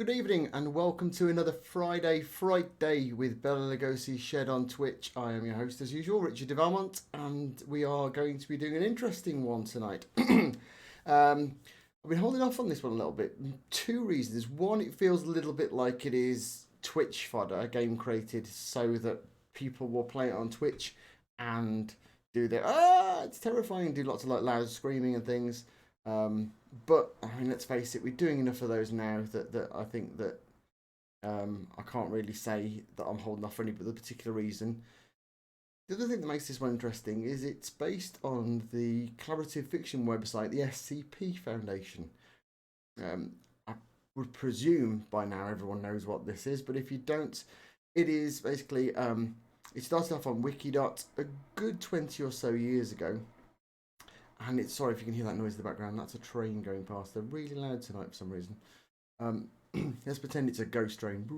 good evening, and welcome to another Fright-Day with Bella Lugosi Shed on Twitch. I am your host, as usual, Richard deValmont, and we are going to be doing an interesting one tonight. I've been holding off on this one a little bit. Two reasons. One, it feels a little bit like it is Twitch fodder, a game created so that people will play it on Twitch and do their, it's terrifying, do lots of like loud screaming and things. But I mean, let's face it, we're doing enough of those now that I think that I can't really say that I'm holding off for any particular reason. The other thing that makes this one interesting is it's based on the collaborative fiction website, the SCP Foundation. I would presume by now everyone knows what this is, but if you don't, it is basically it started off on Wikidot a good 20 or so years ago. And it's, sorry if you can hear that noise in the background, that's a train going past. They're really loud tonight for some reason. Let's pretend it's a ghost train.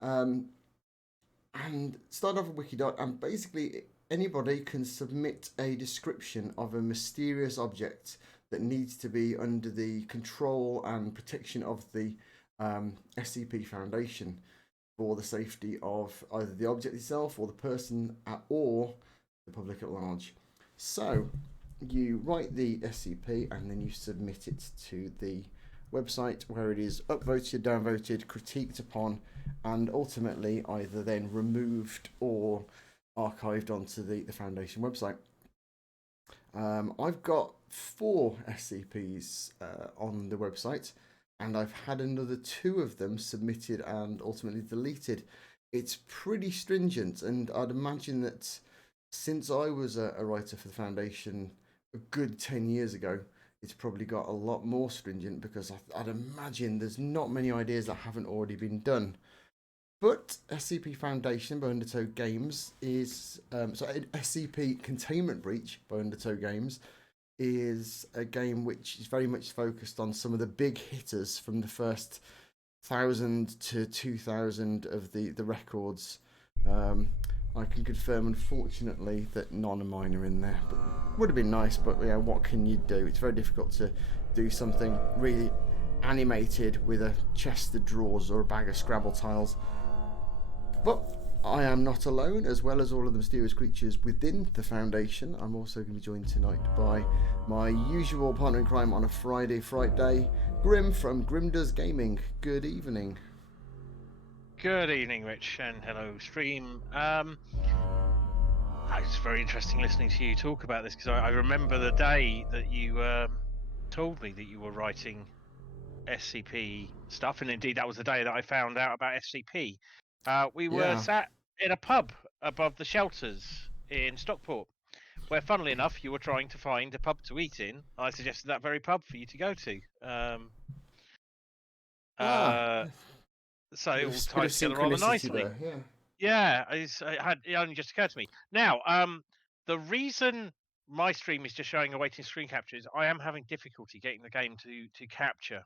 And start off with Wikidot, and basically anybody can submit a description of a mysterious object that needs to be under the control and protection of the SCP Foundation for the safety of either the object itself or the person or the public at large. So you write the SCP and then you submit it to the website where it is upvoted, downvoted, critiqued upon, and ultimately either then removed or archived onto the Foundation website. I've got 4 SCPs on the website, and I've had another 2 of them submitted and ultimately deleted. It's pretty stringent, and I'd imagine that since I was a writer for the Foundation a good 10 years ago, it's probably got a lot more stringent, because I'd imagine there's not many ideas that haven't already been done. But SCP Foundation by Undertow Games is SCP Containment Breach by Undertow Games is a game which is very much focused on some of the big hitters from the first 1,000 to 2,000 of the records. I can confirm, unfortunately, that none of mine are in there. But would have been nice, but yeah, what can you do? It's very difficult to do something really animated with a chest of drawers or a bag of Scrabble tiles. But I am not alone, as well as all of the mysterious creatures within the Foundation. I'm also going to be joined tonight by my usual partner in crime on a Fright-Day, Grim from Grim Does Gaming. Good evening. Good evening, Rich, and hello, stream. It's very interesting listening to you talk about this, because I remember the day that you told me that you were writing SCP stuff, and indeed that was the day that I found out about SCP. We were sat in a pub above the shelters in Stockport, where, funnily enough, you were trying to find a pub to eat in. I suggested that very pub for you to go to. So it all Bit of ties together rather nicely. there, yeah. Yeah, it only just occurred to me. Now, the reason my stream is just showing awaiting screen capture is I am having difficulty getting the game to capture,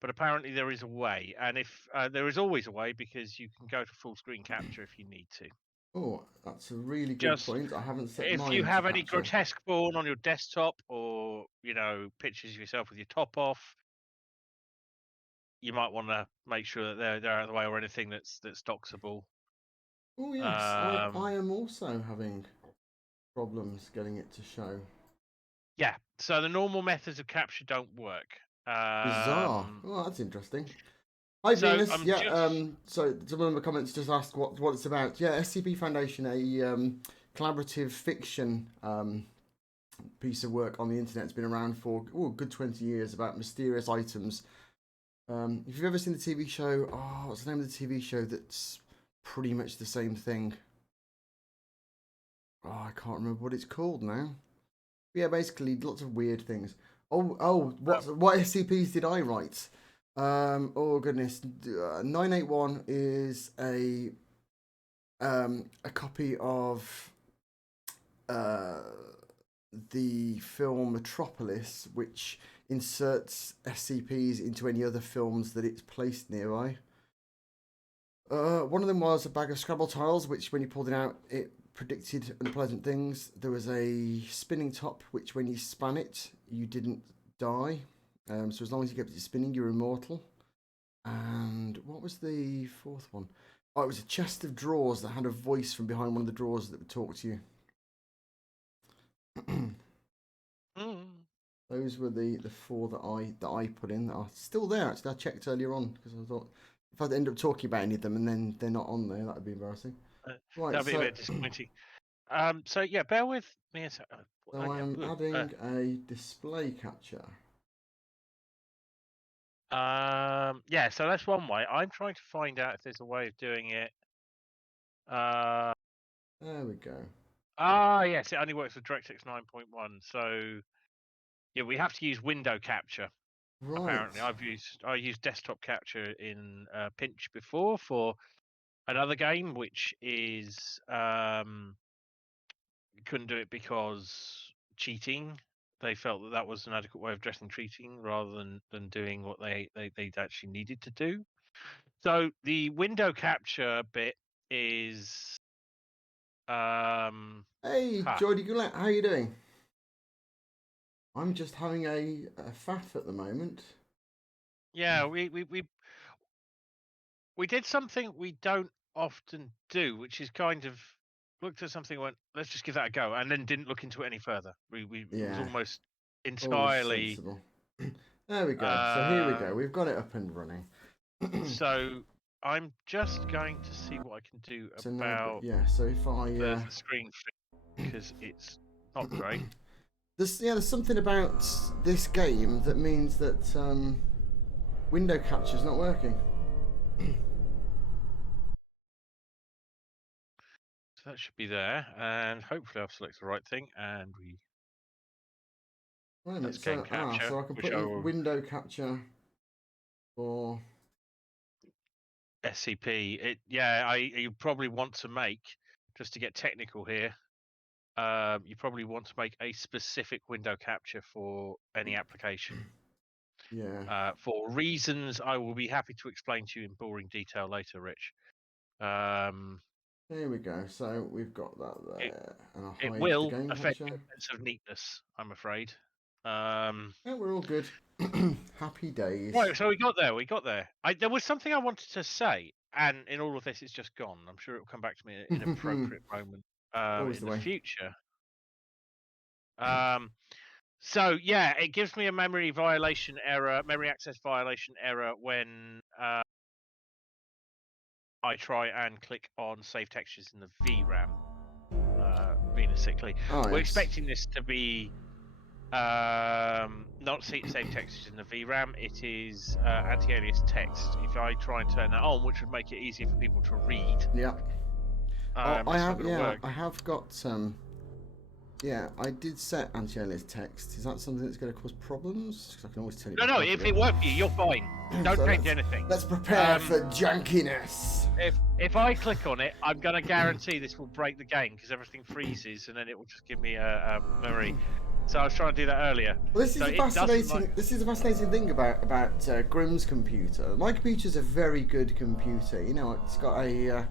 but apparently there is a way, and if there is always a way, because you can go to full screen capture if you need to. Oh, that's a really good point. I haven't set If you mine to have any capture. grotesque porn on your desktop, or pictures of yourself with your top off, you might want to make sure that they're out of the way, or anything that's doxable. Oh yes, I am also having problems getting it to show. Yeah, so the normal methods of capture don't work. Bizarre. Oh, that's interesting. Hi Venus. So some of the comments just asked what it's about. Yeah, SCP Foundation, a collaborative fiction piece of work on the internet. It's been around for a good 20 years, about mysterious items. If you've ever seen the TV show, what's the name of the TV show that's pretty much the same thing? Oh, I can't remember what it's called now. Yeah, basically lots of weird things. What SCPs did I write? Oh goodness, 981 is a copy of the film Metropolis, which inserts SCPs into any other films that it's placed nearby. One of them was a bag of Scrabble tiles, which when you pulled it out, it predicted unpleasant things. There was a spinning top, which when you span it, you didn't die. So as long as you kept it spinning, you're immortal. And what was the fourth one? Oh, it was a chest of drawers that had a voice from behind one of the drawers that would talk to you. Those were the four that I put in that are still there. Actually, I checked earlier on because I thought if I'd end up talking about any of them and then they're not on there, that would be embarrassing. Right, That'd be a bit disappointing. So yeah, bear with me a second. So I am adding a display capture. Yeah, so that's one way. I'm trying to find out if there's a way of doing it. There we go. Yes, it only works with DirectX 9.1. So yeah, we have to use window capture. Right. Apparently, I used desktop capture in Pinch before for another game, which is couldn't do it because cheating. They felt that was an adequate way of addressing cheating rather than doing what they actually needed to do. So the window capture bit is Hey, Jordy Goulet, how you doing? I'm just having a faff at the moment. Yeah, we did something we don't often do, which is kind of looked at something and went, let's just give that a go, and then didn't look into it any further. It was almost entirely sensible. There we go. So here we go. We've got it up and running. So I'm just going to see what I can do about so if I the screen because it's not great. There's something about this game that means that window capture is not working. So that should be there, and hopefully I've selected the right thing, and we. That's game capture. So I can put in window capture for SCP. You probably want to make, just to get technical here, you probably want to make a specific window capture for any application. Yeah. For reasons I will be happy to explain to you in boring detail later, Rich. There we go. So we've got that there, and I'll hide it will the game affect capture. your sense of neatness, I'm afraid. Yeah, we're all good. Happy days. Right, so we got there. There was something I wanted to say, and in all of this, it's just gone. I'm sure it will come back to me in an appropriate moment in the future. So yeah, it gives me a memory access violation error when I try and click on save textures in the VRAM. Venus Sickly. We're expecting this to be not save textures in the VRAM. It is anti-alias text. If I try and turn that on, which would make it easier for people to read. Yeah. I have. Yeah, I have got. Yeah, I did set anti-alias text. Is that something that's going to cause problems? Because I can always tell you. No. If it worked for you, you're fine. Don't change anything. Let's prepare for junkiness. If I click on it, I'm going to guarantee this will break the game because everything freezes and then it will just give me a memory. So I was trying to do that earlier. Well, this is a fascinating. This is a fascinating thing about Grimm's computer. My computer's a very good computer. You know, it's got a.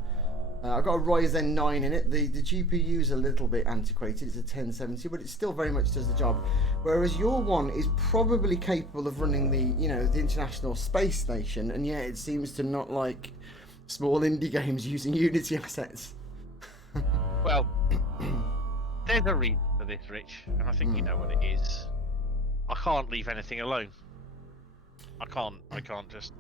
I've got a Ryzen 9 in it. The GPU's a little bit antiquated. It's a 1070, but it still very much does the job. Whereas your one is probably capable of running the International Space Station, and yet it seems to not like small indie games using Unity assets. Well, there's a reason for this, Rich, and I think you know what it is. I can't leave anything alone. I can't just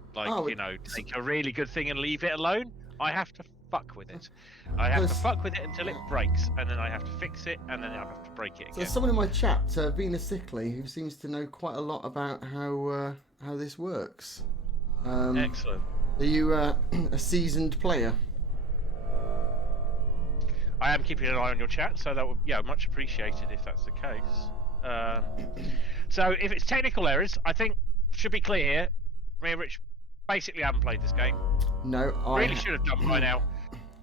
take a really good thing and leave it alone. I have to fuck with it. I have to fuck with it until it breaks, and then I have to fix it, and then I have to break it again. So someone in my chat, Venus Sickly, who seems to know quite a lot about how this works. Excellent. Are you a seasoned player? I am keeping an eye on your chat, so that would much appreciated if that's the case. So if it's technical errors, I think should be clear here. Me and Rich basically haven't played this game. No, I really should have done by now.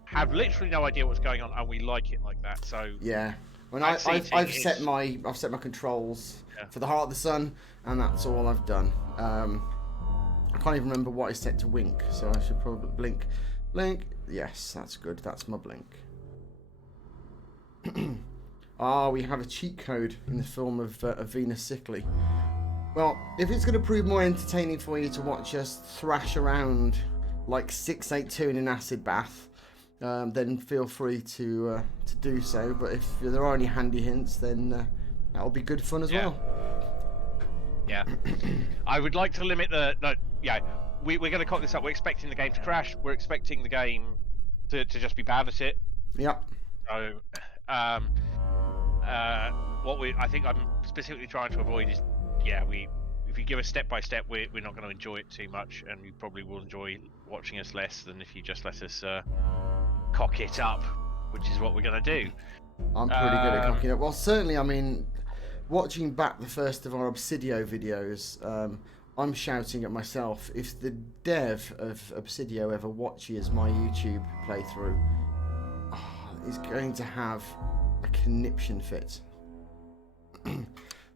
Have literally no idea what's going on, and we like it like that. So yeah, when I've set my controls for the Heart of the Sun, and that's all I've done. I can't even remember what I set to wink, so I should probably blink. Yes, that's good. That's my blink. We have a cheat code in the form of Venus Sickly. Well, if it's going to prove more entertaining for you to watch us thrash around like 682 in an acid bath, then feel free to do so. But if there are any handy hints, then that'll be good fun as well. Yeah. I would like to limit the... No, yeah, we're going to cock this up. We're expecting the game to crash. We're expecting the game to just be bad at it. Yep. So, I think I'm specifically trying to avoid is, if you give us step by step, we're not going to enjoy it too much, and you probably will enjoy watching us less than if you just let us cock it up, which is what we're going to do. I'm pretty good at cocking up. Well, certainly, I mean, watching back the first of our Obsidio videos, I'm shouting at myself. If the dev of Obsidio ever watches my YouTube playthrough, he's going to have a conniption fit.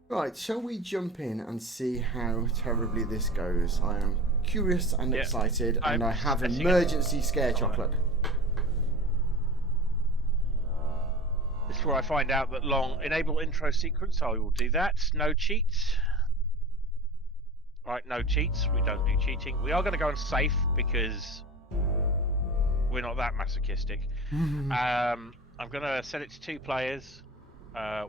Right, shall we jump in and see how terribly this goes? I am curious and excited, and I have emergency scare chocolate. This is where I find out that enable intro sequence. I will do that. No cheats. Right, no cheats. We don't do cheating. We are going to go on safe because we're not that masochistic. I'm going to set it to 2 players.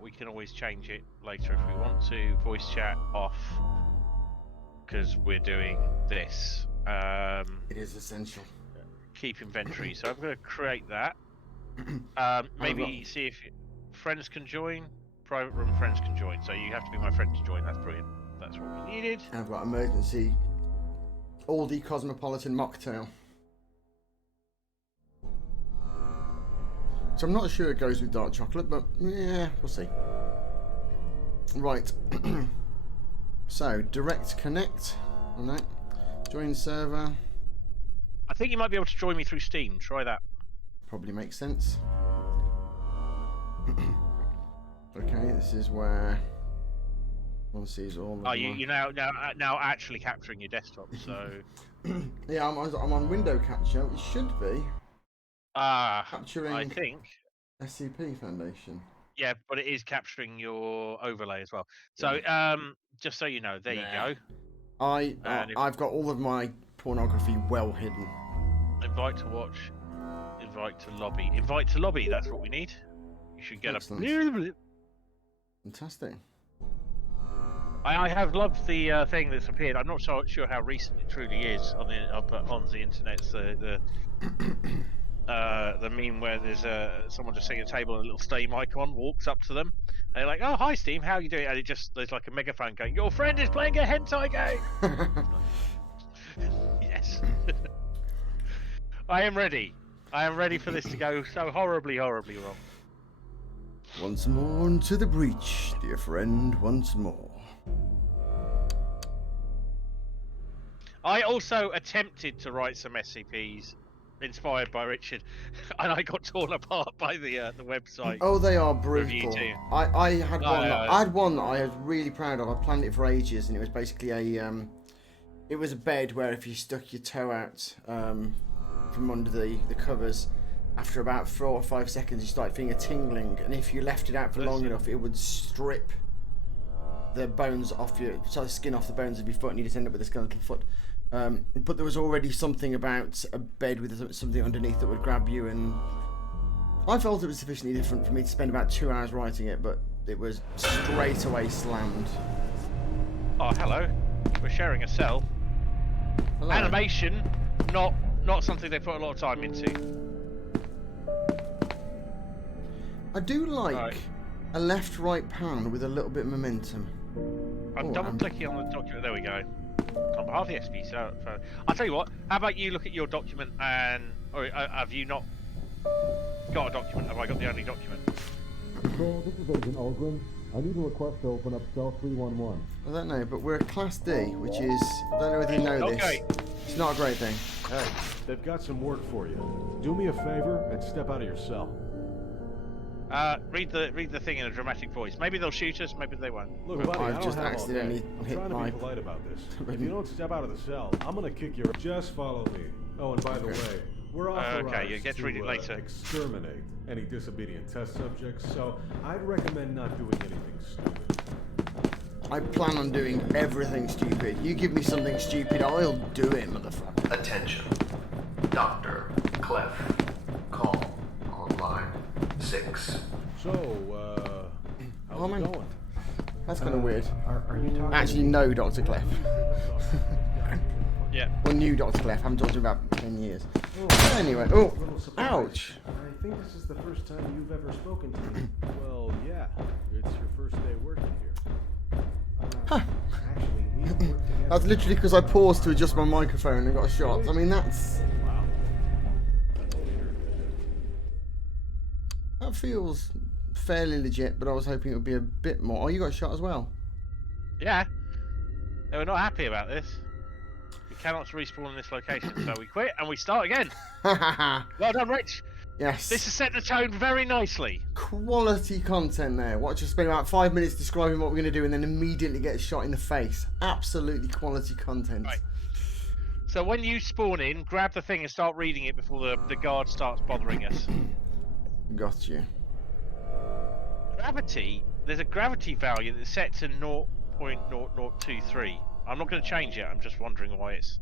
We can always change it later if we want to. Voice chat off because we're doing this. It is essential. Keep inventory. So I'm going to create that. Maybe see if friends can join. Private room friends can join. So you have to be my friend to join. That's brilliant. That's what we needed. I've got emergency Aldi Cosmopolitan mocktail. So I'm not sure it goes with dark chocolate, but yeah, we'll see. Right. So direct connect. All right. Join server. I think you might be able to join me through Steam. Try that. Probably makes sense. Okay, this is where one sees all of you now actually capturing your desktop, so... Yeah, I'm on window capture. It should be capturing, I think, SCP Foundation. Yeah, but it is capturing your overlay as well. So, just so you know, there you go. I've got all of my pornography well hidden. Invite to watch. Invite to lobby. Invite to lobby. That's what we need. You should get Excellent. Fantastic. I have loved the thing that's appeared. I'm not so sure how recent it truly is on the internet. The meme where there's someone just sitting at a table and a little Steam icon walks up to them. And they're like, "Oh, hi Steam, how are you doing?" And there's like a megaphone going, "Your friend is playing a hentai game." Yes. I am ready. I am ready for this to go so horribly, horribly wrong. Once more into the breach, dear friend, once more. I also attempted to write some SCPs inspired by Richard, and I got torn apart by the website. Oh, they are brutal. I had one. I had one that I was really proud of. I planned it for ages, and it was basically it was a bed where if you stuck your toe out from under the covers, after about 4 or 5 seconds, you started feeling a tingling, and if you left it out for long enough, it would strip the bones off the skin off the bones of your foot, and you just end up with a skeletal foot. But there was already something about a bed with something underneath that would grab you, and I felt it was sufficiently different for me to spend about 2 hours writing it, but it was straight away slammed. Oh, hello. We're sharing a cell. Hello. Animation, not something they put a lot of time into. I do like a left-right pan with a little bit of momentum. I'm double-clicking on the document. There we go. On behalf of the SCP, so I'll tell you what. How about you look at your document or have you not got a document? Have I got the only document? So this is Agent Algren. I need a request to open up cell 311. I don't know, but we're a Class D, which is, I don't know whether you know this. It's not a great thing. Hey, they've got some work for you. Do me a favor and step out of your cell. Read the thing in a dramatic voice. Maybe they'll shoot us, maybe they won't. Look, buddy, I've just accidentally hit I'm trying to be polite about this. If you don't step out of the cell, I'm gonna kick your... Just follow me. Oh, and by the way, we're authorized you get to read it later. Exterminate any disobedient test subjects, so I'd recommend not doing anything stupid. I plan on doing everything stupid. You give me something stupid, I'll do it, motherfucker. Attention. Dr. Clef. Call on line 6. So, how's it going? That's kind of weird. Are you talking? Actually, no, Dr. Clef. Yeah. Well, new Dr. Clef. I haven't talked to him about 10 years. Anyway, ouch. I think this is the first time you've ever spoken to me. Well, yeah. It's your first day working here. Actually, we've worked together. That's literally because I paused to adjust my microphone and got shot. I mean, that's... Wow. That feels fairly legit, but I was hoping it would be a bit more. Oh, you got shot as well? Yeah. They were not happy about this. We cannot respawn in this location, so we quit and we start again. Well done, Rich. Yes. This has set the tone very nicely. Quality content there. Watch us spend about 5 minutes describing what we're going to do and then immediately get shot in the face. Absolutely quality content. Right. So when you spawn in, grab the thing and start reading it before the guard starts bothering us. Got you. Gravity, there's a gravity value that's set to 0.0023. I'm not going to change it, I'm just wondering why it's...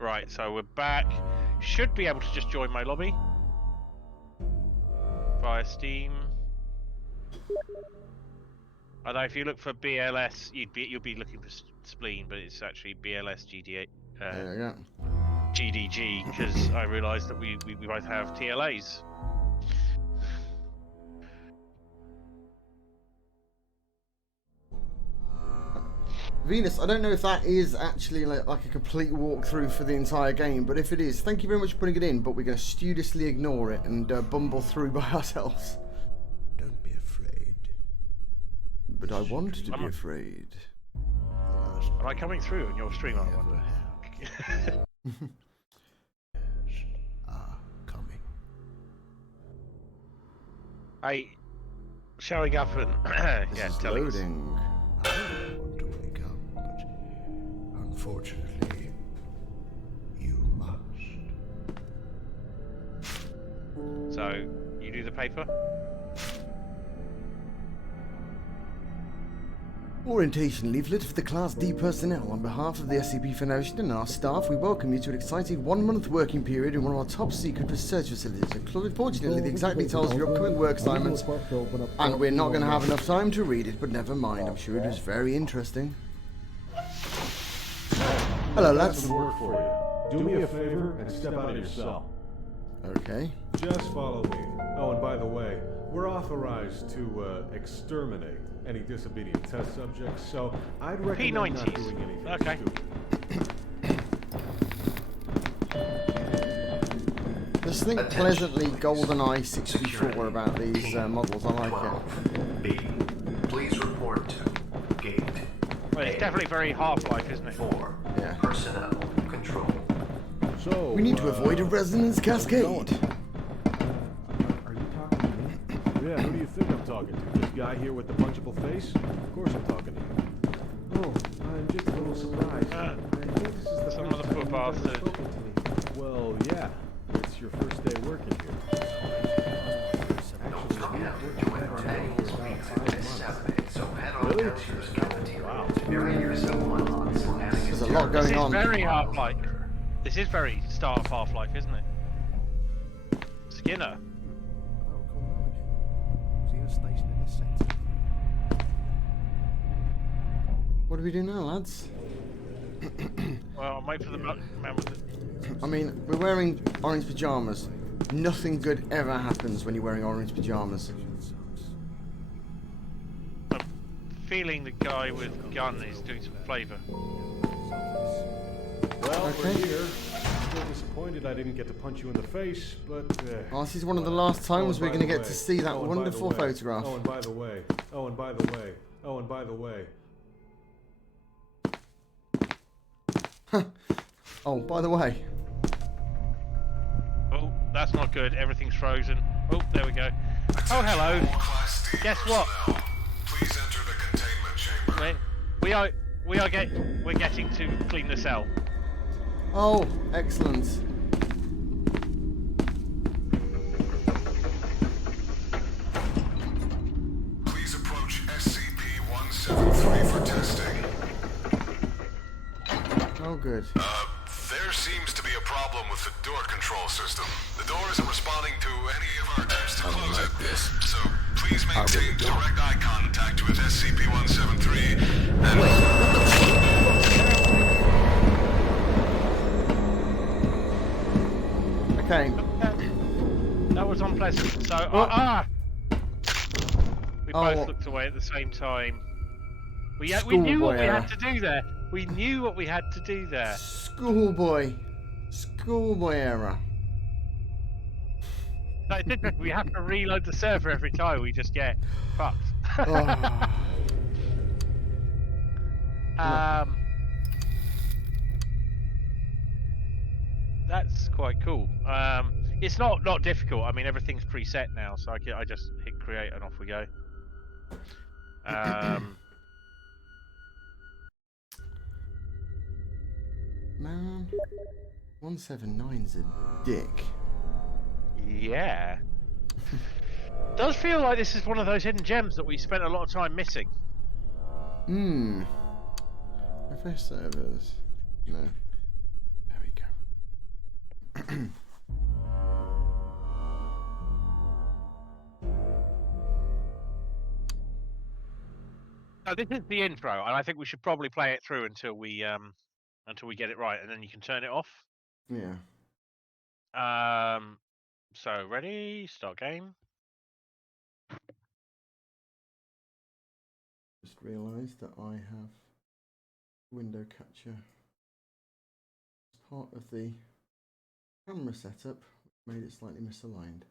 Right, so we're back. Should be able to just join my lobby via Steam. Although if you look for BLS, you'll be looking for Spleen, but it's actually BLS GD8 There we go. GDG because I realised that we both have TLAs. Venus, I don't know if that is actually like a complete walkthrough for the entire game, but if it is, thank you very much for putting it in, but we're going to studiously ignore it and bumble through by ourselves. Don't be afraid. But I want to be afraid. Am I coming through on your stream, I wonder? Coming. Hey, showing up and yeah, This is telling us. loading. I don't want to wake up, but unfortunately, you must. So, you do the paper? Orientation leaflet for the Class D personnel. On behalf of the SCP Foundation and our staff, we welcome you to an exciting 1-month working period in one of our top secret research facilities. Unfortunately, the exact details of your upcoming work assignments, and we're not going to have enough time to read it, but never mind, I'm sure it was very interesting. Hello, lads. Some work for you. Do me a favor and step out of your cell. Okay. Just follow me. Oh, and by the way, we're authorized to exterminate any disobedient test subjects, so I'd recommend not P90s. doing anything Okay. stupid. There's something pleasantly GoldenEye 64 about these models. I like it. 12B. Please report to Gate Well, it's definitely very Half-Life, isn't it? 4. Yeah. Personnel control. So, We need to avoid a resonance cascade. Are you talking to me? Yeah, who do you think I'm talking to? This guy here with the punchable face? Of course I'm talking to you. Oh, I'm just a little surprised. I think this is the Some first other time poor you've ever bastard. spoken to me. Well, yeah. It's your first day working here. Don't forget to join our annual meeting this Saturday, so head on Really? down to your cafeteria Wow. to bury yourself on There's a lot This going is on. very Half-Life. This is very start of Half-Life, isn't it? Skinner. What do we do now, lads? Well, I'll wait for the man with the... I mean, we're wearing orange pajamas. Nothing good ever happens when you're wearing orange pajamas. I'm feeling the guy with gun is doing some flavour. Well, Okay. we're here. Still disappointed I didn't get to punch you in the face, but... Oh, this is one of the last times we're going to get to see that wonderful photograph. Oh, and by the way. Oh, and by the way. Oh, and by the way. Oh, by the way. Oh, that's not good. Everything's frozen. Oh, there we go. Oh, hello. Guess what? Please enter the containment chamber. we're getting to clean the cell. Oh, excellent. Please approach SCP-173 for testing. Oh, good. There seems to be a problem with the door control system. The door isn't responding to any of our attempts to close it. So please maintain direct eye contact with SCP-173 and... Okay. That was unpleasant. So, we both looked away at the same time. We knew what we had to do there. We knew what we had to do there. Schoolboy error. We have to reload the server every time. We just get fucked. That's quite cool. It's not difficult. I mean, everything's preset now, so I just hit create and off we go. Man, 179's a dick. Yeah. Does feel like this is one of those hidden gems that we spent a lot of time missing. Refresh servers. No. There we go. So this is the intro, and I think we should probably play it through until we get it right, and then you can turn it off. Yeah. So ready, start game. Just realised that I have window catcher as part of the camera setup, which made it slightly misaligned.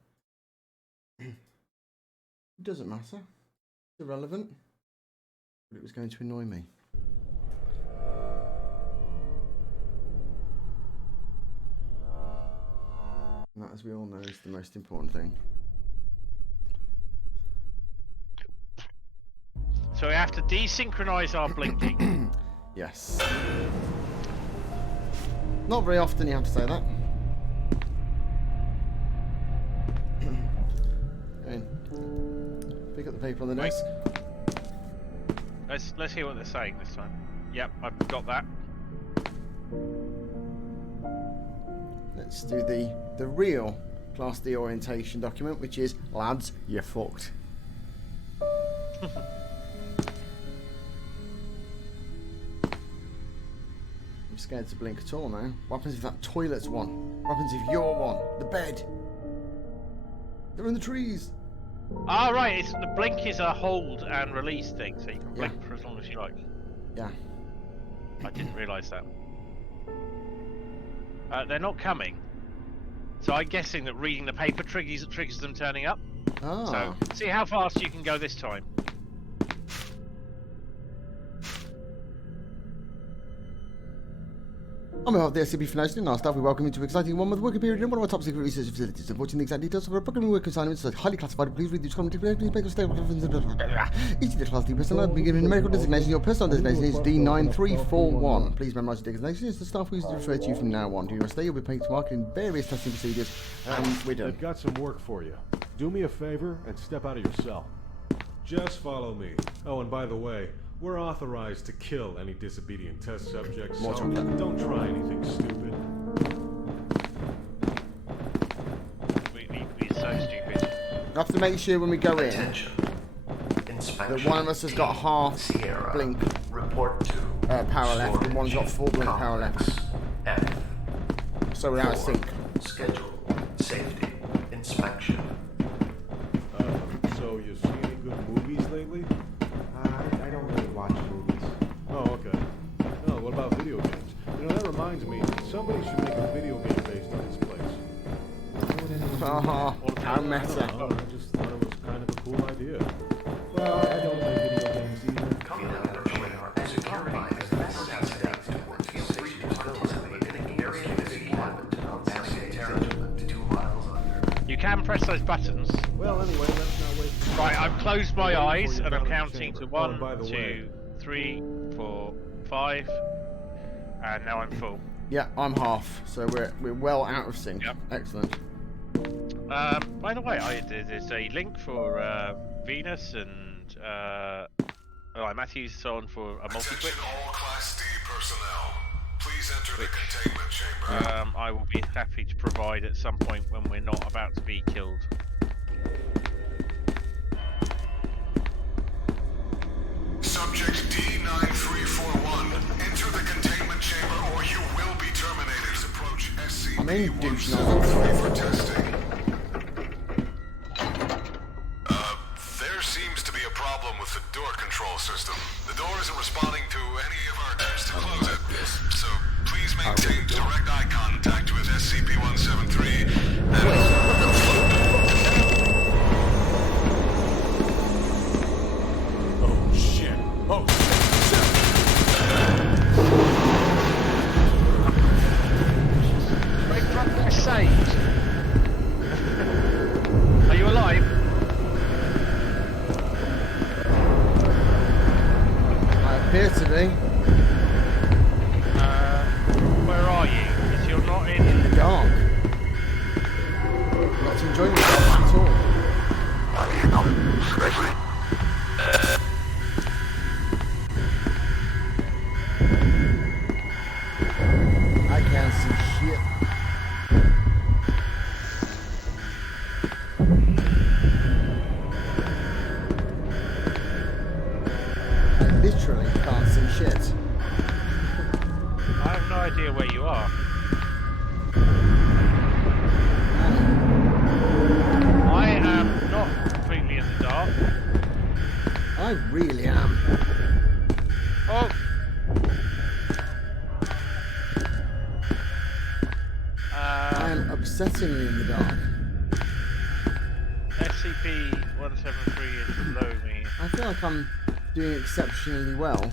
It doesn't matter. It's irrelevant. But it was going to annoy me. And that, as we all know, is the most important thing. So we have to desynchronize our blinking. Yes. Not very often you have to say that. Okay. Pick up the paper on the desk. Let's hear what they're saying this time. Yep, I've got that. Let's do the real Class D orientation document, which is, lads, you're fucked. I'm scared to blink at all now. What happens if that toilet's one? What happens if you're one? The bed? They're in the trees. Ah, right, the blink is a hold and release thing, so you can blink for as long as you like. Yeah. I didn't realise that. They're not coming. So I'm guessing that reading the paper triggers them turning up. Ah. So, see how fast you can go this time. On behalf of the SCP Foundation and our staff, we welcome you to an exciting one with working period in one of our top secret research facilities. Supporting the exact details of our programming work assignments are highly classified. Please read these comments. Please make a statement. Each of the Class D personnel will be given a numerical designation. Your personal designation is D9341. Please memorize your designation as the staff will refer to you from now on. During your stay, you'll be paid to mark in various testing procedures. And we're done. I've got some work for you. Do me a favor and step out of your cell. Just follow me. Oh, and by the way, we're authorized to kill any disobedient test subjects, so don't try anything stupid. We're so stupid. We have to make sure when we go in Attention. Inspection. that one of us has got half Sierra. blink Report to power left and one's got full blink power left. F. So we're out of 4. sync. Schedule. Safety. Inspection. So you seen any good movies lately? I don't really watch movies. Oh, okay. Oh, what about video games? You know, that reminds me, somebody should make a video game based on this place. Haha, how meta. Oh, I just thought it was kind of a cool idea. Well, I don't play video games either. Security is necessary towards safety to participate in a area deployment of anti-terrorism 2 miles under. You can press those buttons. Well, anyway, let's not waste... Right, I've closed my eyes and I'm counting to Oh, and by 1, the 2, way, 3, 4, 5, and now I'm full. Yeah, I'm half, so we're well out of sync. Yep. Excellent. By the way, there's a link for Venus and Matthew's on for a multi-switch. Attention all Class D personnel. Please enter the containment chamber. I will be happy to provide at some point when we're not about to be killed. Subject D9341. Enter the containment chamber or you will be terminated. Approach SCP. I'm in douche for testing. There seems to be a problem with the door control system. The door isn't responding to any of our attempts to close it. So please maintain direct eye contact with SCP-173 Oh shit! Oh Break progress saved. Are you alive? I appear to be. Where are you? Because you're not in. In the dark. Not enjoying myself at all. I can't see shit. I literally can't see shit. I have no idea where you are. I am not completely in the dark. I really am. Oh! I am upsettingly in the dark. SCP-173 is below me. I feel like I'm doing exceptionally well.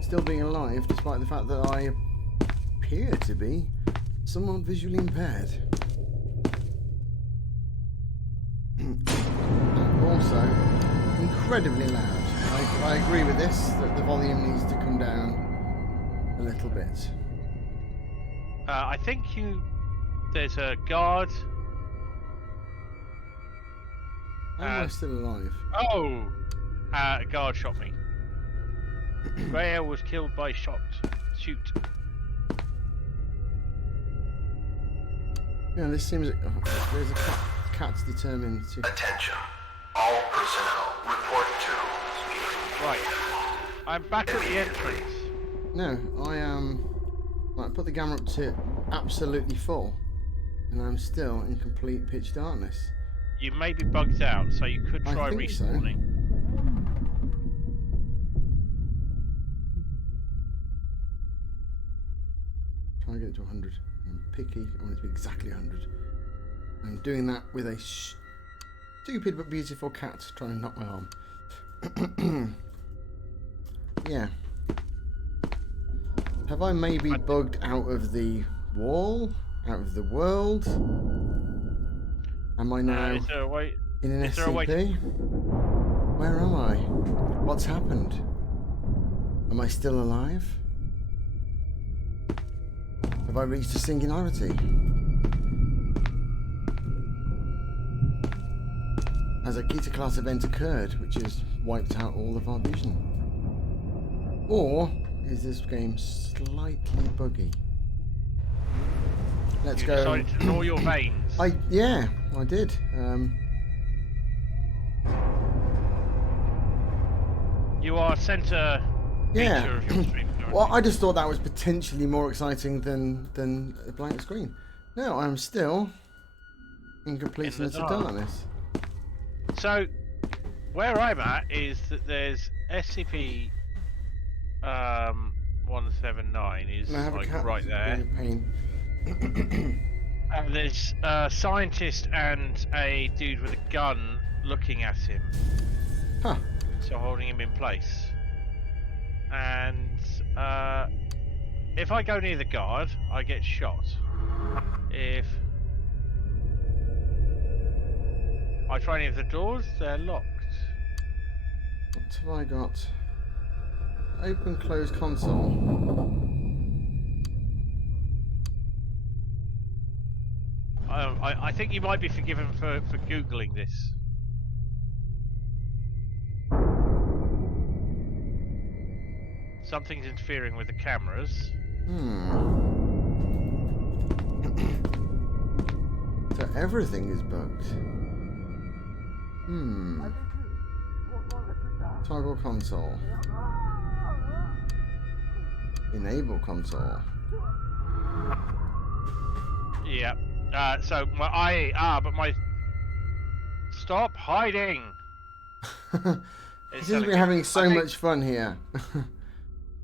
Still being alive, despite the fact that I appear to be somewhat visually impaired. Also, incredibly loud. I agree with this, that the volume needs to come down a little bit. I think there's a guard. How am I still alive? Oh! A guard shot me. Rhea was killed by shoot. Yeah, this seems... there's a cat's determined to... Attention. All personnel report to... Right. I'm back at the entrance. No, I am... Right, put the camera up to absolutely full. And I'm still in complete pitch darkness. You may be bugged out, so you could try I think so. respawning. Try and get it to 100. I'm picky. I want it to be exactly 100. I'm doing that with a stupid but beautiful cat trying to knock my arm. Yeah. Have I maybe bugged out of the wall? Out of the world? Am I now Is there a way? in an is there a way to- SCP? Where am I? What's happened? Am I still alive? Have I reached a singularity? Has a Kita class event occurred which has wiped out all of our vision? Or is this game slightly buggy? Let's You go. decided to gnaw your veins. Yeah, I did. You are centre Yeah. feature of your stream. Well, I just thought that was potentially more exciting than a blank screen. No, I'm still in completeness of dark. darkness. So, where I'm at is that there's SCP 179 is Can I have a like cat? right there. Being a pain. And there's a scientist and a dude with a gun looking at him. Huh. So holding him in place. And if I go near the guard, I get shot. If I try any of the doors, they're locked. What have I got? Open, close console. I think you might be forgiven for Googling this. Something's interfering with the cameras. So everything is bugged. Toggle console. Enable console. Yeah. So but my stop hiding. This is we're having so much fun here.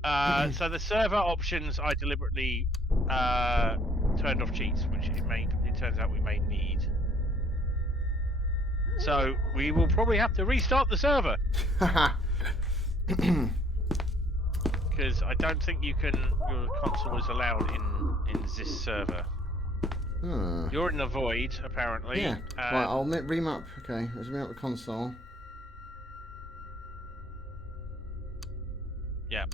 So the server options I deliberately turned off cheats, which it turns out we may need. So we will probably have to restart the server. Because I don't think your console is allowed in this server. You're in the void, apparently. Yeah. Right, I'll remap. Okay, let's remap the console. Yeah.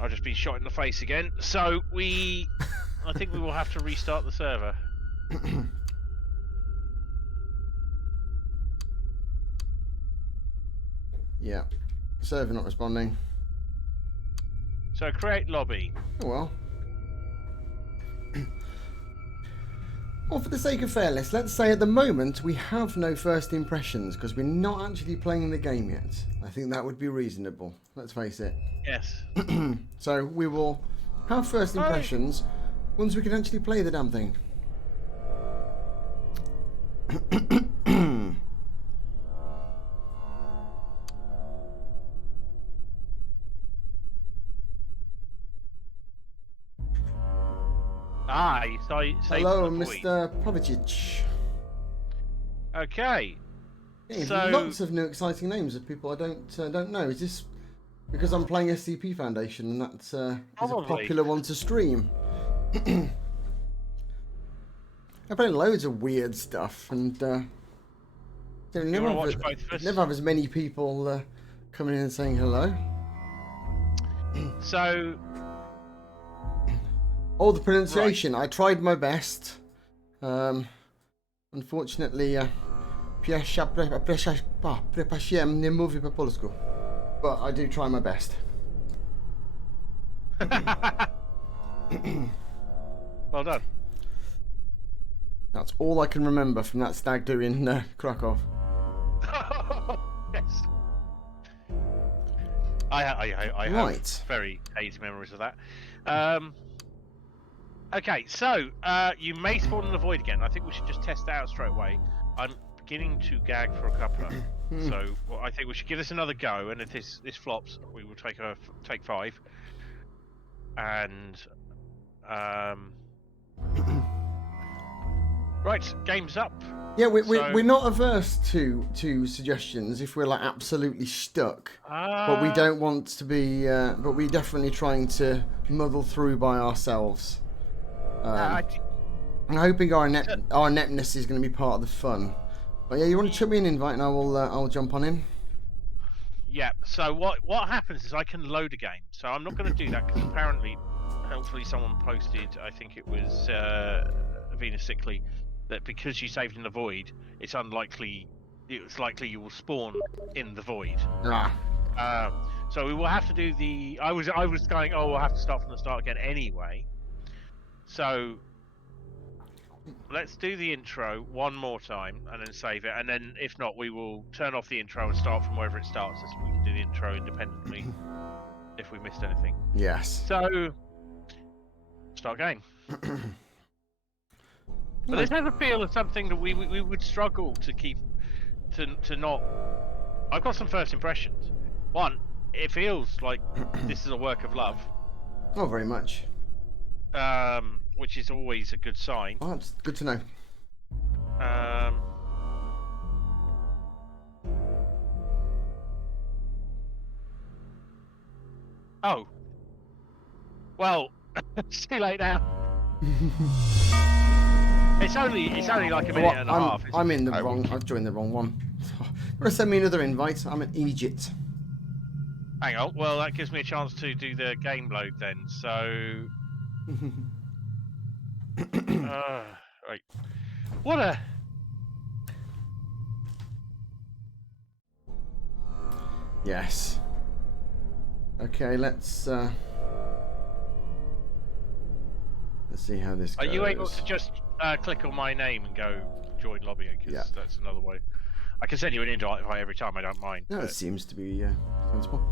I've just been shot in the face again. So I think we will have to restart the server. Yeah. Server not responding. So create lobby. Oh well. Well, for the sake of fairness, let's say at the moment we have no first impressions because we're not actually playing the game yet. I think that would be reasonable. Let's face it. Yes. So we will have first impressions once we can actually play the damn thing. You say Hello, Mr. Povicic. Okay. Yeah, So lots of new exciting names of people I don't know. Is this because I'm playing SCP Foundation and that's is a popular one to stream? I play loads of weird stuff and never have as many people coming in and saying hello. So. Oh, the pronunciation. Right. I tried my best. Unfortunately, prepasiem nie mówi po polsku. But I do try my best. Well done. That's all I can remember from that stag do in Krakow. Yes. I have very hazy memories of that. Okay, so you may spawn in the void again. I think we should just test that out straight away. I'm beginning to gag for a coupler, so I think we should give this another go. And if this flops, we will take 5. And right, game's up. Yeah, we're not averse to suggestions if we're like absolutely stuck, but we don't want to be. But we're definitely trying to muddle through by ourselves. I'm hoping our ineptness is going to be part of the fun. But yeah, you want to chuck me an invite and I'll jump on in. Yeah. So what happens is I can load a game. So I'm not going to do that because apparently, hopefully someone posted. I think it was Venus Sickly, that because you saved in the void, it's likely you will spawn in the void. So we will have to do the. I was going. Oh, we'll have to start from the start again anyway. So let's do the intro one more time and then save it, and then if not, we will turn off the intro and start from wherever it starts, so we can do the intro independently if we missed anything. Yes. So start game. But this has a feel of something that we would struggle to keep to not. I've got some first impressions. One, it feels like this is a work of love. Oh, very much. Which is always a good sign. Oh, that's good to know. Oh. Well, see you later now. It's only like a minute and a half. I'm in the wrong. I've joined the wrong one. You want to send me another invite? I'm in Egypt. Hang on. Well, that gives me a chance to do the game load then. So, right. What a. Yes. Okay, let's see how this goes. Are you able to just click on my name and go join lobby? Because Yeah. that's another way. I can send you an invite every time. I don't mind. No, it seems to be sensible.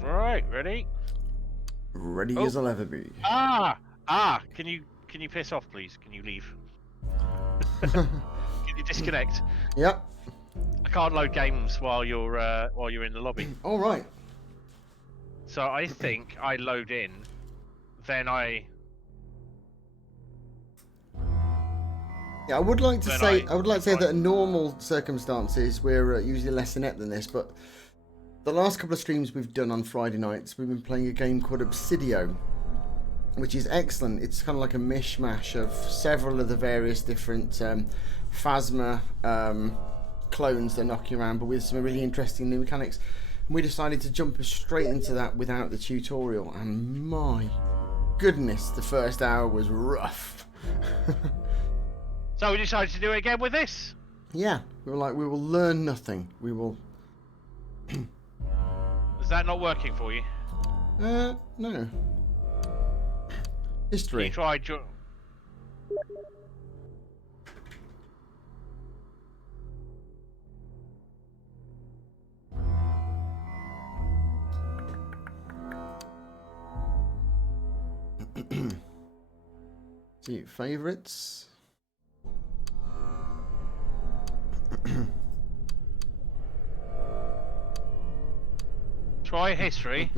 Right, ready? Ready as I'll ever be. Can you piss off, please? Can you leave? Can you disconnect? Yep. I can't load games while you're in the lobby. All right. So I think I load in, then I. Yeah, I would like to Then say I- that in normal circumstances we're usually less inept than this, but the last couple of streams we've done on Friday nights, we've been playing a game called Obsidio, which is excellent. It's kind of like a mishmash of several of the various different Phasma clones that knock you around, but with some really interesting new mechanics. And we decided to jump straight into that without the tutorial, and my goodness, the first hour was rough. So we decided to do it again with this. Yeah, we were like, we will learn nothing. We will. Is that not working for you? No. Can History. you try See, favorites. try history?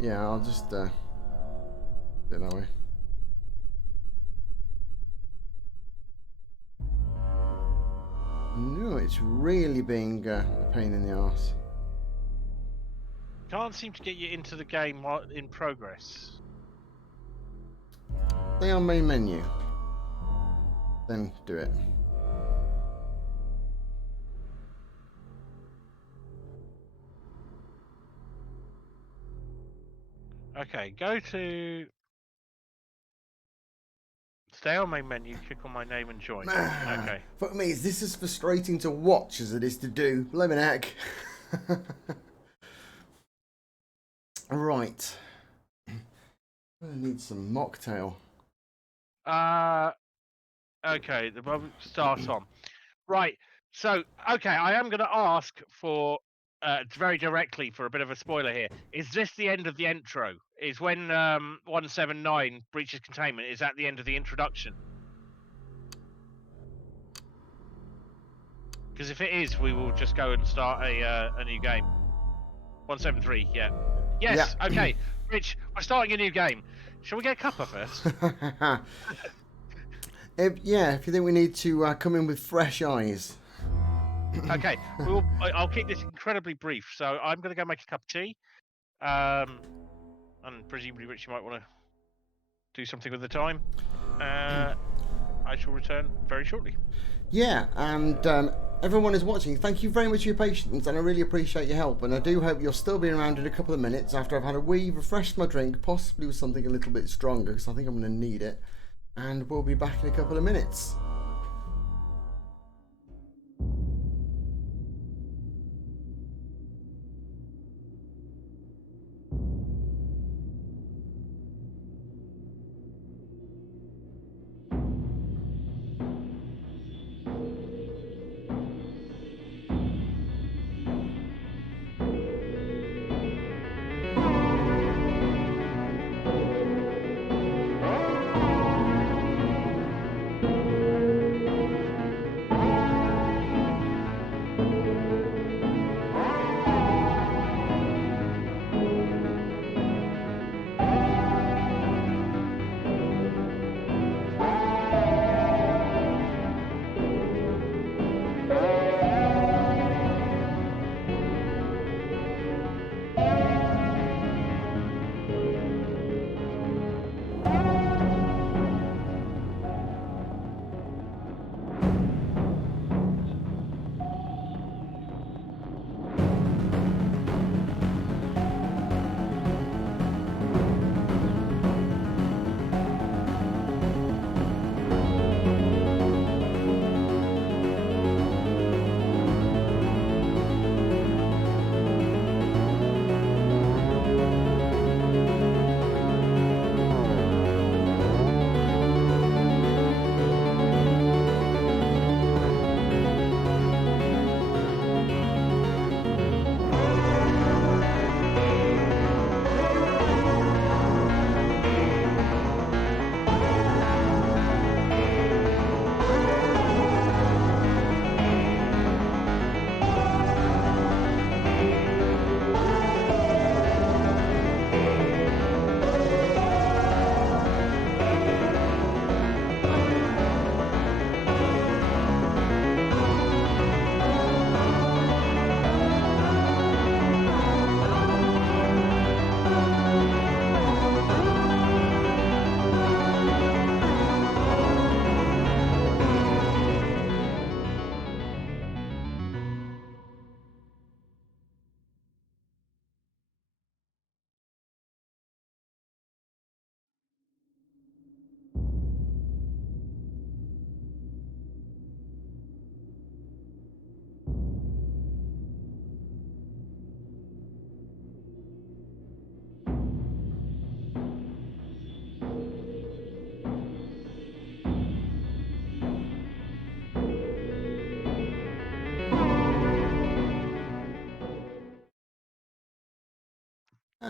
Yeah, I'll just do it that way. No, it's really being a pain in the arse. Can't seem to get you into the game while in progress. Stay on main menu. Then do it. Okay, go to. Stay on main menu, click on my name and join. Okay. Fuck me, is this as frustrating to watch as it is to do? Blimey heck. Right. I need some mocktail. Okay, the moment starts on. Right, so, okay, I am going to ask for, very directly for a bit of a spoiler here. Is this the end of the intro? Is when 179 breaches containment, is that the end of the introduction? Because if it is, we will just go and start a new game. 173, yeah. Yes, Yeah. okay. Rich, we're starting a new game. Shall we get a cuppa first? If you think we need to come in with fresh eyes. Okay, I'll keep this incredibly brief. So I'm going to go make a cup of tea. And presumably Rich, you might want to do something with the time. I shall return very shortly. Yeah, and everyone is watching. Thank you very much for your patience, and I really appreciate your help. And I do hope you'll still be around in a couple of minutes after I've had a wee, refreshed my drink, possibly with something a little bit stronger, because I think I'm going to need it. And we'll be back in a couple of minutes.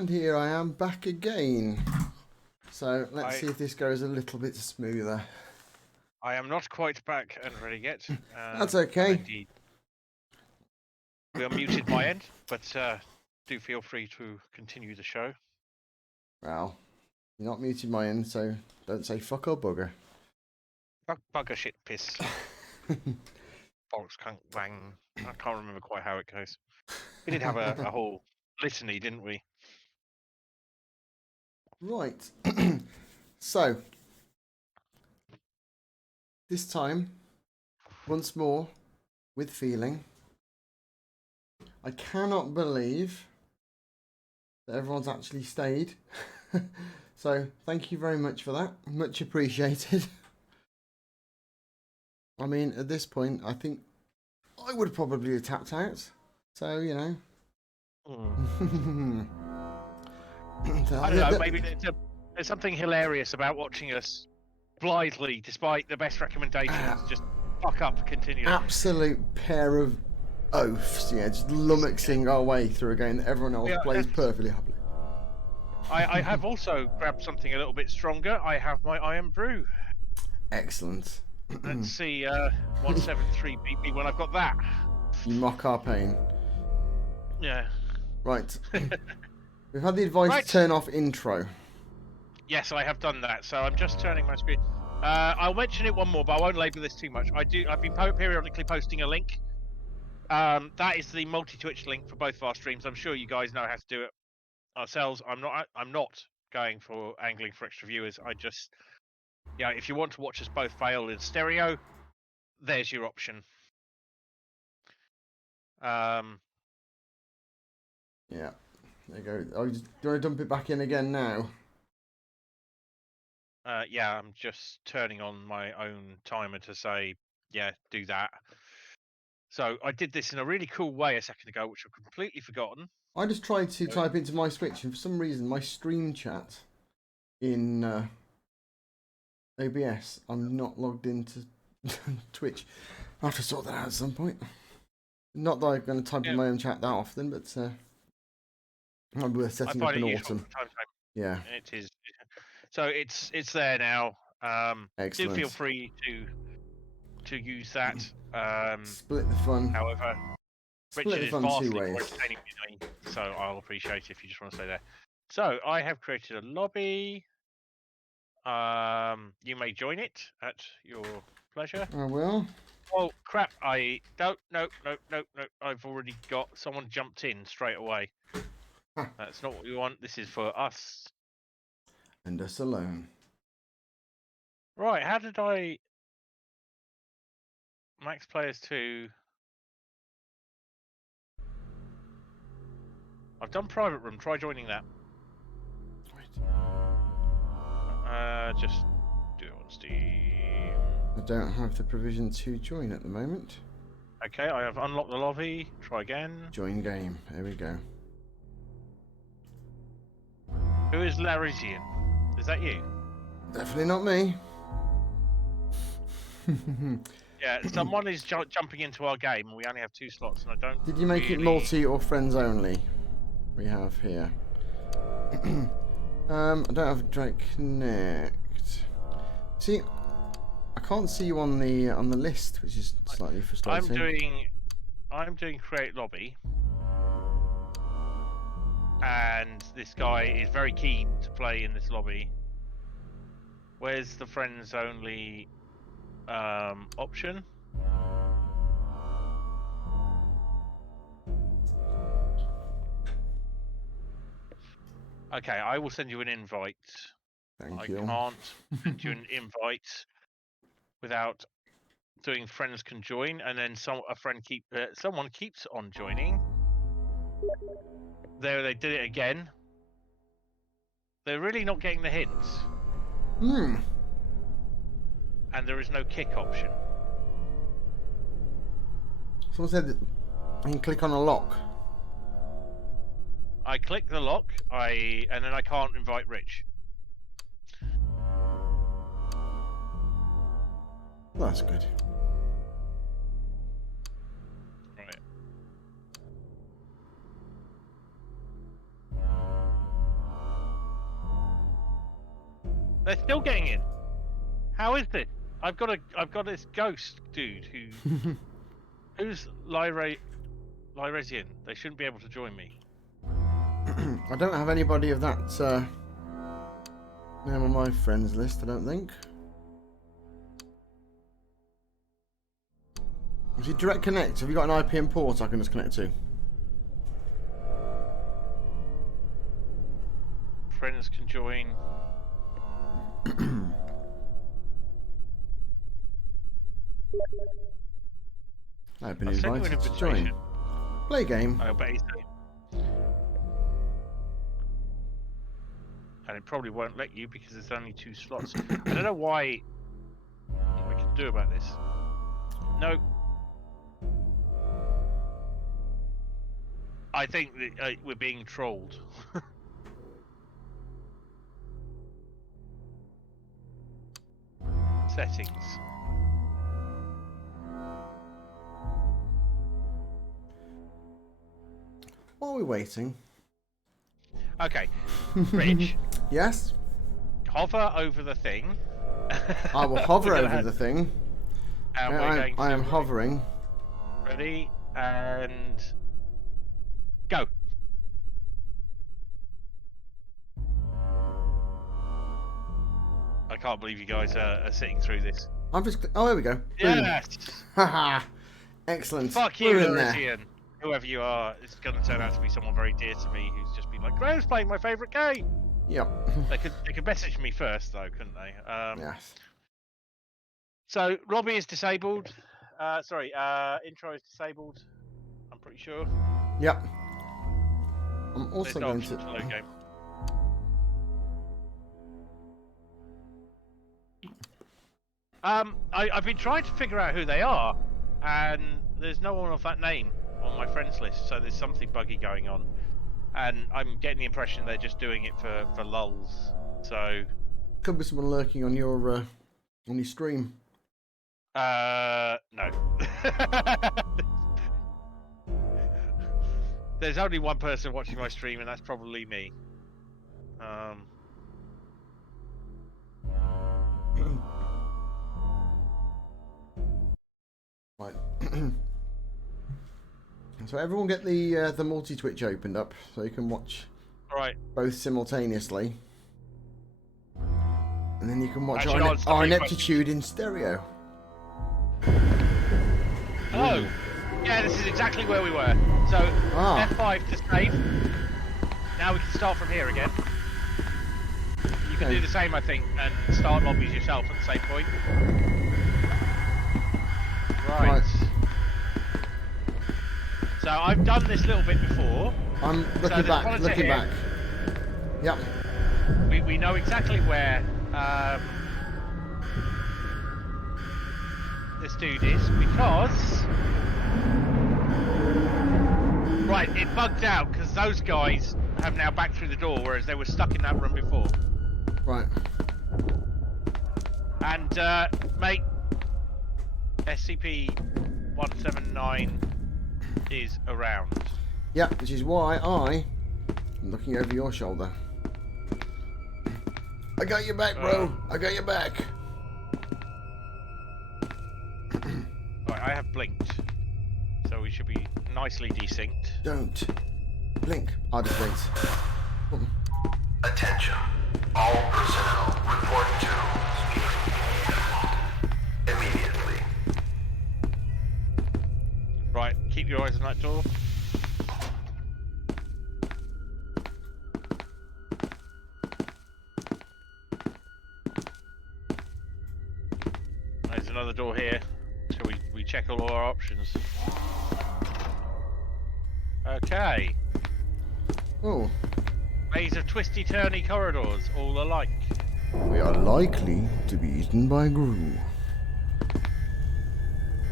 And here I am back again. So let's see if this goes a little bit smoother. I am not quite back and ready yet. That's okay. Indeed. We are muted my end, but do feel free to continue the show. Well, you're not muted my end, so don't say fuck or bugger. Fuck, bugger, shit, piss. Bollocks, cunt, bang. I can't remember quite how it goes. We did have a whole litany, didn't we? Right. So, this time, once more, with feeling, I cannot believe that everyone's actually stayed. So, thank you very much for that. Much appreciated. I mean, at this point, I think I would probably have tapped out. So, you know. I don't know, maybe there's something hilarious about watching us blithely, despite the best recommendations, just fuck up continually. Absolute pair of oafs, yeah, just lummoxing our way through a game that everyone else plays perfectly happily. I have also grabbed something a little bit stronger. I have my Iron Brew. Excellent. Let's see, 173 beat me when I've got that. You mock our pain. Yeah. Right. We've had the advice to turn off intro. Yes, I have done that. So I'm just turning my screen. I'll mention it one more, but I won't labour this too much. I've been periodically posting a link. That is the multi-Twitch link for both of our streams. I'm sure you guys know how to do it ourselves. I'm not going for angling for extra viewers. If you want to watch us both fail in stereo, there's your option. Yeah. There you go. Oh, do you want to dump it back in again now? Yeah, I'm just turning on my own timer to say, yeah, do that. So I did this in a really cool way a second ago, which I've completely forgotten. I just tried to type into my Switch, and for some reason, my stream chat in OBS, I'm not logged into Twitch. I'll have to sort that out at some point. Not that I'm going to type in my own chat that often, but I'm worth setting up in autumn. Yeah, it is. So it's there now. Excellent. Do feel free to use that. Split the fun. However, Split Richard the is fun vastly two more ways. entertaining than me, so I'll appreciate it if you just want to stay there. So I have created a lobby. You may join it at your pleasure. I will. Oh crap! I don't. No. I've already got someone jumped in straight away. That's not what we want. This is for us. And us alone. Right, how did I max players to? I've done private room. Try joining that. Just do it on Steam. I don't have the provision to join at the moment. Okay, I have unlocked the lobby. Try again. Join game. There we go. Who is Larisian? Is that you? Definitely not me. Yeah, someone is jumping into our game, and we only have 2 slots, and I don't. Did you make it multi or friends only? We have here. I don't have Direct Connect. See, I can't see you on the list, which is slightly frustrating. I'm doing create lobby, and this guy is very keen to play in this lobby. Where's the friends only option? Okay, I will send you an invite. Thank you. I can't send you an invite without doing friends can join, and then someone keeps on joining. There, they did it again. They're really not getting the hints. And there is no kick option. Someone said that you can click on a lock. I click the lock, and then I can't invite Rich. Well, that's good. Right. They're still getting in. How is this? I've got this ghost dude who's Lyresian. They shouldn't be able to join me. I don't have anybody of that name on my friends list, I don't think. Is it direct connect? Have you got an IP and port I can just connect to? Friends can join. I've been I'll send you an invited to join. invitation. Play game. I bet he's doing. And it probably won't let you because there's only 2 slots. I don't know why. What we can do about this? No. I think that, we're being trolled. Settings. While we're waiting. Okay, Rich. Yes? Hover over the thing. I will hover We're gonna over have- the thing. And we're going I am to- hovering. Ready and go. I can't believe you guys are sitting through this. I'm just. Oh, there we go. Boom. Yes. Haha. Excellent. Fuck you, We're in there. Lorisian. Whoever you are, it's going to turn out to be someone very dear to me who's just been like, Graham's playing my favourite game. Yep. They could message me first though, couldn't they? Yes. So lobby is disabled. Intro is disabled. I'm pretty sure. Yep. I'm There's also no going option to to. load game. I've been trying to figure out who they are, and there's no one of that name on my friends list, so there's something buggy going on. And I'm getting the impression they're just doing it for lulz. So Could be someone lurking on your stream. no. There's only one person watching my stream, and that's probably me. Right. So everyone get the multi-twitch opened up so you can watch Right. both simultaneously. And then you can watch Actually, our, I'll stop our you ineptitude in stereo. Oh, yeah, this is exactly where we were. So F5 to save. Now we can start from here again. You can do the same, I think, and start lobbies yourself at the same point. Right. So I've done this little bit before. I'm looking there's back, monitor looking here. back. Yep. We know exactly where this dude is because right, it bugged out because those guys have now backed through the door, whereas they were stuck in that room before. Right. And mate, SCP-179 is around. Yep, which is why I'm looking over your shoulder. I got your back, bro. I got your back. Right, I have blinked, so we should be nicely desynced. Don't blink. I'll just wait. Attention. All personnel report to immediately. Right, keep your eyes on that door. There's another door here. Shall we check all our options? Okay. Oh, Maze of twisty turny corridors, all alike. we are likely to be eaten by Gru.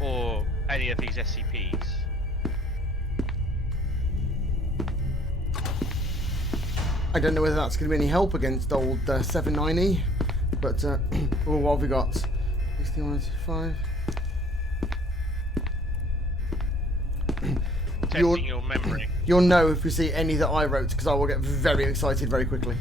Or any of these SCPs. I don't know whether that's going to be any help against old 79E, but oh, what have we got? 6195. Testing your memory. You'll know if we see any that I wrote, because I will get very excited very quickly.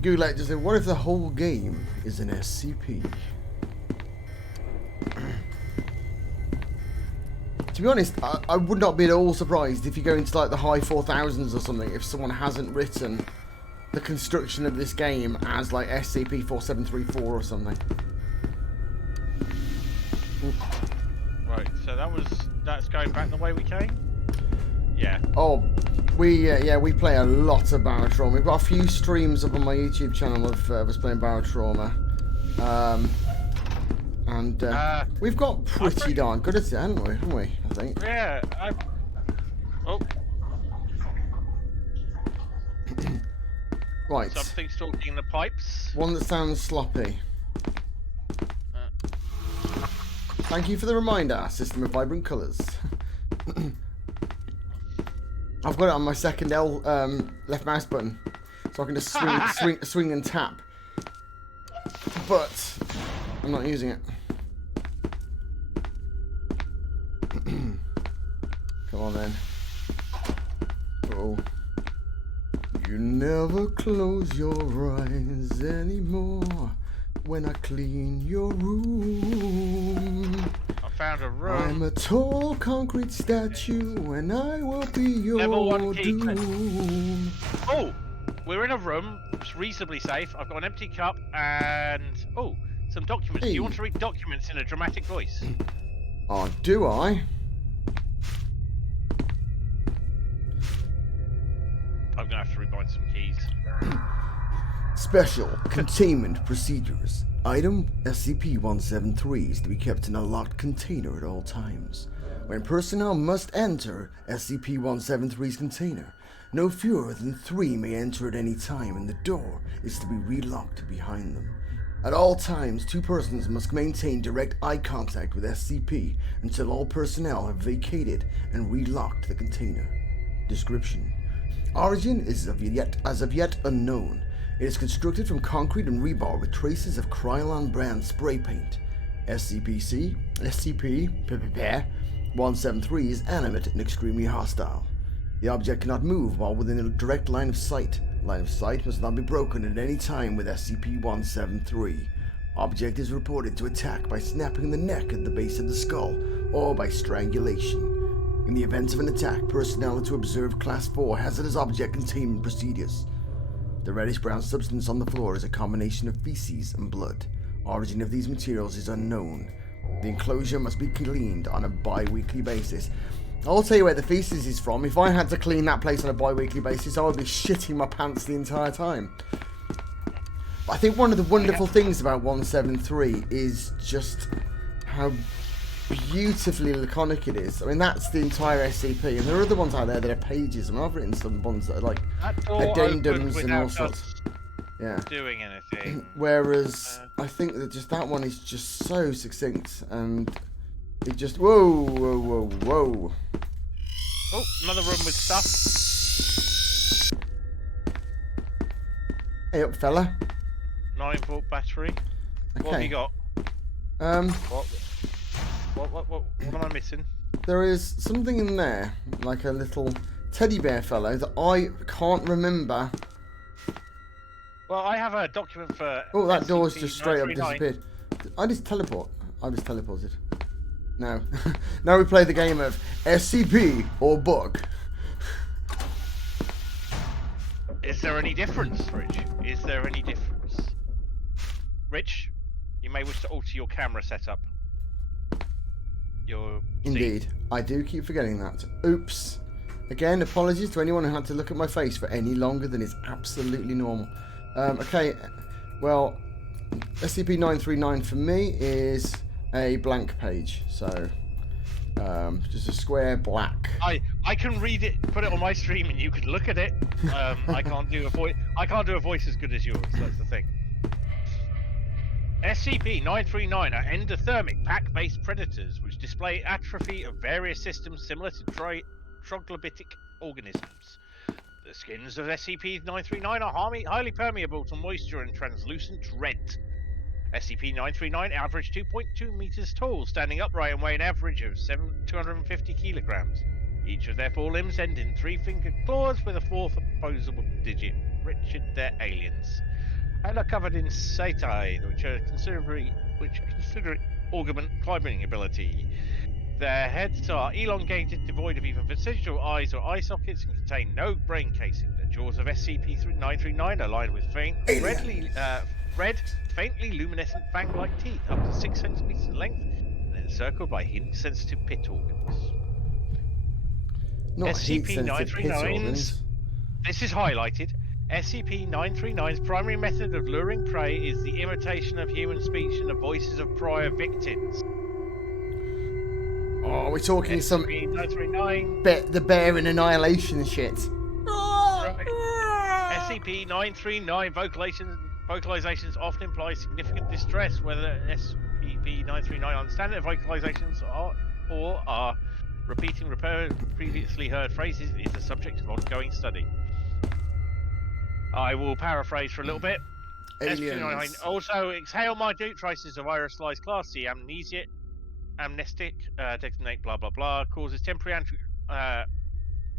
Gulak just said, what if the whole game is an SCP? To be honest, I would not be at all surprised if you go into like the high 4000s or something if someone hasn't written the construction of this game as like SCP-4734 or something. Right, so that's going back the way we came? Yeah. Oh, we play a lot of Barotrauma. We've got a few streams up on my YouTube channel of us playing Barotrauma. And we've got pretty darn good at it, haven't we? I think. Yeah, Oh. Right. Something's talking in the pipes. One that sounds sloppy. Thank you for the reminder, System of Vibrant Colours. I've got it on my second left mouse button, so I can just swing and tap. But I'm not using it. Come on then. Oh. You never close your eyes anymore when I clean your room. I found a room. I'm a tall concrete statue and I will be your Level 1 key doom. Oh, we're in a room. It's reasonably safe. I've got an empty cup and some documents. Hey. Do you want to read documents in a dramatic voice? Oh, do I? I'm gonna have to rebind some keys. Special containment procedures. Item SCP-173 is to be kept in a locked container at all times. When personnel must enter SCP-173's container, no fewer than 3 may enter at any time, and the door is to be relocked behind them. At all times, 2 persons must maintain direct eye contact with SCP until all personnel have vacated and relocked the container. Description: Origin is as of yet unknown. It is constructed from concrete and rebar with traces of Krylon brand spray paint. SCP-173 is animate and extremely hostile. The object cannot move while within a direct line of sight. Line of sight must not be broken at any time with SCP-173. Object is reported to attack by snapping the neck at the base of the skull or by strangulation. In the event of an attack, personnel are to observe Class 4 hazardous object containment procedures. The reddish-brown substance on the floor is a combination of feces and blood. Origin of these materials is unknown. The enclosure must be cleaned on a bi-weekly basis. I'll tell you where the feces is from. If I had to clean that place on a bi-weekly basis, I would be shitting my pants the entire time. But I think one of the wonderful things about 173 is just how beautifully laconic it is. I mean, that's the entire SCP, and there are other ones out there that are pages. I mean, I've written some ones that are like addendums and all sorts. Yeah. Doing anything. Whereas I think that just that one is just so succinct, and it just whoa. Oh, another room with stuff. Hey up, fella. 9-volt battery. Okay. What have you got? What am I missing? There is something in there, like a little teddy bear fellow that I can't remember. Well, I have a document for. Oh, that door's just straight up 939. disappeared. I just teleported. No. Now we play the game of SCP or book. Is there any difference, Rich? Is there any difference? Rich, you may wish to alter your camera setup. Indeed. I do keep forgetting that. Oops. Again, apologies to anyone who had to look at my face for any longer than is absolutely normal. Okay, well, SCP-939 for me is a blank page, so just a square black. I can read it, put it on my stream, and you can look at it. I can't do a voice. I can't do a voice as good as yours. That's the thing. SCP-939 are endothermic pack-based predators which display atrophy of various systems similar to troglodytic organisms. The skins of SCP-939 are highly permeable to moisture and translucent red. SCP-939 average 2.2 meters tall, standing upright and weigh an average of 250 kilograms. Each of their 4 limbs end in 3-fingered claws with a 4th opposable digit. enriched their aliens, and are covered in setae, which consider augment climbing ability. Their heads are elongated, devoid of either vestigial eyes or eye sockets, and contain no brain casing. The jaws of SCP-939 are lined with red, faintly luminescent fang-like teeth up to 6 centimeters in length, and encircled by heat-sensitive pit organs. Not heat-sensitive pit organs. This is highlighted. SCP-939's primary method of luring prey is the imitation of human speech and the voices of prior victims. Oh, we're talking some SCP-939. the bear in Annihilation shit. Right. SCP-939 vocalizations often imply significant distress, whether SCP-939 understands their vocalizations or are repeating previously heard phrases is the subject of ongoing study. I will paraphrase for a little bit. Aliens. Also, exhale minute traces of aerosolized class C amnestic, designate blah blah blah, causes temporary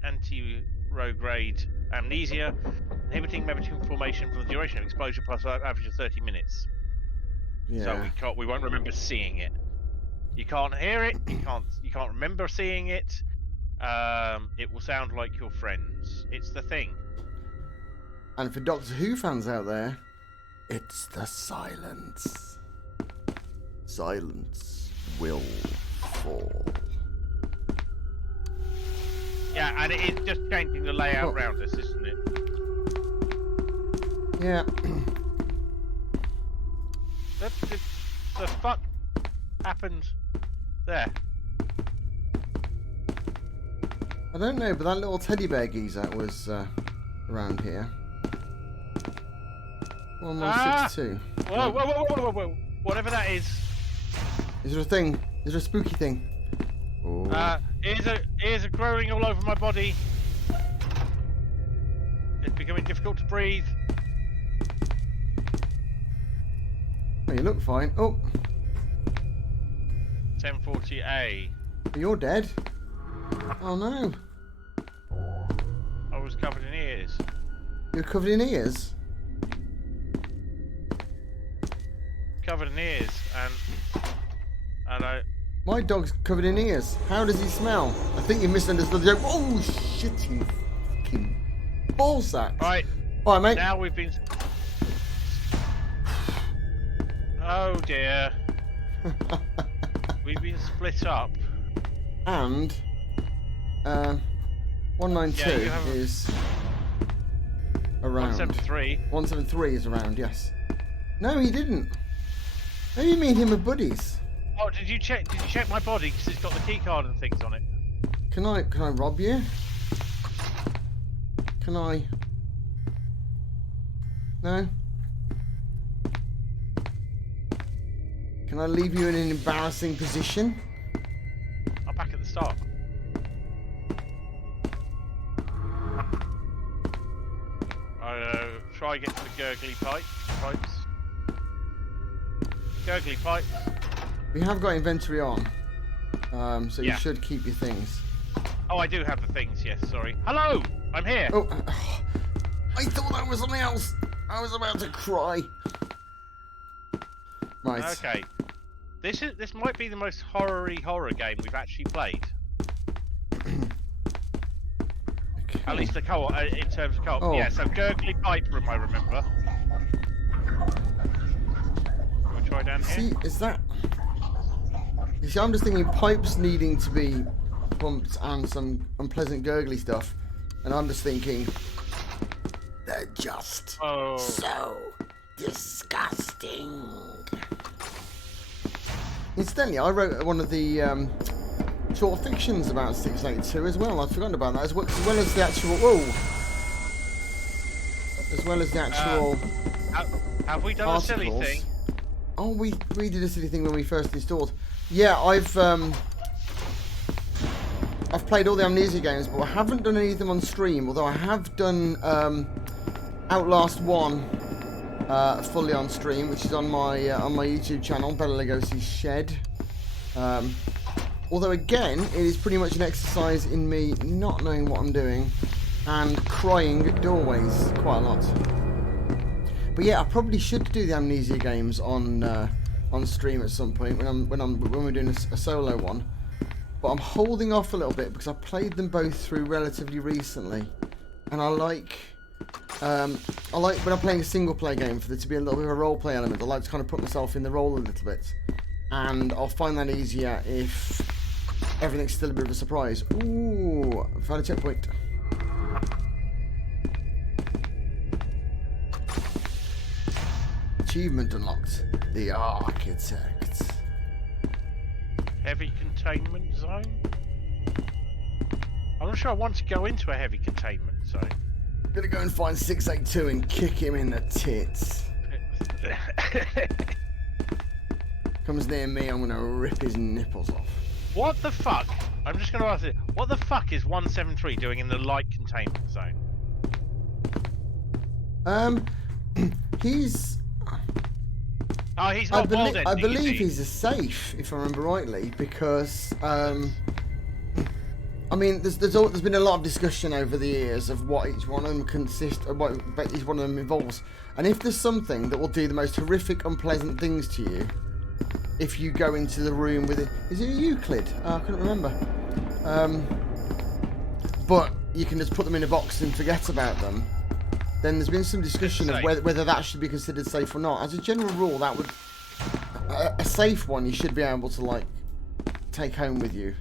anti-retrograde amnesia, inhibiting memory formation for the duration of exposure plus average of 30 minutes. Yeah. So we won't remember seeing it. You can't hear it. You can't remember seeing it. It will sound like your friends. It's the thing. And for Doctor Who fans out there, it's the silence. Silence will fall. Yeah, and it is just changing the layout around us, isn't it? Yeah. The fuck happened there? I don't know, but that little teddy bear geezer was around here. 1162. Whoa! Whatever that is. Is there a thing? Is there a spooky thing? Oh. Ears are growing all over my body. It's becoming difficult to breathe. Oh, you look fine. Oh. 1040A. You're dead. Oh no. I was covered in ears. You're covered in ears? Covered in ears, and I. My dog's covered in ears. How does he smell? I think you misunderstood the joke. Oh shit, you fucking ballsack. Right. Alright, mate. Now we've been. Oh dear. We've been split up. And 192 is around. 173. 173 is around, yes. No, he didn't. Maybe me and him are buddies. Oh, did you check my body? Because it's got the key card and things on it. Can I rob you? Can I? No? Can I leave you in an embarrassing position? I'm back at the start. I'll try get to the gurgly pipes. Gurgly pipes. We have got inventory on, so you Yeah. should keep your things. Oh, I do have the things, yes, sorry. Hello! I'm here! Oh, I thought that was something else. I was about to cry. Right. Okay. This might be the most horror game we've actually played. Okay. At least the co-op, in terms of co-op. Oh. Yeah, so gurgly pipe room, I remember. Can we try down here? See, is that... You see, I'm just thinking pipes needing to be pumped and some unpleasant gurgly stuff. And I'm just thinking... They're just so disgusting. Incidentally, I wrote one of the short fictions about 682 as well. I'd forgotten about that, as well as the actual... Whoa! As well as the actual... Have we done articles. a silly thing? Oh, we did a silly thing when we first installed. Yeah, I've played all the Amnesia games, but I haven't done any of them on stream. Although I have done Outlast 1 fully on stream, which is on my YouTube channel, Bela Lugosi's Shed. Although again, it is pretty much an exercise in me not knowing what I'm doing and crying at doorways quite a lot. But yeah, I probably should do the Amnesia games on stream at some point when we're doing a solo one. But I'm holding off a little bit because I played them both through relatively recently, and I like when I'm playing a single player game for there to be a little bit of a role play element. I like to kind of put myself in the role a little bit, and I'll find that easier if everything's still a bit of a surprise. Ooh, I found a checkpoint. Achievement unlocked. The Architect. Heavy containment zone? I'm not sure I want to go into a heavy containment zone. Gonna go and find 682 and kick him in the tits. Comes near me, I'm gonna rip his nipples off. What the fuck? I'm just gonna ask it. What the fuck is 173 doing in the light containment zone? He's... Oh, he's not world ending, I believe is he? he's a safe, if I remember rightly, because I mean, there's been a lot of discussion over the years of what each one of them consists, of what each one of them involves, and if there's something that will do the most horrific, unpleasant things to you, if you go into the room with it, is it a Euclid? I couldn't remember. But you can just put them in a box and forget about them. Then there's been some discussion of whether that should be considered safe or not. As a general rule, that would a safe one you should be able to like take home with you.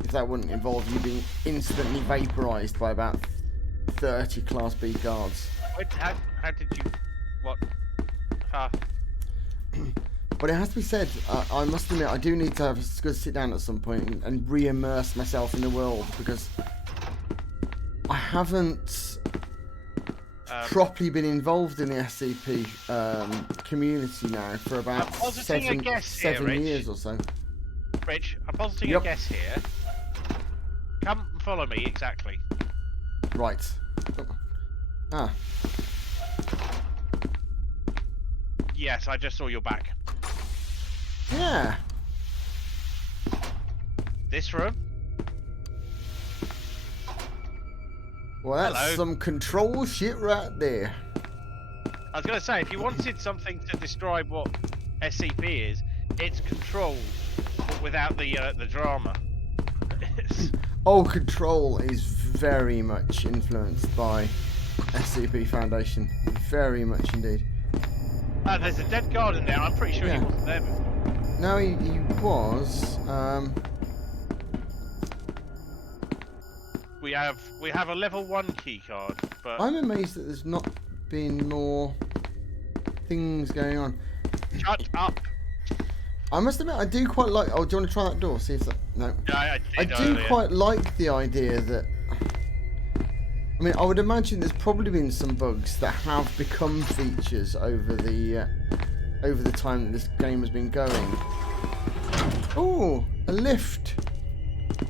If that wouldn't involve you being instantly vaporized by about 30 Class B guards. How did you... What? But it has to be said, I must admit, I do need to have a good sit down at some point and re-immerse myself in the world, because I haven't properly been involved in the SCP community now for about seven years or so. Rich, I'm positing a guess here. Come and follow me, exactly. Right. Ah. Yes, I just saw your back. Yeah. This room? Well, that's Hello. some control shit right there. I was going to say, if you wanted something to describe what SCP is, it's control, but without the drama. Oh, Control is very much influenced by SCP Foundation. Very much indeed. There's a dead guard in there. I'm pretty sure he wasn't there before. No, he was. We have a level 1 key card, but I'm amazed that there's not been more things going on. shut up. I must admit, I do quite like... Oh, do you want to try that door? See if that... No. I do earlier. quite like the idea that... I mean, I would imagine there's probably been some bugs that have become features over the time that this game has been going. Oh, a lift.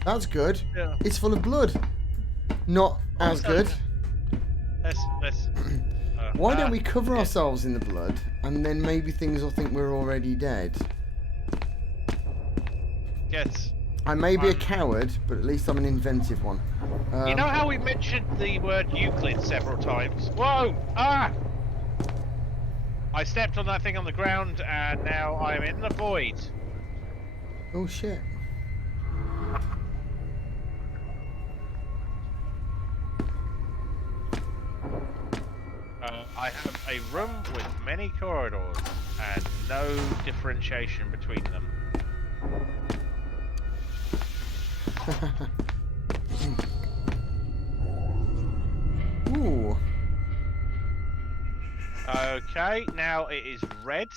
That's good. Yeah. It's full of blood. Not as good. Let's Why don't we cover ourselves in the blood, and then maybe things will think we're already dead? Yes. I may be a coward, but at least I'm an inventive one. You know how we mentioned the word Euclid several times? Whoa! Ah! I stepped on that thing on the ground, and now I'm in the void. Oh shit. I have a room with many corridors, and no differentiation between them. Ooh. Okay, now it is red,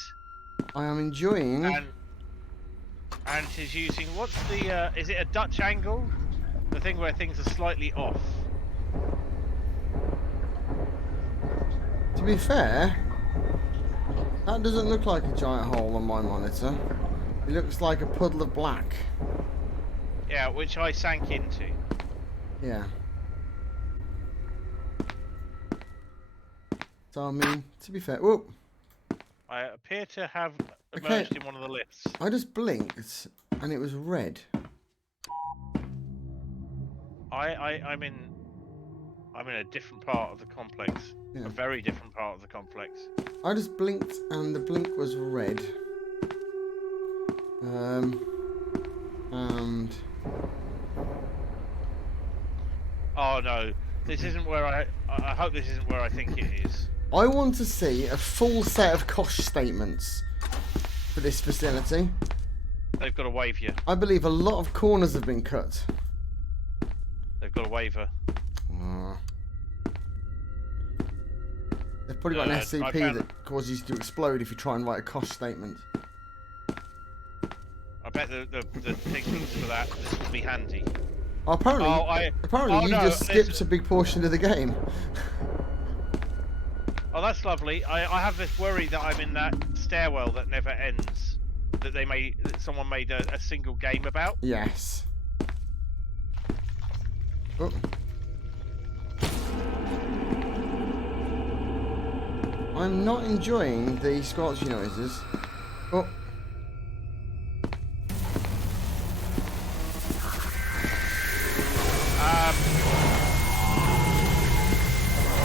I am enjoying. and it is using, what's the, is it a Dutch angle? The thing where things are slightly off. To be fair, that doesn't look like a giant hole on my monitor. It looks like a puddle of black. Yeah, which I sank into. Yeah. So I mean, to be fair, whoa! I appear to have emerged in one of the lifts. I just blinked and it was red. I'm in I'm in a different part of the complex. Yeah. A very different part of the complex. I just blinked and the blink was red. And Oh no, this isn't where I hope this isn't where I think it is. I want to see a full set of cost statements for this facility. They've got a waiver. I believe a lot of corners have been cut. They've got a waiver. They've probably got an SCP found- that causes you to explode if you try and write a cost statement. I bet the things for that, this will be handy. Oh, apparently, Oh, you no, just skipped a big portion of the game. Oh, that's lovely. I have this worry that I'm in that stairwell that never ends. That someone made a single game about. Yes. Oh. I'm not enjoying the scratchy noises. Oh.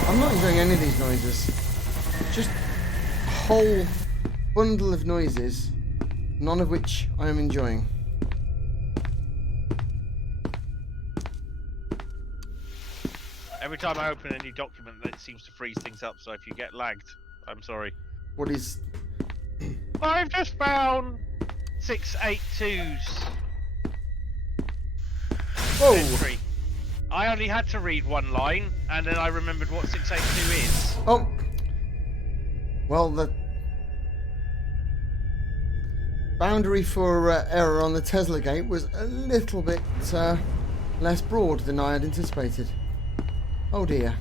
I'm not enjoying any of these noises. Just a whole bundle of noises, none of which I am enjoying. Every time I open a new document, it seems to freeze things up. So if you get lagged, I'm sorry. What is... I've just found 682's Whoa! entry. I only had to read one line, and then I remembered what 682 is. Oh! Well, the boundary for error on the Tesla gate was a little bit less broad than I had anticipated. Oh dear.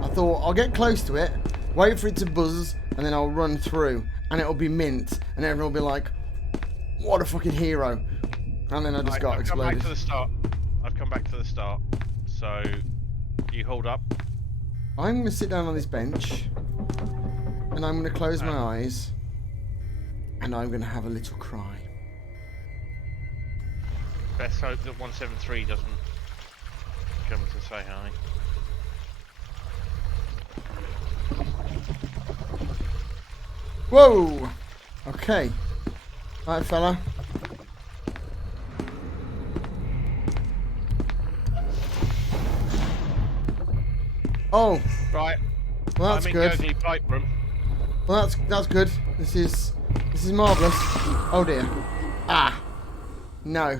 I thought I'll get close to it, wait for it to buzz, and then I'll run through, and it'll be mint, and everyone will be like, what a fucking hero. And then I just got exploded. I've come back to the start. I've come back to the start. So, you hold up. I'm going to sit down on this bench, and I'm going to close my eyes, and I'm going to have a little cry. Let's hope that 173 doesn't come to say hi. Whoa! Okay. Right, fella. Oh, Right. well that's I'm in good. Gurgly Pipe Room. Well that's good. This is marvelous. Oh dear. Ah. No.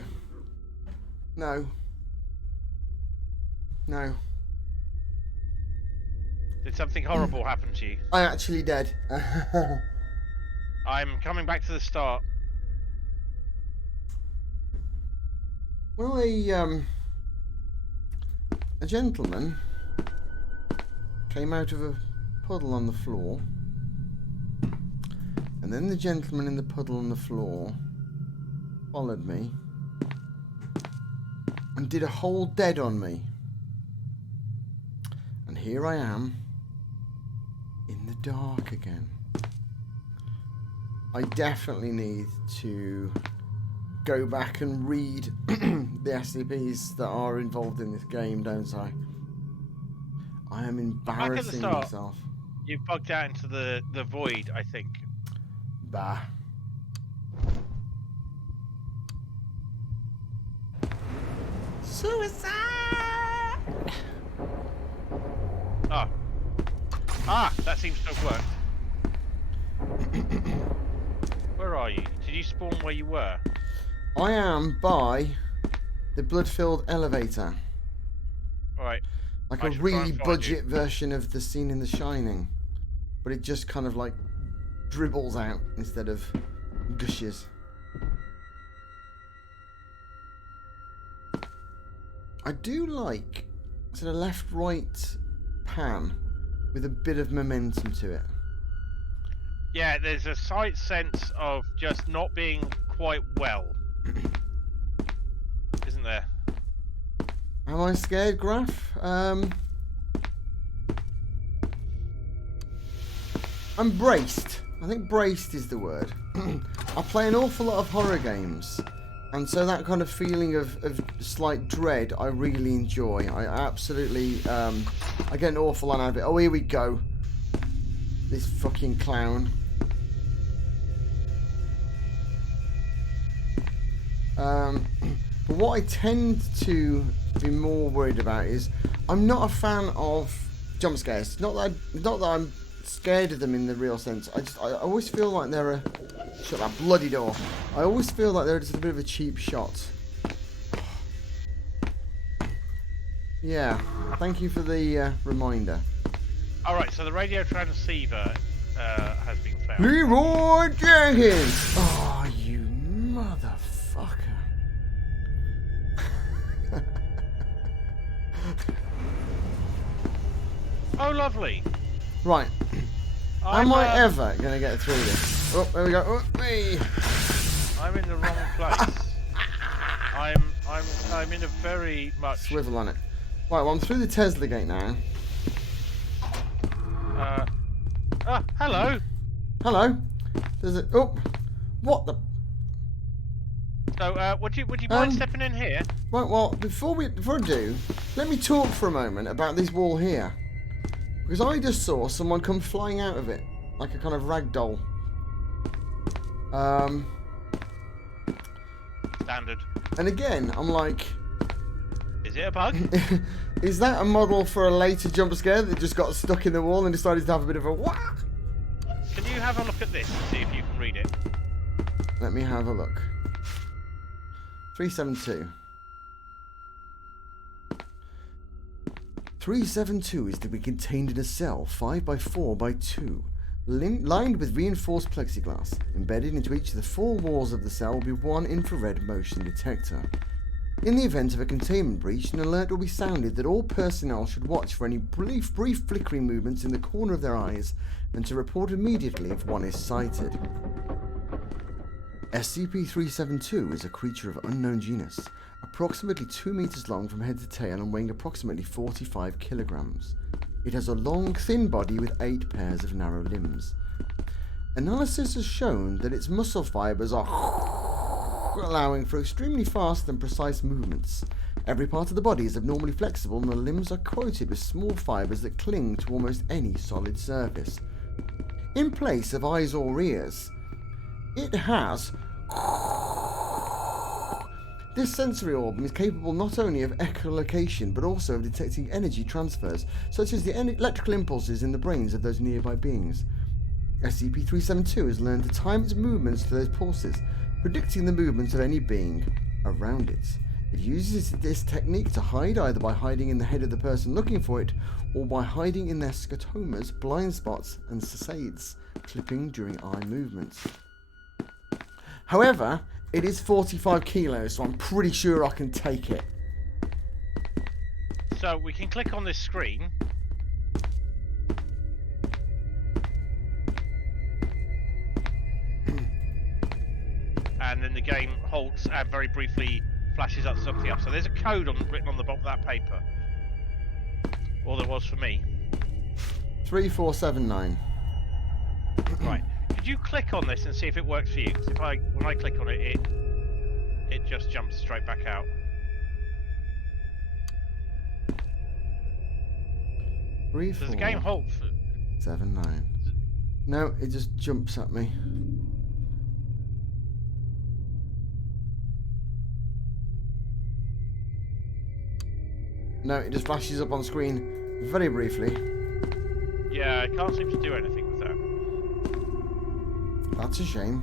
No. No. Did something horrible happen to you? I actually dead. I'm coming back to the start. Well, a gentleman came out of a puddle on the floor, and then the gentleman in the puddle on the floor followed me and did a whole dead on me. And here I am in the dark again. I definitely need to go back and read the SCPs that are involved in this game, don't I? I am embarrassing myself. You've bugged out into the void, I think. Bah. Suicide! Ah, that seems to have worked. Where are you? Did you spawn where you were? I am by the blood-filled elevator. Alright. Like I a shall try really and find budget version of the scene in The Shining. But it just kind of like dribbles out instead of gushes. I do like sort of left-right pan with a bit of momentum to it. Yeah, there's a slight sense of just not being quite well. Isn't there? Am I scared, Graf? I'm braced. I think braced is the word. I play an awful lot of horror games, And so that kind of feeling of slight dread, I really enjoy. I absolutely, I get an awful lot out of it. Oh, here we go. This fucking clown. But what I tend to be more worried about is I'm not a fan of jump scares. Not that I'm scared of them in the real sense. I always feel like they're a... Shut that bloody door. I always feel like they're just a bit of a cheap shot. Yeah, thank you for the reminder. Alright, so the radio transceiver has been found. Leroy Jenkins! Oh, you motherfucker. Oh, lovely. Right. Am I ever going to get through this? Oh, there we go. Oh, me. I'm in the wrong place. I'm in a very much... Swivel on it. Right, well, I'm through the Tesla gate now. Hello. Hello. There's a... Oh. What the... So, would you mind stepping in here? Right, well, before I do, let me talk for a moment about this wall here. Because I just saw someone come flying out of it. Like a kind of ragdoll. Standard. And again, I'm like... Is it a bug? Is that a model for a later jump scare that just got stuck in the wall and decided to have a bit of a what? Can you have a look at this and see if you can read it? Let me have a look. 372. 372 is to be contained in a cell 5 by 4 by 2, lined with reinforced plexiglass. Embedded into each of the 4 walls of the cell will be one infrared motion detector. In the event of a containment breach, an alert will be sounded that all personnel should watch for any brief flickering movements in the corner of their eyes and to report immediately if one is sighted. SCP-372 is a creature of unknown genus, approximately 2 meters long from head to tail and weighing approximately 45 kilograms. It has a long, thin body with 8 pairs of narrow limbs. Analysis has shown that its muscle fibers are allowing for extremely fast and precise movements. Every part of the body is abnormally flexible and the limbs are coated with small fibers that cling to almost any solid surface. In place of eyes or ears, it has... This sensory organ is capable not only of echolocation but also of detecting energy transfers, such as the electrical impulses in the brains of those nearby beings. SCP-372 has learned to time its movements to those pulses, predicting the movements of any being around it. It uses this technique to hide either by hiding in the head of the person looking for it or by hiding in their scotomas, blind spots and saccades, clipping during eye movements. However, it is 45 kilos, so I'm pretty sure I can take it. So we can click on this screen. And then the game halts and very briefly flashes up something up. So there's a code written on the bottom of that paper. Or there was for me. 3479. Right. Could you click on this and see if it works for you? Because when I click on it, it just jumps straight back out. 3, Does the game halt? 7, 9. No, it just jumps at me. No, it just flashes up on screen very briefly. Yeah, I can't seem to do anything with that. That's a shame.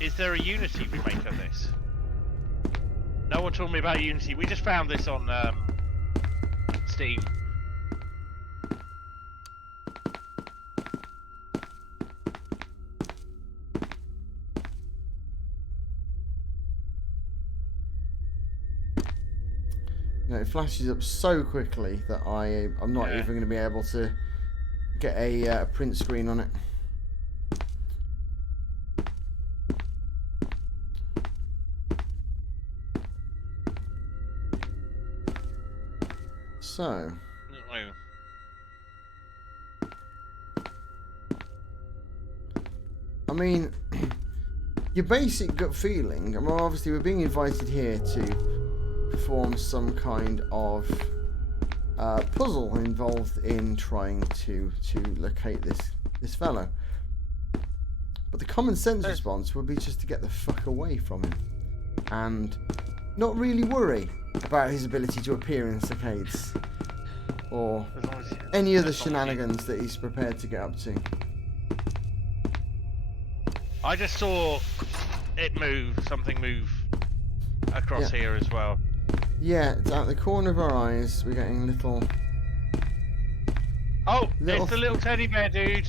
Is there a Unity remake of this? No one told me about Unity. We just found this on Steam. No, it flashes up so quickly that I'm not even going to be able to get a print screen on it. So, mean, your basic gut feeling, I mean, obviously we're being invited here to perform some kind of puzzle involved in trying to locate this fellow. But the common sense response would be just to get the fuck away from him. And not really worry about his ability to appear in saccades. Or any other shenanigans that he's prepared to get up to. I just saw something move across here as well. Yeah, it's out the corner of our eyes. We're getting little... Oh, it's the little teddy bear dude.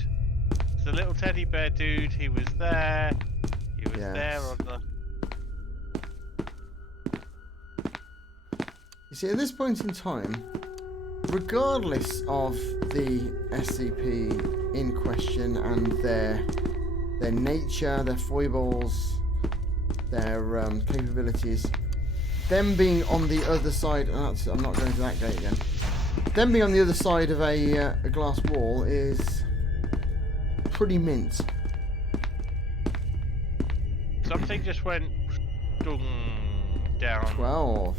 It's the little teddy bear dude. He was there. He was there on the... You see, at this point in time, regardless of the SCP in question and their nature, their foibles, their capabilities, them being on the other side, I'm not going to that gate again, them being on the other side of a glass wall is pretty mint. Something just went down. 12.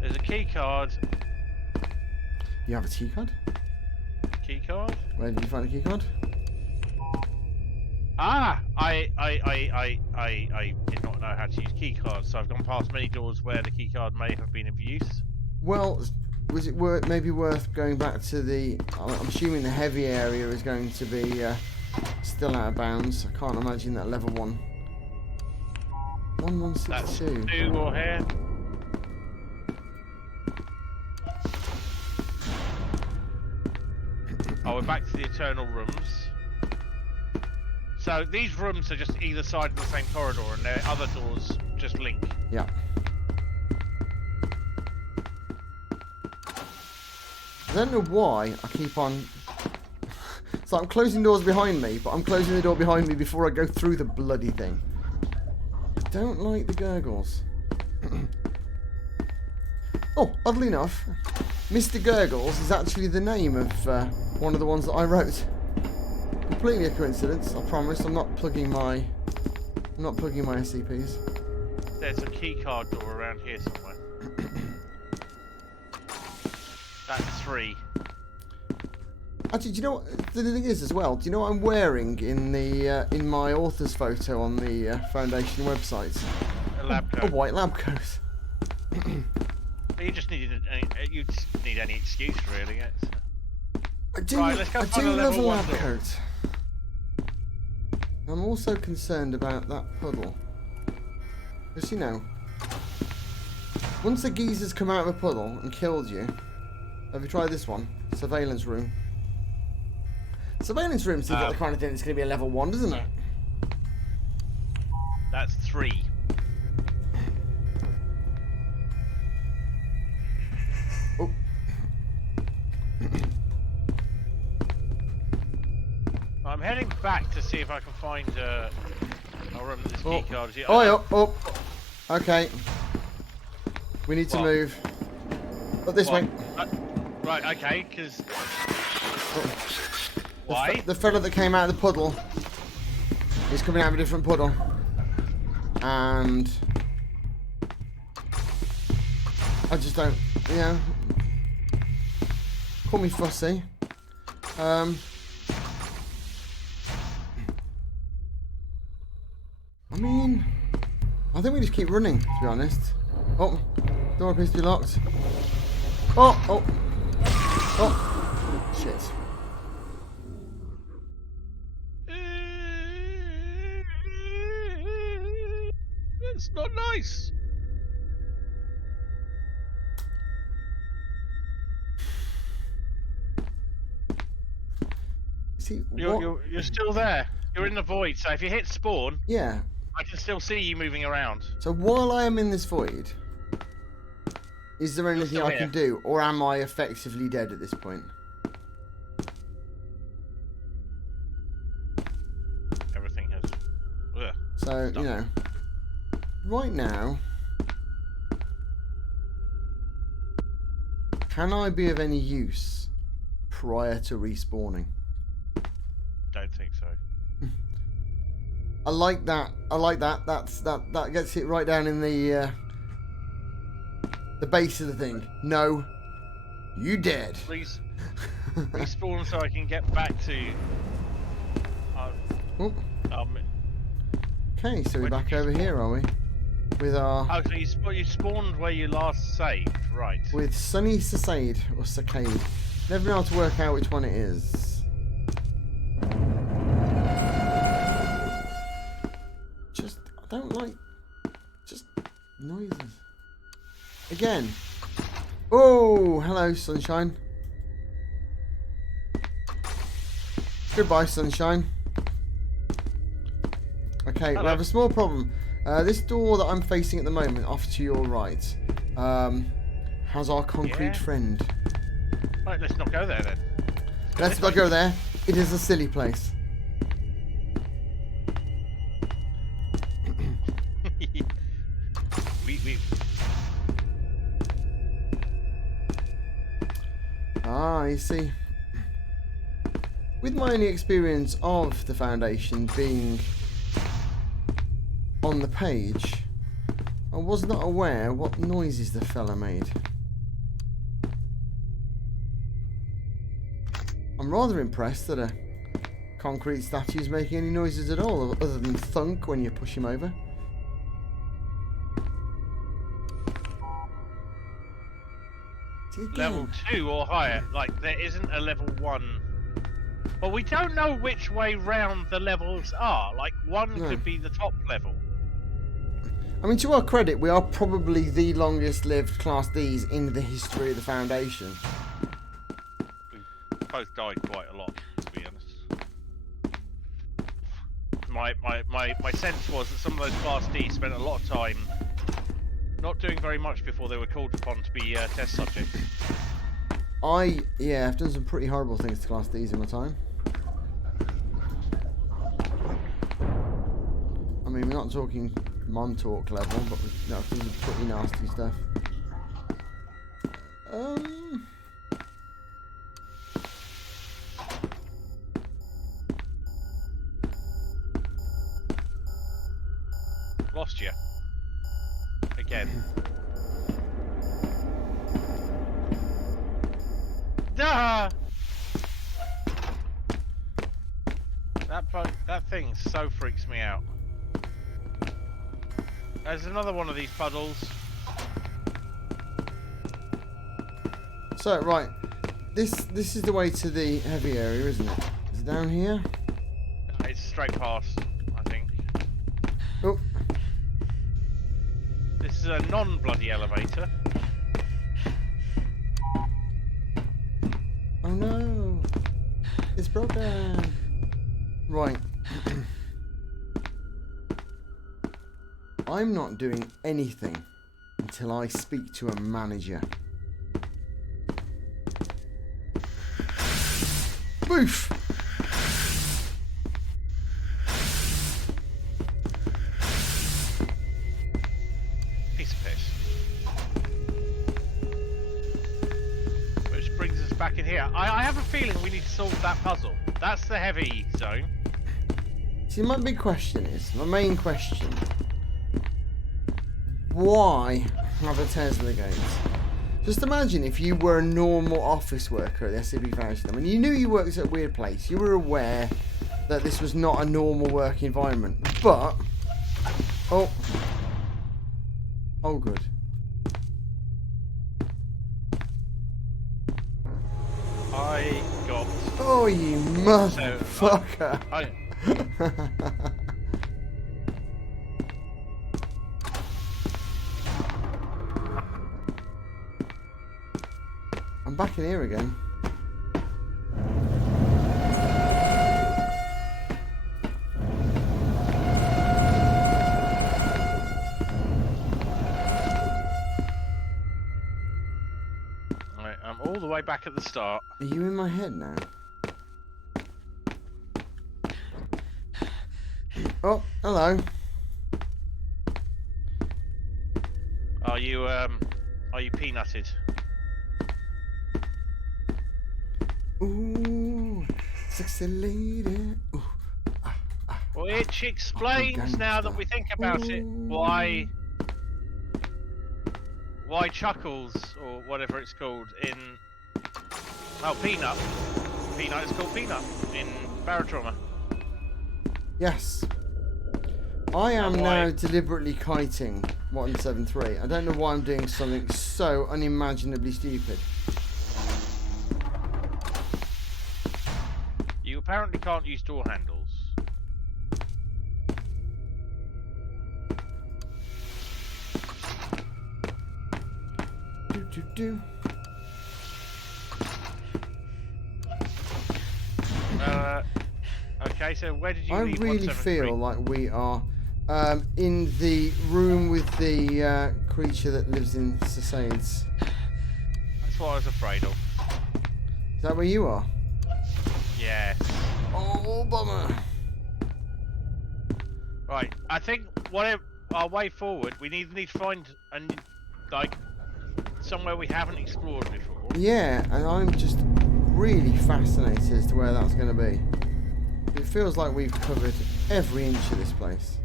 There's a key card. You have a key card? Key card? Where did you find a key card? Ah! I did not know how to use key cards, so I've gone past many doors where the key card may have been of use. Well, was it maybe worth going back to the... I'm assuming the heavy area is going to be still out of bounds. I can't imagine that level 1. 1162. That's 2 or here. Oh, we're back to the eternal rooms. So these rooms are just either side of the same corridor, and their other doors just link. Yeah. I don't know why I keep on... So I'm closing doors behind me, but I'm closing the door behind me before I go through the bloody thing. I don't like the gurgles. Oh, oddly enough, Mr. Gurgles is actually the name of one of the ones that I wrote. Completely a coincidence, I promise. I'm not plugging my SCPs. There's a key card door around here somewhere. That's 3. Actually, do you know what the thing is as well? Do you know what I'm wearing in the in my author's photo on the Foundation website? A lab coat. A white lab coat. You just need any excuse, really. I do, Right, let's go I find do a love a level 1 lab door. coat. I'm also concerned about that puddle. Because, you know, once the geezer's come out of a puddle and killed you, have you tried this one? Surveillance room. Surveillance room seems like the kind of thing that's going to be a level 1, doesn't it? That's 3. Oh. I'm heading back to see if I can find a room that this key card is. Oh. Okay. We need to move. Up this way. Right, okay, because... Why? The fella that came out of the puddle is coming out of a different puddle. And... I just don't... Yeah. Call me fussy. I mean... I think we just keep running, to be honest. Oh, door appears to be locked. Oh! Shit. It's not nice. See, You're still there. You're in the void, so if you hit spawn, yeah. I can still see you moving around. So while I am in this void, is there anything I can do, or am I effectively dead at this point? Everything has... Ugh. So, you know, right now, can I be of any use prior to respawning? I like that. I like that. That gets it right down in the base of the thing. No, you dead. Please respawn so I can get back to. Oh. Okay, so we're back over here, are we? With our. Oh, so you spawned where you last saved, right? With Sunny Sacade or Sacade. Never been able to work out which one it is. I don't like just noises. Again. Oh, hello, sunshine. Goodbye, sunshine. Okay, hello. We have a small problem. This door that I'm facing at the moment, off to your right, has our concrete friend. Right, let's not go there then. Let's not go there. It is a silly place. Ah, you see. With my only experience of the Foundation being on the page, I was not aware what noises the fella made. I'm rather impressed that a concrete statue is making any noises at all, other than thunk when you push him over. Level 2 or higher. Like, there isn't a level 1. Well, we don't know which way round the levels are. Like, one could be the top level. I mean, to our credit, we are probably the longest lived Class Ds in the history of the Foundation. We both died quite a lot, to be honest. My sense was that some of those Class Ds spent a lot of time not doing very much before they were called upon to be test subjects. I've done some pretty horrible things to Class Ds in my time. I mean, we're not talking Montauk level, but we've done some pretty nasty stuff. Lost you. Again. Duh! That thing so freaks me out. There's another one of these puddles. So, right. This is the way to the heavy area, isn't it? Is it down here? It's straight past, I think. Oh. This is a non-bloody elevator. Oh no! It's broken! Right. I'm not doing anything until I speak to a manager. Boof! Piece of piss. Which brings us back in here. I have a feeling we need to solve that puzzle. That's the heavy zone. See, my big question is, my main question, why have a Tesla gate? Just imagine if you were a normal office worker at the SCP Foundation. I mean, you knew you worked at a weird place. You were aware that this was not a normal work environment. But, oh good. I got... Oh, you motherfucker. I'm back in here again. Right, I'm all the way back at the start. Are you in my head now? Oh, hello. Are you peanutted? Ooh, sexy lady. Ooh, Which explains, now that we think about it, why Chuckles, or whatever it's called, in... Oh, Peanut. Peanut is called Peanut in Barotrauma. Yes. I am now deliberately kiting 173. I don't know why I'm doing something so unimaginably stupid. You apparently can't use door handles. Do. Okay, so where did you I leave really 173? feel like we are in the room with the creature that lives in Sassades. That's what I was afraid of. Is that where you are? Yes. Oh, bummer. Right, I think our way forward, we need to find somewhere we haven't explored before. Yeah, and I'm just really fascinated as to where that's going to be. It feels like we've covered every inch of this place.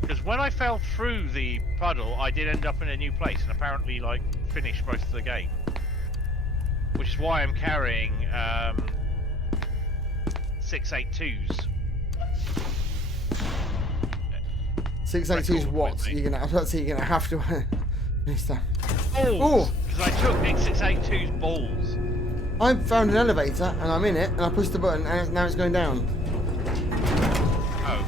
Because when I fell through the puddle, I did end up in a new place and apparently finished most of the game. Which is why I'm carrying 682s. 682's what? You're gonna have to finish that. Balls! Because I took Nick 682's balls. I found an elevator and I'm in it and I pushed the button and now it's going down. Oh.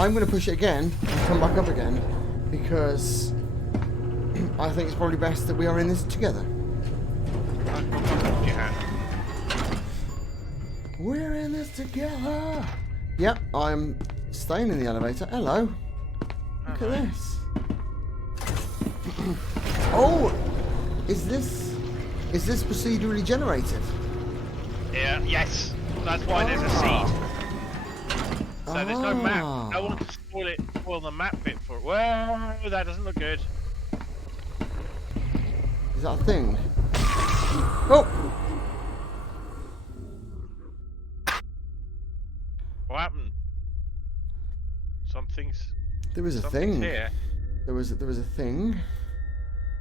I'm going to push it again and come back up again because I think it's probably best that we are in this together. We're in this together. Yep, I'm staying in the elevator. Hello. Look at this. Oh, is this procedurally generated? Yeah. Yes. That's why there's a seed. So there's no map. No one can spoil the map bit for it. Well, that doesn't look good. Is that a thing? Oh! What happened? There was a thing. Here. There was a thing.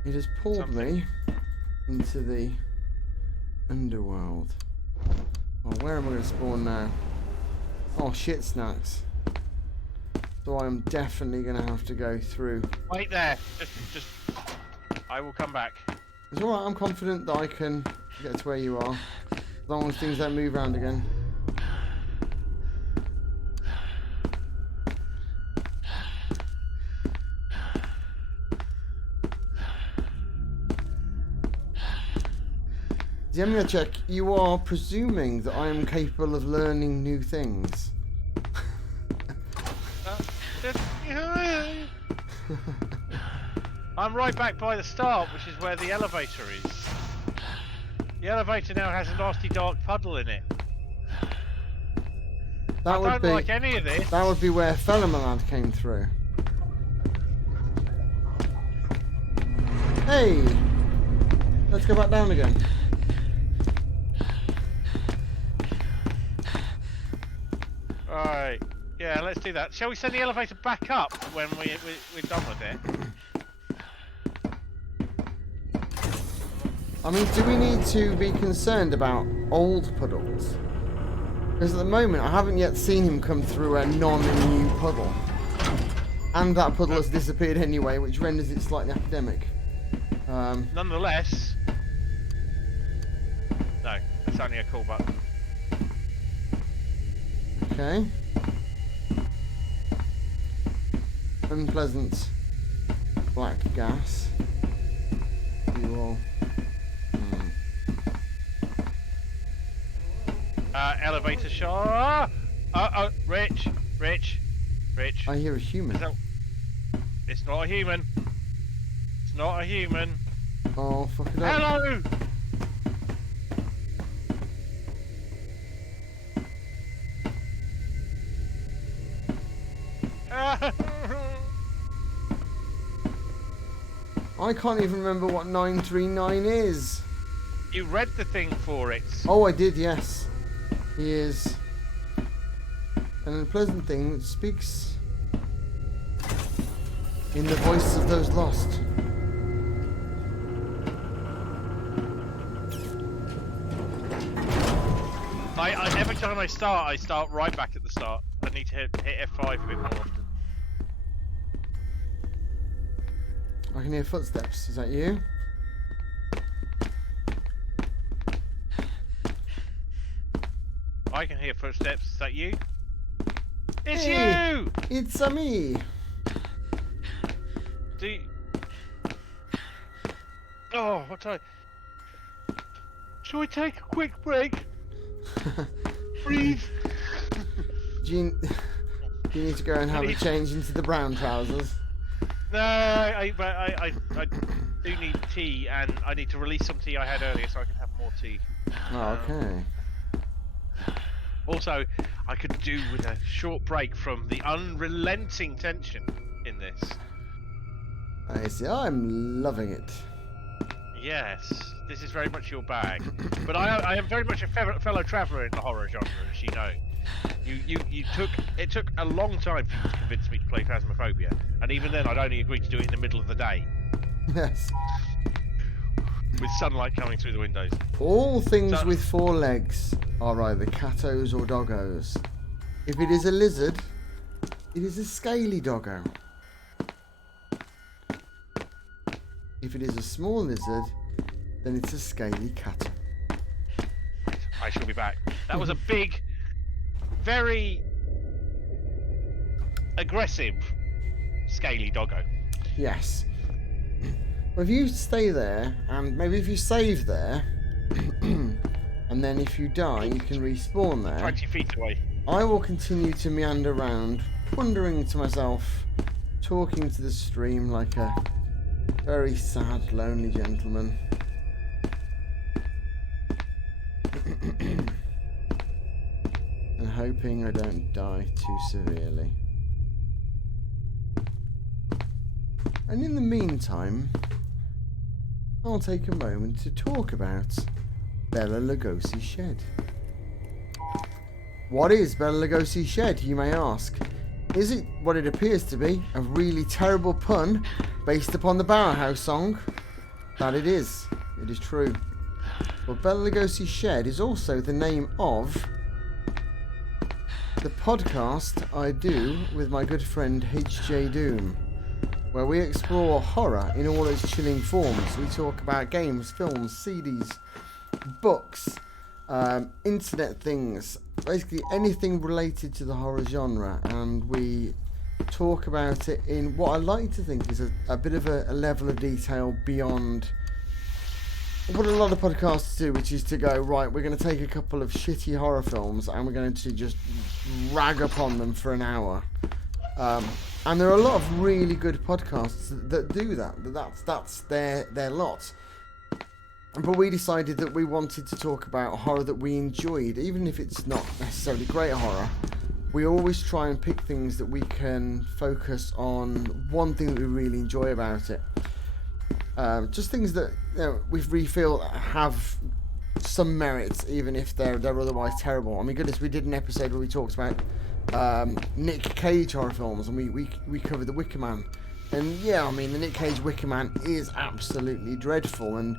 It has pulled me into the underworld. Oh, where am I going to spawn now? Oh, shit snacks. So I'm definitely going to have to go through. Wait there. Just. I will come back. It's alright, I'm confident that I can get to where you are. As long as things don't move around again. I'm going to check. You are presuming that I am capable of learning new things. I'm right back by the start, which is where the elevator is. The elevator now has a nasty dark puddle in it. I don't like any of this. That would be where Felamalad came through. Hey! Let's go back down again. Alright, yeah, let's do that. Shall we send the elevator back up when we're done with it? I mean, do we need to be concerned about old puddles? Because at the moment, I haven't yet seen him come through a non-new puddle. And that puddle has disappeared anyway, which renders it slightly academic. Nonetheless... No, it's only a call button. Okay. Unpleasant black gas. You all. Elevator shot. Rich. I hear a human. It's not a human. It's not a human. Oh, fuck it up. Hello. I can't even remember what 939 is. You read the thing for it. Oh, I did, yes. He is an unpleasant thing that speaks in the voice of those lost. Every time I start right back at the start. I need to hit F5 a bit more often. I can hear footsteps. Is that you? I can hear footsteps. Is that you? It's Hey, you! It's me. Do you... Oh, what time? Shall we take a quick break? Breathe. Do you need to go and have a change into the brown trousers? No, I do need tea, and I need to release some tea I had earlier so I can have more tea. Oh, okay. Also, I could do with a short break from the unrelenting tension in this. I see. I'm loving it. Yes, this is very much your bag. But I am very much a fellow traveller in the horror genre, as you know. It took a long time for you to convince me to play Phasmophobia, and even then I'd only agreed to do it in the middle of the day. Yes. With sunlight coming through the windows. All things with 4 legs are either catos or doggos. If it is a lizard, it is a scaly doggo. If it is a small lizard, then it's a scaly cat. I shall be back. That was a big, very aggressive scaly doggo. Yes. Well, if you stay there, and maybe if you save there, and then if you die, you can respawn there. 20 feet away. I will continue to meander around, wondering to myself, talking to the stream like a very sad, lonely gentleman. And hoping I don't die too severely. And in the meantime, I'll take a moment to talk about Bela Lugosi's shed. What is Bela Lugosi's shed, you may ask? Is it what it appears to be, a really terrible pun based upon the Bauhaus song? That it is. It is true. But Bela Lugosi's shed is also the name of the podcast I do with my good friend HJ Doom, where we explore horror in all its chilling forms. We talk about games, films, CDs, books, internet things, basically anything related to the horror genre, and we talk about it in what I like to think is a bit of a level of detail beyond what a lot of podcasts do, which is to go, right, we're going to take a couple of shitty horror films and we're going to just rag upon them for an hour. And there are a lot of really good podcasts that do that. That's their lot. But we decided that we wanted to talk about horror that we enjoyed, even if it's not necessarily great horror. We always try and pick things that we can focus on one thing that we really enjoy about it. Just things that we feel have some merit, even if they're otherwise terrible. I mean, goodness, we did an episode where we talked about Nick Cage horror films, and we covered The Wicker Man. And yeah, I mean, the Nick Cage Wicker Man is absolutely dreadful and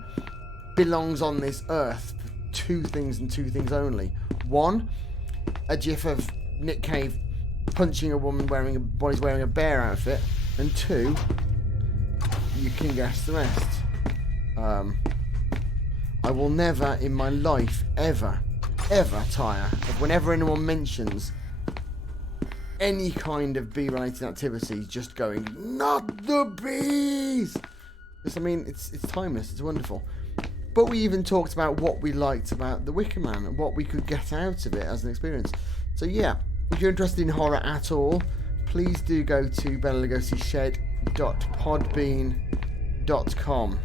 belongs on this earth for 2 things and 2 things only. 1, a gif of Nick Cage punching a woman wearing a bear outfit, and 2, you can guess the rest. I will never in my life ever tire of whenever anyone mentions any kind of bee-related activity, just going, not the bees! Because, I mean, it's timeless, it's wonderful. But we even talked about what we liked about The Wicker Man and what we could get out of it as an experience. So yeah, if you're interested in horror at all, please do go to belalugosished.podbean.com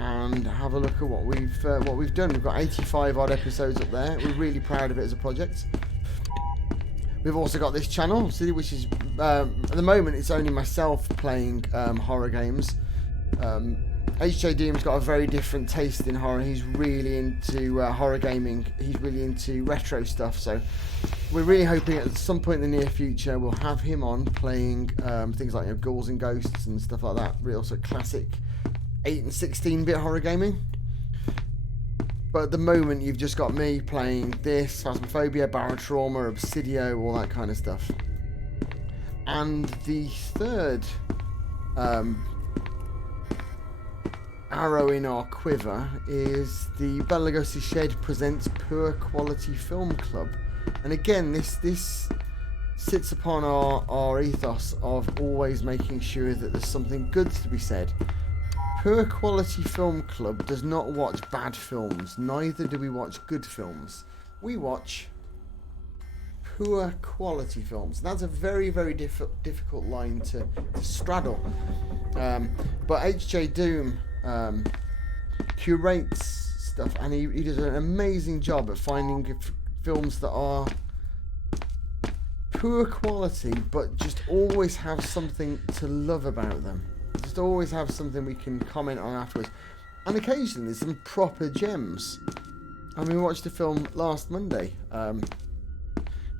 and have a look at what we've done. We've got 85 odd episodes up there. We're really proud of it as a project. We've also got this channel, which is at the moment it's only myself playing horror games. HJ Doom's got a very different taste in horror. He's really into horror gaming. He's really into retro stuff. So we're really hoping at some point in the near future we'll have him on playing things like Ghouls and Ghosts and stuff like that. Real sort of classic 8 and 16-bit horror gaming. But at the moment you've just got me playing this, Phasmophobia, Barotrauma, Obsidio, all that kind of stuff. And the third arrow in our quiver is the Bela Lugosi Shed presents Poor Quality Film Club. And again, this sits upon our ethos of always making sure that there's something good to be said. Poor Quality Film Club does not watch bad films, neither do we watch good films. We watch poor quality films. That's a very, very difficult line to straddle. But HJ Doom curates stuff, and he does an amazing job at finding films that are poor quality but just always have something to love about them. Just always have something we can comment on afterwards, and occasionally some proper gems. I mean, we watched a film last Monday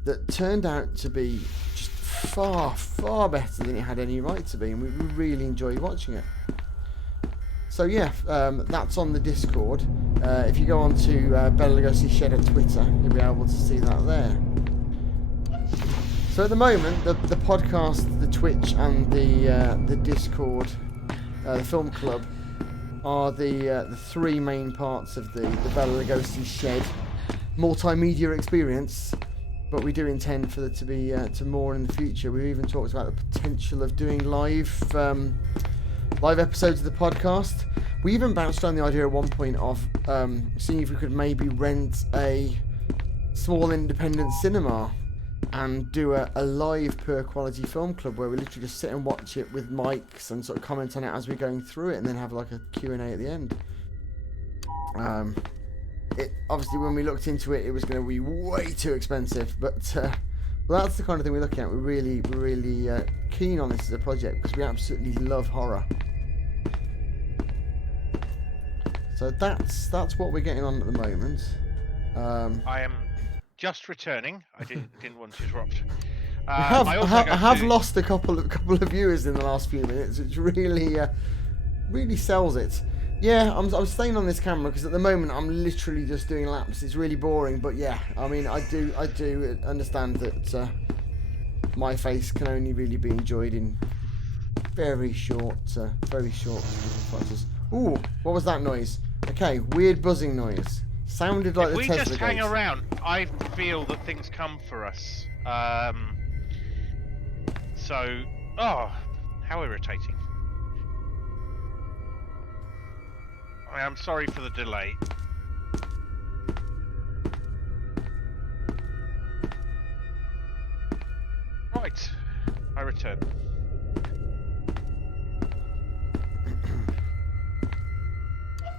that turned out to be just far, far better than it had any right to be, and we really enjoyed watching it. So yeah, that's on the Discord. If you go on to Bela Lugosi Shed at Twitter, you'll be able to see that there. So at the moment, the podcast, the Twitch, and the Discord, the film club, are the three main parts of the Bela Lugosi Shed multimedia experience. But we do intend for there to be to more in the future. We've even talked about the potential of doing live episodes of the podcast. We even bounced around the idea at one point of seeing if we could maybe rent a small independent cinema and do a live Poor Quality Film Club where we literally just sit and watch it with mics and sort of comment on it as we're going through it, and then have like a Q&A at the end. It obviously, when we looked into it, it was going to be way too expensive, but that's the kind of thing we're looking at. We're really keen on this as a project because we absolutely love horror. So that's what we're getting on at the moment. I am just returning. I didn't want to interrupt. I have lost a couple of viewers in the last few minutes, which really sells it. Yeah, I'm staying on this camera because at the moment I'm literally just doing laps. It's really boring, but yeah, I mean I do understand that my face can only really be enjoyed in very short flashes. Ooh, what was that noise? Okay, weird buzzing noise. Sounded like the Tesla If we just hang gates. around, I feel that things come for us. How irritating. I'm sorry for the delay. Right, I return.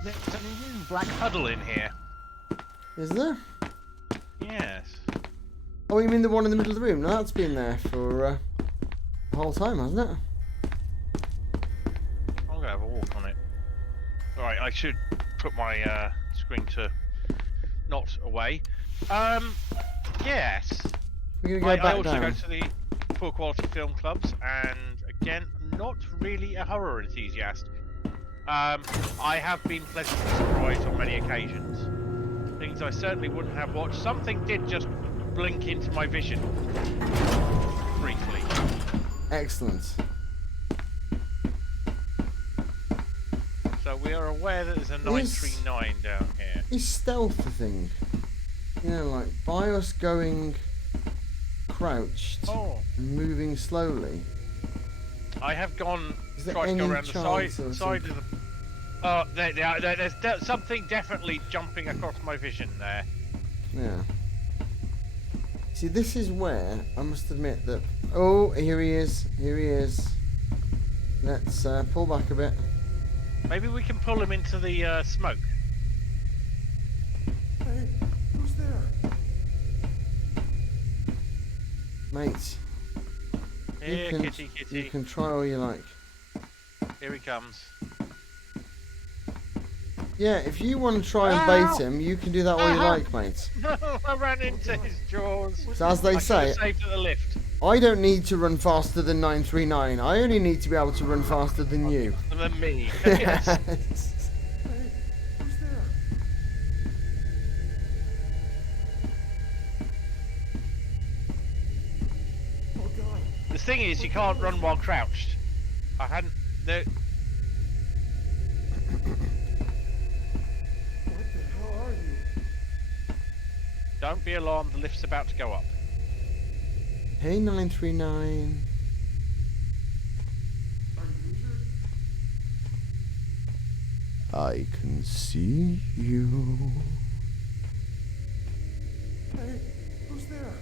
There's a new black puddle in here. Is there? Yes. Oh, you mean the one in the middle of the room? No, that's been there for the whole time, hasn't it? I'm gonna have a walk on it. Alright, I should put my screen to not away. Yes. We're gonna go I back also down. go to the poor quality film clubs, and again, not really a horror enthusiast. I have been pleasantly surprised on many occasions. Things I certainly wouldn't have watched. Something did just blink into my vision briefly. Excellent. So we are aware that there's a 939 down here. Is stealth a thing? You know, like by us going crouched and moving slowly. I have gone Is there tried to go any around the chance of side of the. Oh, there's something definitely jumping across my vision there. Yeah. See, this is where I must admit that. Oh, here he is. Here he is. Let's pull back a bit. Maybe we can pull him into the smoke. Hey, who's there? Mate. Here, kitty. You can try all you like. Here he comes. Yeah, if you want to try and bait him, you can do that all you like, mate. No, I ran into his jaws. So as they I say, should've saved at the lift. I don't need to run faster than 939. I only need to be able to run faster than you. Than me. Yes. Hey, who's there? Oh God. The thing is, you can't run while crouched. I hadn't. No. What the hell are you? Don't be alarmed. The lift's about to go up. Hey, 939. Are you injured? I can see you. Hey, who's there?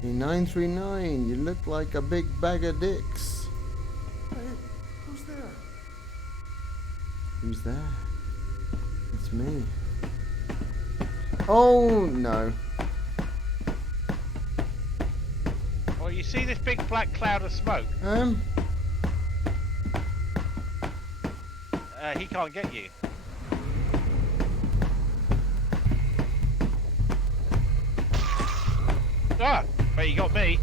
Hey, 939, you look like a big bag of dicks. Hey, who's there? Who's there? It's me. Oh, no. Well, you see this big black cloud of smoke? He can't get you. Ah, but he got me.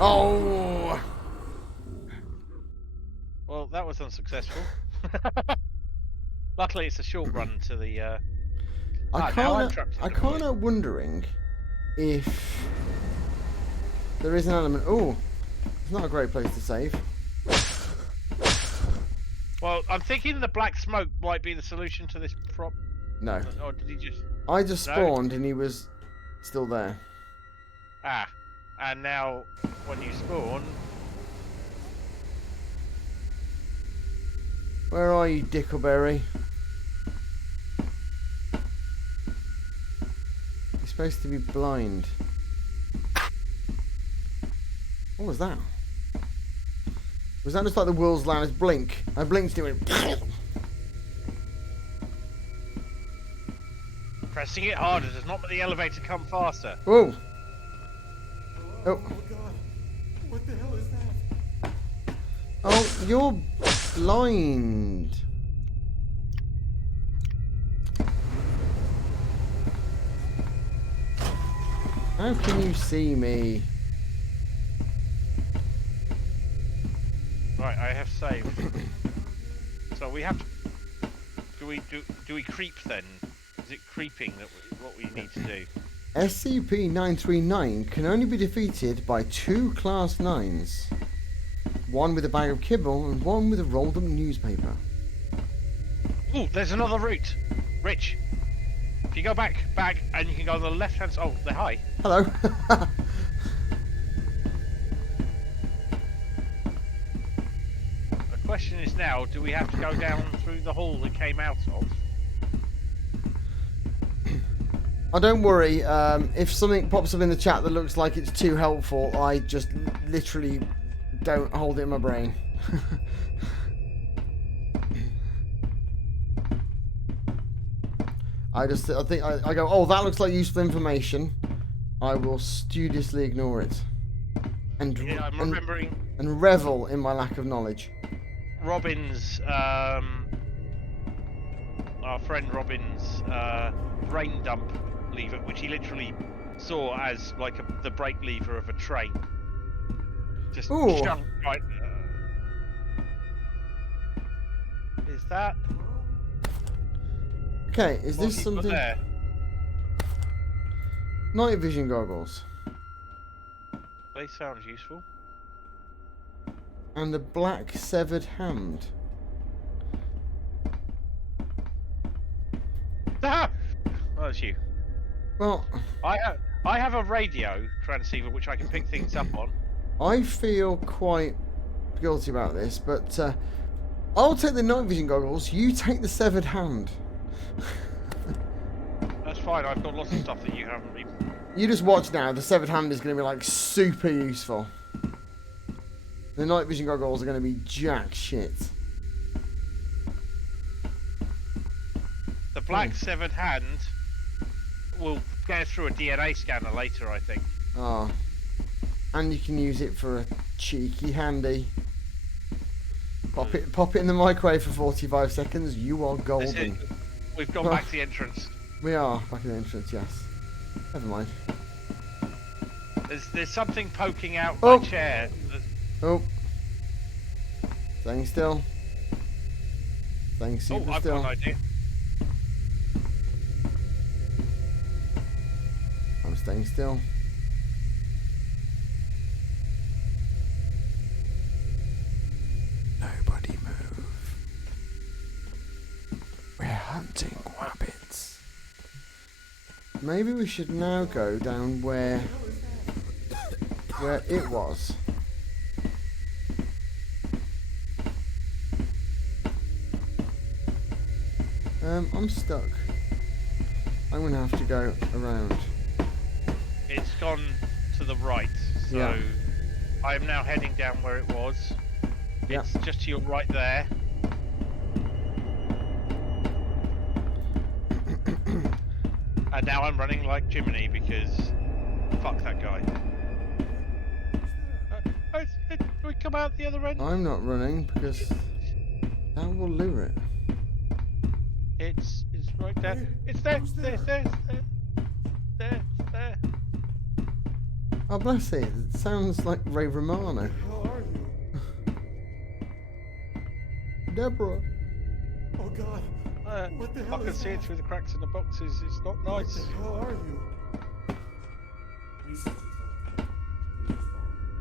Oh! Well, that was unsuccessful. Luckily, it's a short run to the. I'm kind of wondering if there is an element. Oh, it's not a great place to save. Well, I'm thinking the black smoke might be the solution to this problem. No. Or did he just? I just No? spawned and he was still there. Ah, and now when you spawn, Where are you, Dickleberry? You're supposed to be blind. What was that? Was that just like the world's loudest blink? I blinked and it went. pressing it harder does not make the elevator come faster. Whoa! Oh. Oh God. What the hell is that? Oh, you're blind. How can you see me? Right, I have saved. So we have to. Do we creep then? Is it creeping that what we need to do? SCP-939 can only be defeated by 2 Class 9s. One with a bag of kibble and one with a rolled up newspaper. Ooh, there's another route. Rich, if you go back, and you can go on the left hand side. Oh, they're high. Hello. The question is now, do we have to go down through the hall that came out of? Oh, don't worry. If something pops up in the chat that looks like it's too helpful, I just literally don't hold it in my brain. I go, oh, that looks like useful information. I will studiously ignore it. And, Yeah, I'm remembering and revel in my lack of knowledge. Robin's, our friend Robin's brain dump lever, which he literally saw as like the brake lever of a train. Just Ooh. shoved right. Is that? Okay, is what this have you got something? there? Night vision goggles. They sound useful. And the black severed hand. Ah! Oh, that's you. Well, I have a radio transceiver which I can pick things up on. I feel quite guilty about this, but I'll take the night vision goggles. You take the severed hand. That's fine. I've got lots of stuff that you haven't even. You just watch now. The severed hand is going to be like super useful. The night vision goggles are going to be jack shit. The black severed hand will go through a DNA scanner later, I think. Ah, and you can use it for a cheeky handy. Pop it in the microwave for 45 seconds. You are That's golden. it. We've gone back to the entrance. We are back in the entrance. Yes. Never mind. There's something poking out Oh. my chair. Oh. Staying still. Staying Oh, super I've still. got an idea. I'm staying still. Nobody move. We're hunting rabbits. Maybe we should now go down where it was. I'm stuck. I'm gonna have to go around. It's gone to the right, so Yeah. I am now heading down where it was. Yeah. It's just to your right there. And now I'm running like Jiminy because fuck that guy. Can we come out the other end? I'm not running because that will lure it. It's right there. It's there. There. Oh, bless it. It sounds like Ray Romano. How are you? Deborah. Oh God. What the hell I can is see it that? through the cracks in the boxes. It's not What nice. the hell are you?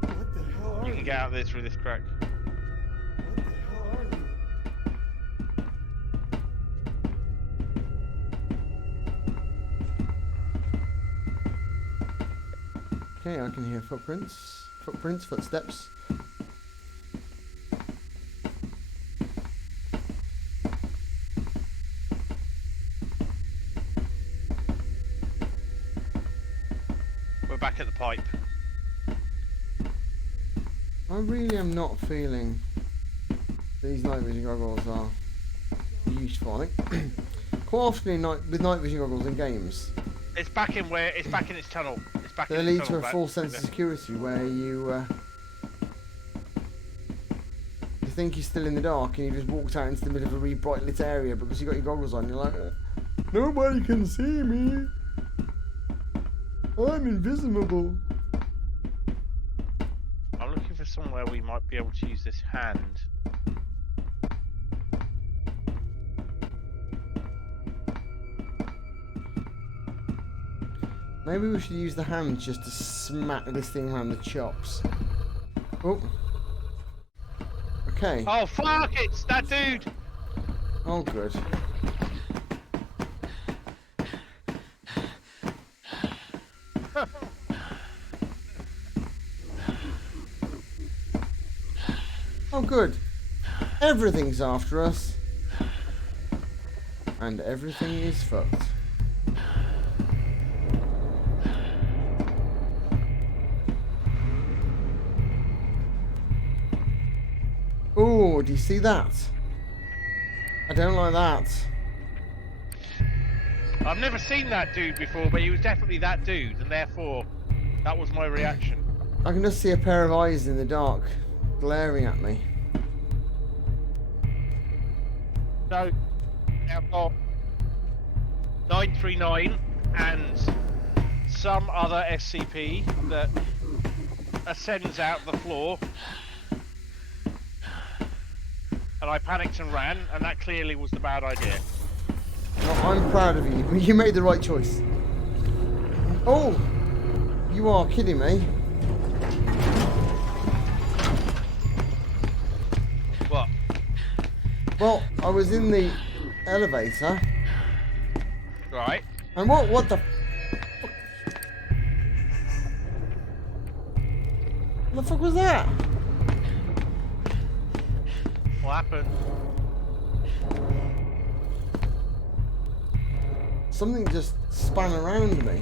What the hell are You you? can get out there through this crack. What the hell are you? Okay, I can hear footprints. Footsteps. We're back at the pipe. I really am not feeling these night vision goggles are useful. I think quite often with night vision goggles in games, It's back in its tunnel. It's back they in its lead to tunnel a back false sense of there. security where you think you're still in the dark and you just walked out into the middle of a really bright lit area because you got your goggles on. You're like, nobody can see me. I'm invisible. I'm looking for somewhere we might be able to use this hand. Maybe we should use the hands just to smack this thing around the chops. Oh. Okay. Oh fuck! It's that dude. Oh, good. Oh, good. Everything's after us. And everything is fucked. Oh, do you see that? I don't like that. I've never seen that dude before, but he was definitely that dude, and therefore, that was my reaction. I can just see a pair of eyes in the dark, glaring at me. So, I've got 939 and some other SCP that ascends out the floor. And I panicked and ran, and that clearly was the bad idea. Oh, I'm proud of you. You made the right choice. Oh! You are kidding me. What? Well, I was in the elevator. Right. And what the... What the fuck was that? What happened? Something just span around me.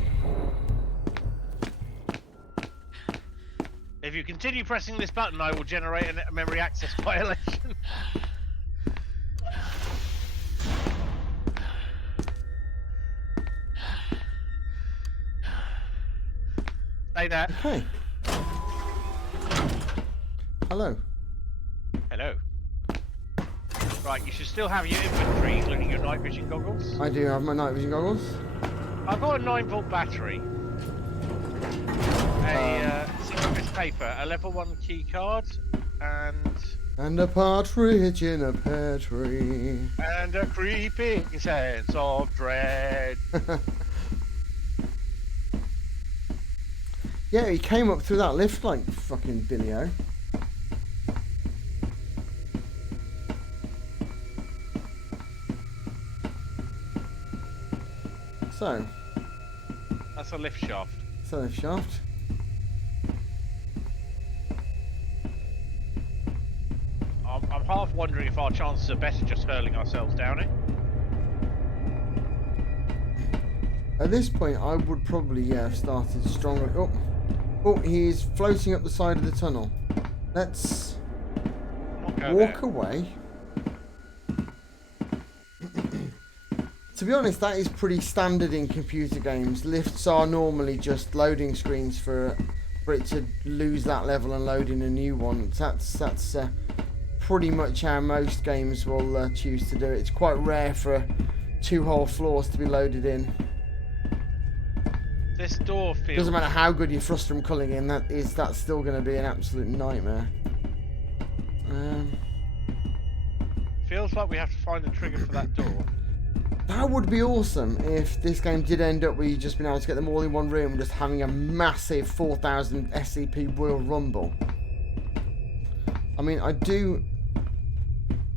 If you continue pressing this button, I will generate a memory access violation. Say that. Okay. Hello. Hello. Right, you should still have your inventory, including your night vision goggles. I do have my night vision goggles. I've got a 9-volt battery. Some of this paper, a level 1 key card, And a partridge in a pear tree. And a creeping sense of dread. Yeah, he came up through that lift like fucking Billy-O. So. That's a lift shaft. It's a lift shaft. I'm half wondering if our chances are better just hurling ourselves down it. At this point, I would probably have started stronger. Oh, he's floating up the side of the tunnel. Let's walk away. To be honest, that is pretty standard in computer games. Lifts are normally just loading screens for it to lose that level and load in a new one. That's pretty much how most games will choose to do it. It's quite rare for 2 whole floors to be loaded in. This door feels... Doesn't matter how good your frustum culling in, that's still going to be an absolute nightmare. Feels like we have to find the trigger for that door. That would be awesome if this game did end up where you've just been able to get them all in one room, just having a massive 4,000 SCP Royal Rumble. I mean, I do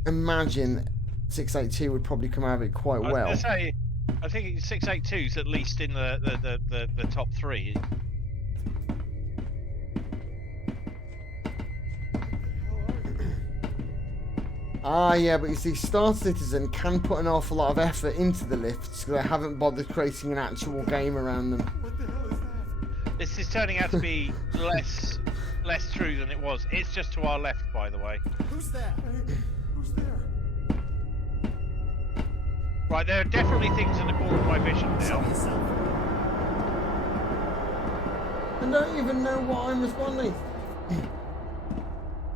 imagine 682 would probably come out of it quite well. I was gonna say, I think 682 is at least in the top 3. Yeah, but you see, Star Citizen can put an awful lot of effort into the lifts because they haven't bothered creating an actual game around them. What the hell is that? This is turning out to be less true than it was. It's just to our left, by the way. Who's that? Hey, who's there? Right, there are definitely things in the corner of my vision now. I don't even know what I'm responding.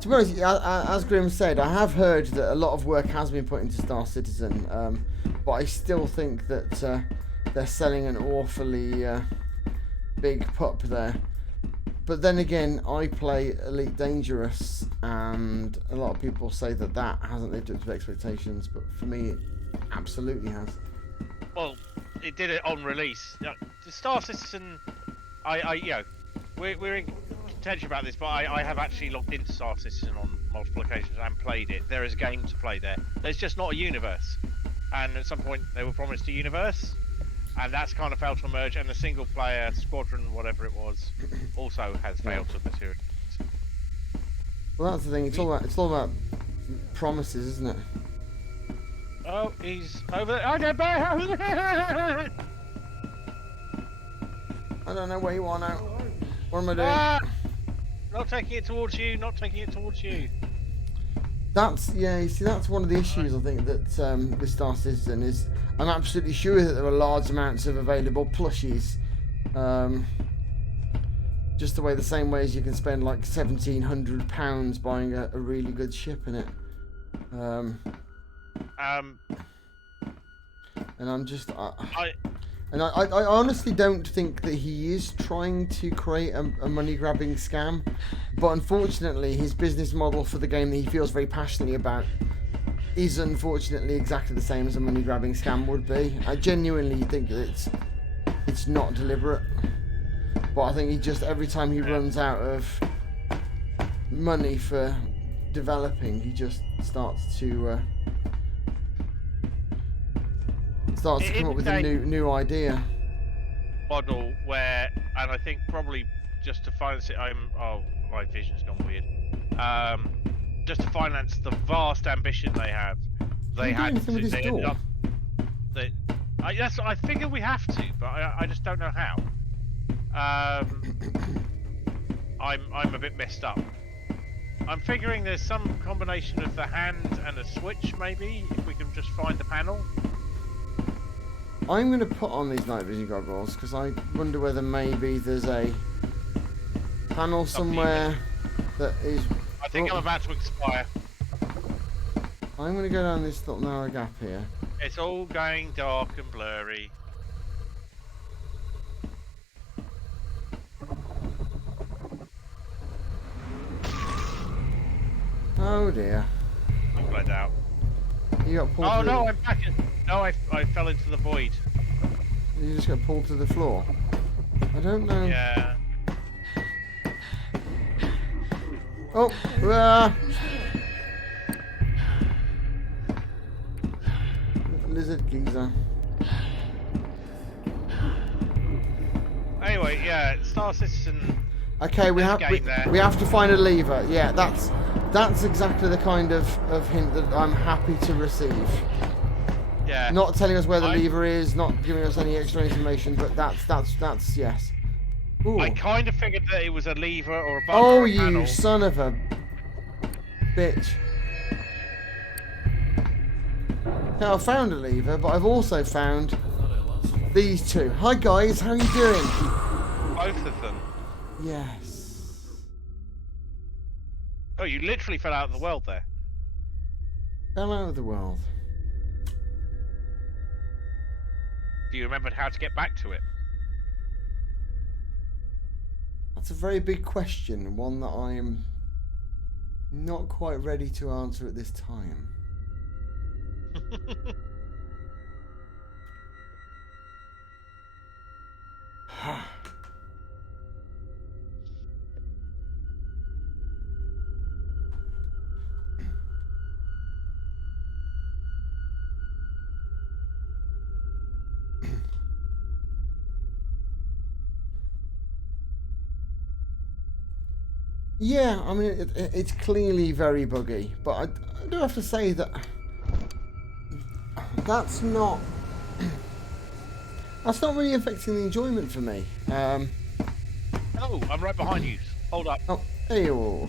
To be honest, as Grim said, I have heard that a lot of work has been put into Star Citizen, but I still think that they're selling an awfully big pup there. But then again, I play Elite Dangerous, and a lot of people say that hasn't lived up to expectations, but for me, it absolutely has. Well, it did it on release. The Star Citizen, we're in contention about this, but I have actually logged into Star Citizen on multiple occasions and played it. There is a game to play there. There's just not a universe. And at some point, they were promised a universe, and that's kind of failed to emerge. And the single-player squadron, whatever it was, also has failed to materialize. Well, that's the thing. It's all about promises, isn't it? Oh, he's over there. I don't know where you are now. What am I doing? Not taking it towards you. Not taking it towards you. You see, that's one of the issues I think that with Star Citizen is I'm absolutely sure that there are large amounts of available plushies. Just the same way as you can spend like £1,700 buying a really good ship in it. And I'm just I honestly don't think that he is trying to create a money-grabbing scam, but unfortunately his business model for the game that he feels very passionately about is unfortunately exactly the same as a money-grabbing scam would be. I genuinely think that it's not deliberate, but I think he just, every time he runs out of money for developing, he just starts to come up with a new idea. Model where, and I think probably just to finance it, my vision's gone weird. Just to finance the vast ambition they have, I figure we have to, but I just don't know how. I'm a bit messed up. I'm figuring there's some combination of the hand and a switch, maybe, if we can just find the panel. I'm going to put on these night vision goggles because I wonder whether maybe there's a panel somewhere that is... I think I'm about to expire. I'm going to go down this little narrow gap here. It's all going dark and blurry. Oh dear. I'm bled out. You got pulled Oh through. no, I'm back in. No, I fell into the void. You just got pulled to the floor. I don't know. Yeah. Oh! Ah. Lizard geezer. Anyway, yeah, Star Citizen. Okay, we There's have a game there. we have to find a lever. Yeah, that's exactly the kind of hint that I'm happy to receive. Yeah. Not telling us where the lever is, not giving us any extra information, but that's yes. Ooh. I kind of figured that it was a lever or a button Oh, or a you panel. son of a bitch. Now, I found a lever, but I've also found these two. Hi guys, how are you doing? Both of them. Yes. Oh, you literally fell out of the world there. Fell out of the world. Do you remember how to get back to it? That's a very big question, one that I'm not quite ready to answer at this time. Yeah, I mean, it's clearly very buggy, but I do have to say that that's not really affecting the enjoyment for me. Oh, I'm right behind you. Hold up. Oh, there you are.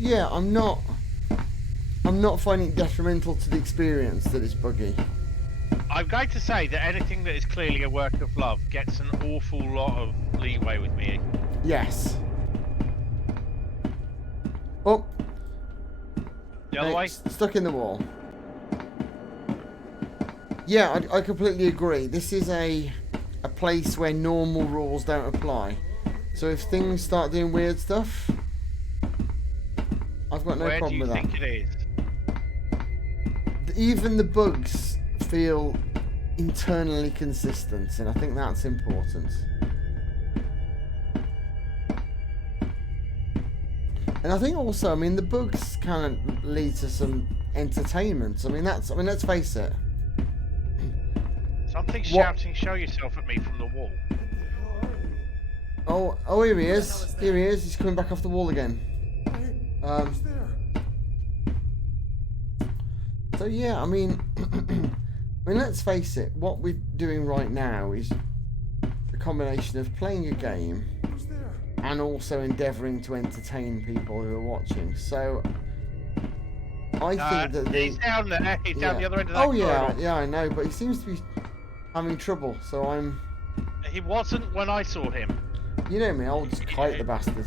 Yeah, I'm not finding it detrimental to the experience that it's buggy. I'm going to say that anything that is clearly a work of love gets an awful lot of leeway with me. Yes. Oh. The other way? Stuck in the wall. Yeah, I completely agree. This is a place where normal rules don't apply. So if things start doing weird stuff, I've got no problem with that. Where do you think it is? Even the bugs feel internally consistent, and I think that's important. And I think also, I mean, the bugs can lead to some entertainment. I mean, let's face it. Something's shouting, "Show yourself" at me from the wall. Oh, here he is. Here he is. He's coming back off the wall again. So yeah, I mean, let's face it. What we're doing right now is a combination of playing a game and also endeavouring to entertain people who are watching. So I think that he's down there. He's down the other end of that corridor. yeah, I know, but he seems to be having trouble. So He wasn't when I saw him. you know me, I'll just kite the bastard.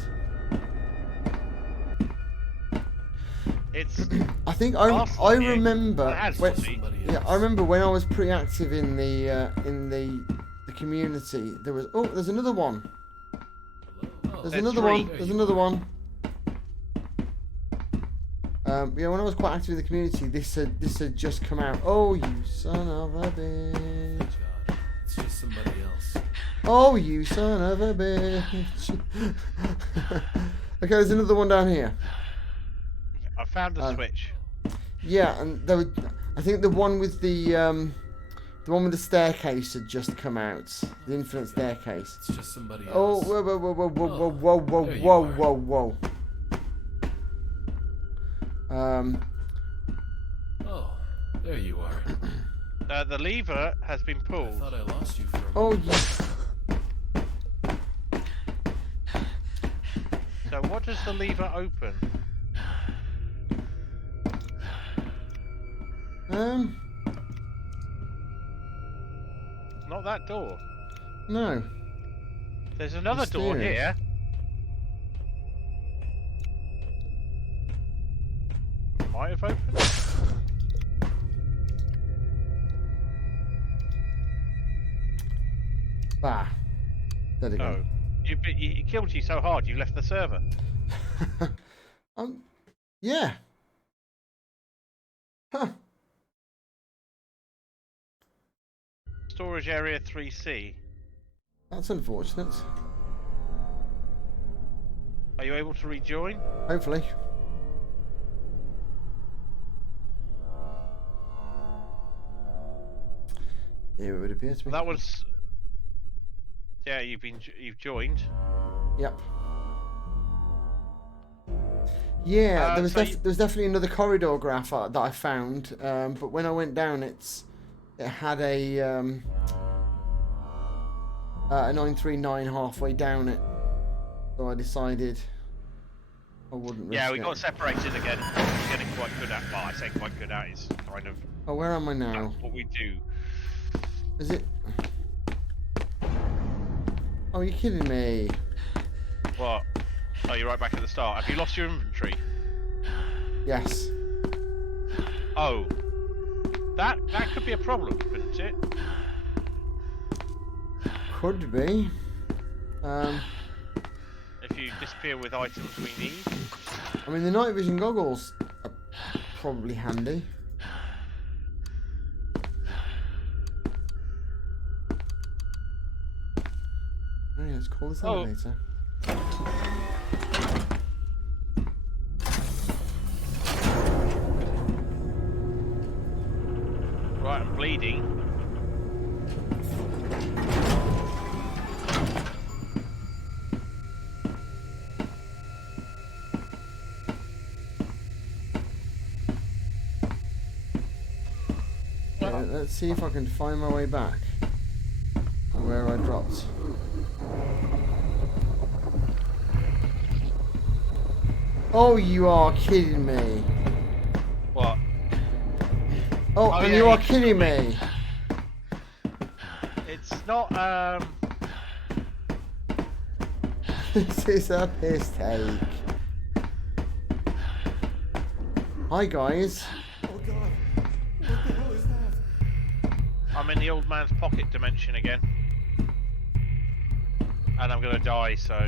It's. I think I remember. I remember when I was pretty active in the community. There's another one. There's another one. Yeah, when I was quite active in the community, this had just come out. Oh, you son of a bitch! It's just somebody else. Oh, you son of a bitch! Okay, there's another one down here. I found the switch. Yeah, and I think the one with the staircase had just come out. The infinite staircase. It's just somebody else. Oh, whoa. Oh, there you are. The lever has been I pulled. thought I lost you for a Oh, moment. So what does the lever open? Not that door. No. There's another door Mysterious. here. Might have opened. Ah. Dead again. Oh. He killed you so hard you left the server. Yeah. Huh. Storage area 3C. That's unfortunate. Are you able to rejoin? Hopefully. Here it would appear to be. That was. Yeah, you've joined. Yep. Yeah, there was definitely another corridor graph that I found, but when I went down, it had a 939 halfway down it, so I decided I wouldn't risk Yeah, we it. got separated again. We're getting quite good at. Well, I say quite good at is kind of. Oh, where am I now? That's what we do. Is it? Oh, you're kidding me. What? Oh, you're right back at the start. Have you lost your inventory? Yes. Oh. That could be a problem, couldn't it? Could be. If you disappear with items we need. I mean, the night vision goggles are probably handy. Alright, let's call this elevator. Right, I'm bleeding. Let's see if I can find my way back from where I dropped. Oh, you are kidding me. What? Oh, and yeah, you are kidding me. It's not, This is a piss take. Hi, guys. Oh God. What the hell is that? I'm in the old man's pocket dimension again. And I'm gonna die, so...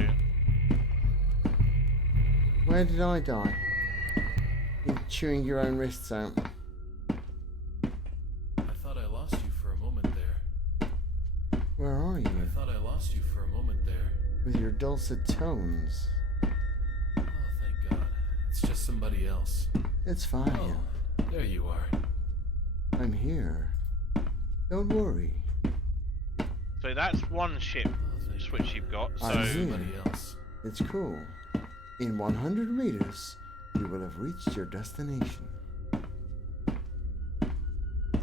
Where did I die? You're chewing your own wrists out. I thought I lost you for a moment there. Where are you? I thought I lost you for a moment there. With your dulcet tones. Oh, thank God. It's just somebody else. It's fine. Oh, there you are. I'm here. Don't worry. So that's one ship Oh, thank switch you've got, I so... see. somebody else. It's cool. In 100 meters, you will have reached your destination.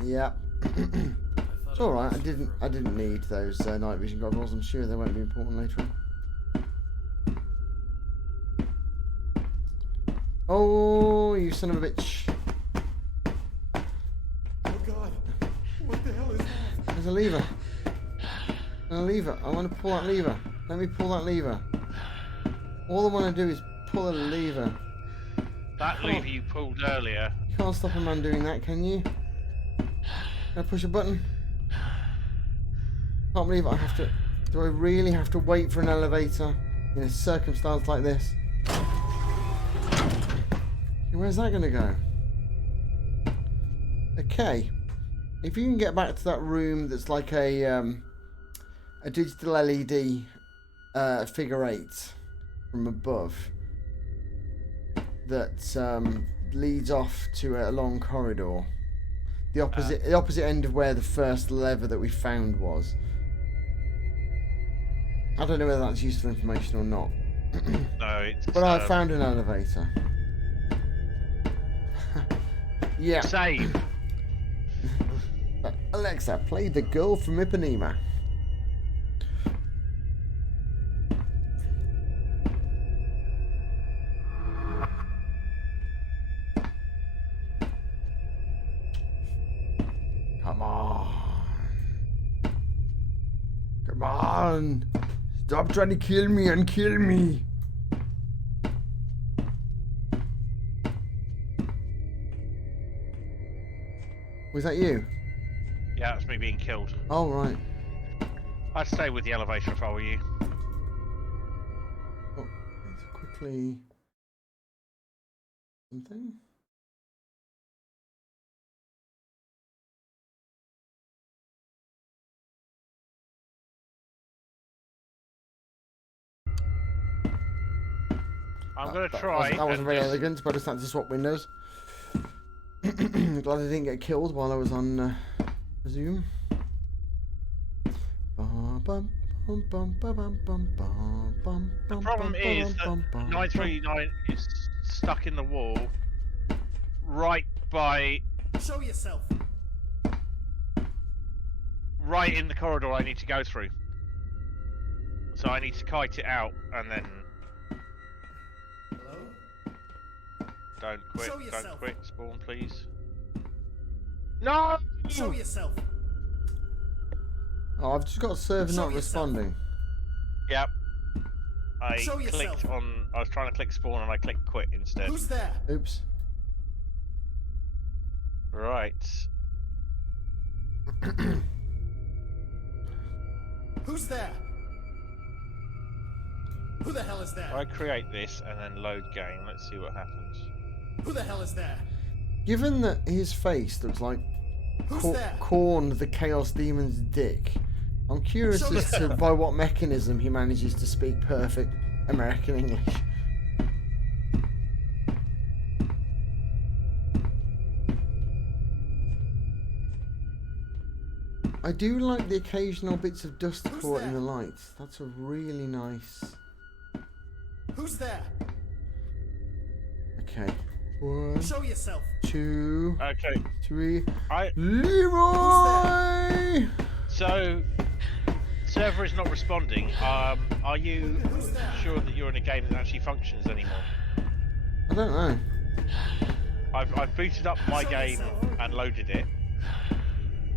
Yep. It's all right. I didn't need those night vision goggles. I'm sure they won't be important later on. Oh, you son of a bitch! Oh God. What the hell is that? There's a lever. A lever. I want to pull that lever. Let me pull that lever. All I want to do is pull a lever. That lever you pulled earlier... You can't stop a man doing that, can you? Can I push a button? Can't believe I have to... Do I really have to wait for an elevator in a circumstance like this? Where's that going to go? Okay. If you can get back to that room that's like a digital LED figure 8 from above that leads off to a long corridor. The opposite end of where the first lever that we found was. I don't know whether that's useful information or not. No, it's... But I found an elevator. Yeah. Save! Alexa, play The Girl from Ipanema. Come on. Come on. Stop trying to kill me and kill me. Was that you? Yeah, that's me being killed. Oh, right. I'd stay with the elevator if I were you. Oh, let's quickly. Something. I'm going to try. That wasn't very elegant, but I just had to swap windows. Glad I didn't get killed while I was on Zoom. The problem is that 939 is stuck in the wall right by. Show yourself. Right in the corridor I need to go through. So I need to kite it out and then. Hello? Don't quit, Show don't yourself. quit, spawn please. No! Show yourself. Oh, I've just got a server Show not yourself. responding. Yep. I Show clicked yourself. on. I was trying to click spawn and I clicked quit instead. Who's there? Oops. Right. Who's there? Who the hell is there? I create this and then load game. Let's see what happens. Who the hell is there? Given that his face looks like Who's there? Korn the Chaos Demon's dick, I'm curious Show as to yourself. by what mechanism he manages to speak perfect American English. I do like the occasional bits of dust Who's caught in there? the lights. That's a really nice. Who's there? Okay. 1, Show yourself. 2, Okay. 3. I Leroy! so server is not responding. Are you sure that you're in a game that actually functions anymore? I don't know. I've booted up my game and loaded it.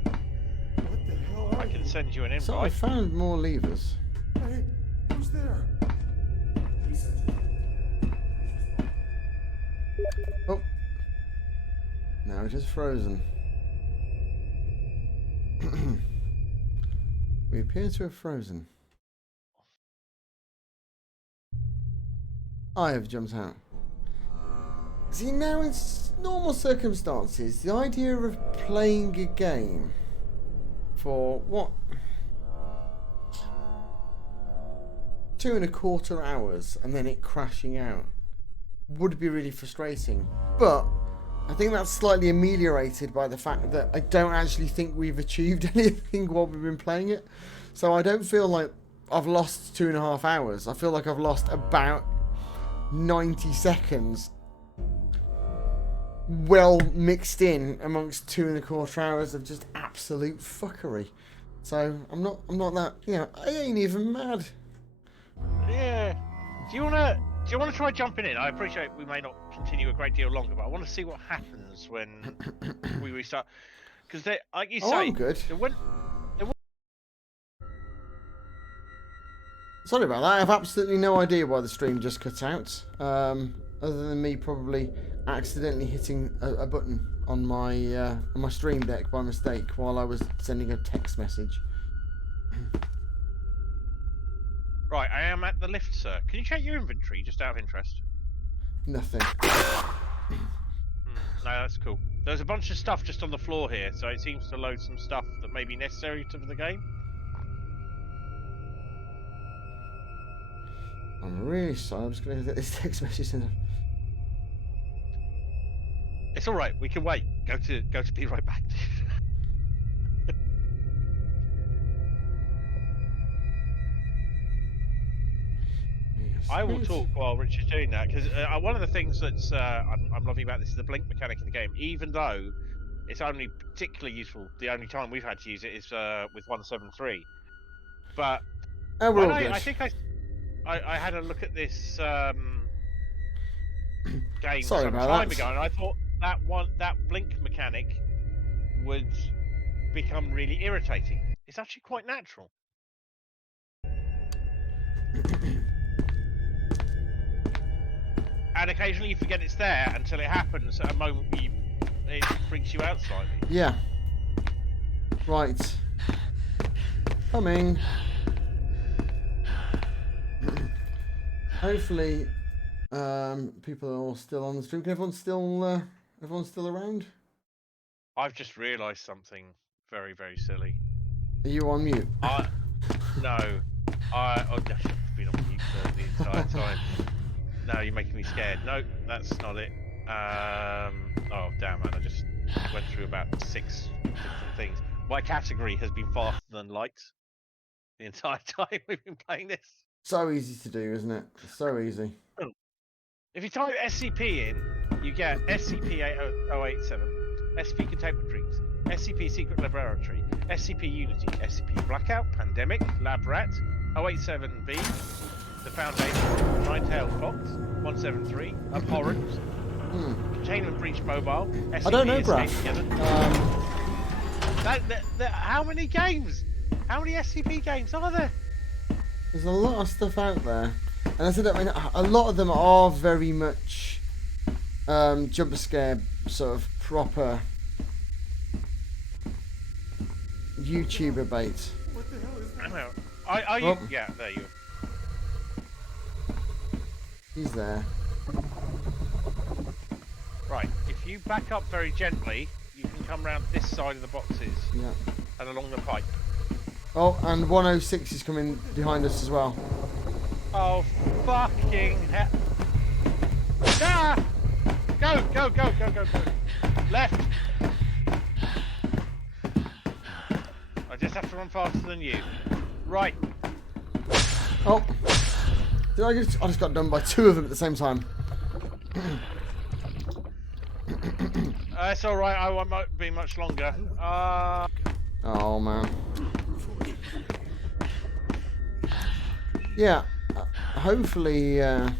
What the hell I are can you? send you an So I invite. found more levers. Hey, who's there? Oh. Now it is frozen. We appear to have frozen. I have jumped out. See, now in normal circumstances, the idea of playing a game for what? 2.25 hours and then it crashing out would be really frustrating. But I think that's slightly ameliorated by the fact that I don't actually think we've achieved anything while we've been playing it. So I don't feel like I've lost 2.5 hours. I feel like I've lost about 90 seconds well mixed in amongst 2.25 hours of just absolute fuckery. So I'm not that, I ain't even mad. Yeah. Do you wanna try jumping in? I appreciate we may not continue a great deal longer, but I want to see what happens when we restart. Because like you say, I'm good. there wouldn't- Sorry about that. I have absolutely no idea why the stream just cut out. Other than me probably accidentally hitting a button on my stream deck by mistake while I was sending a text message. Right, I am at the lift, sir. Can you check your inventory, just out of interest? Nothing. No, that's cool. There's a bunch of stuff just on the floor here, so it seems to load some stuff that may be necessary to the game. I'm really sorry. I'm just going to get this text message in. It's all right. We can wait. Go to be right back. I will talk while Richard's doing that, because one of the things that's I'm loving about this is the blink mechanic in the game. Even though it's only particularly useful, the only time we've had to use it is with 173. But Oh, we're when all good. I think I had a look at this game Sorry some about time that. ago, and I thought that blink mechanic would become really irritating. It's actually quite natural. And occasionally you forget it's there until it happens at a moment where it freaks you out slightly. Yeah. Right. Coming. Hopefully, people are all still on the stream. Can everyone's still around? I've just realised something very, very silly. Are you on mute? No. I've been on mute for the entire time. No, you're making me scared. No, that's not it. Oh, damn, man. I just went through about 6 different things. My category has been faster than light the entire time we've been playing this. So easy to do, isn't it? So easy. If you type SCP in, you get SCP-087, SCP Containment Breach, SCP Secret Laboratory, SCP Unity, SCP Blackout, Pandemic, Lab Rat, 087B, The Foundation, Nine-Tailed Fox, 173, Abhorrent, Containment Breach Mobile, SCP I don't know, Escape Graf. Together. How many games? How many SCP games are there? There's a lot of stuff out there. And I said, I mean, a lot of them are very much jump scare, sort of proper YouTuber bait. What the hell is that? I know. Are you? Oh. Yeah, there you are. He's there. Right, if you back up very gently, you can come round this side of the boxes Yeah. and along the pipe. Oh, and 106 is coming behind us as well. Oh, fucking hell. Ah! Go, go, go, go, go, go. Left. I just have to run faster than you. Right. Oh. I just got done by 2 of them at the same time. It's alright, I won't be much longer. Oh, man. Yeah. Hopefully, other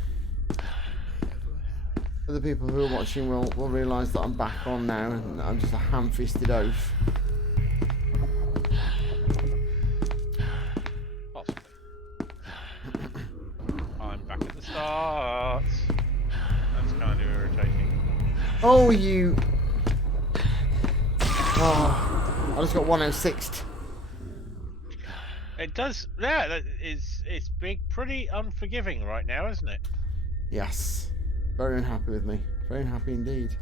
people who are watching will realise that I'm back on now and I'm just a ham-fisted oaf. Possibly. I'm back at the start. That's kind of irritating. Oh, you... Oh, I just got 106'd. It does, yeah, it's big, pretty unforgiving right now, isn't it? Yes. Very unhappy with me. Very unhappy indeed.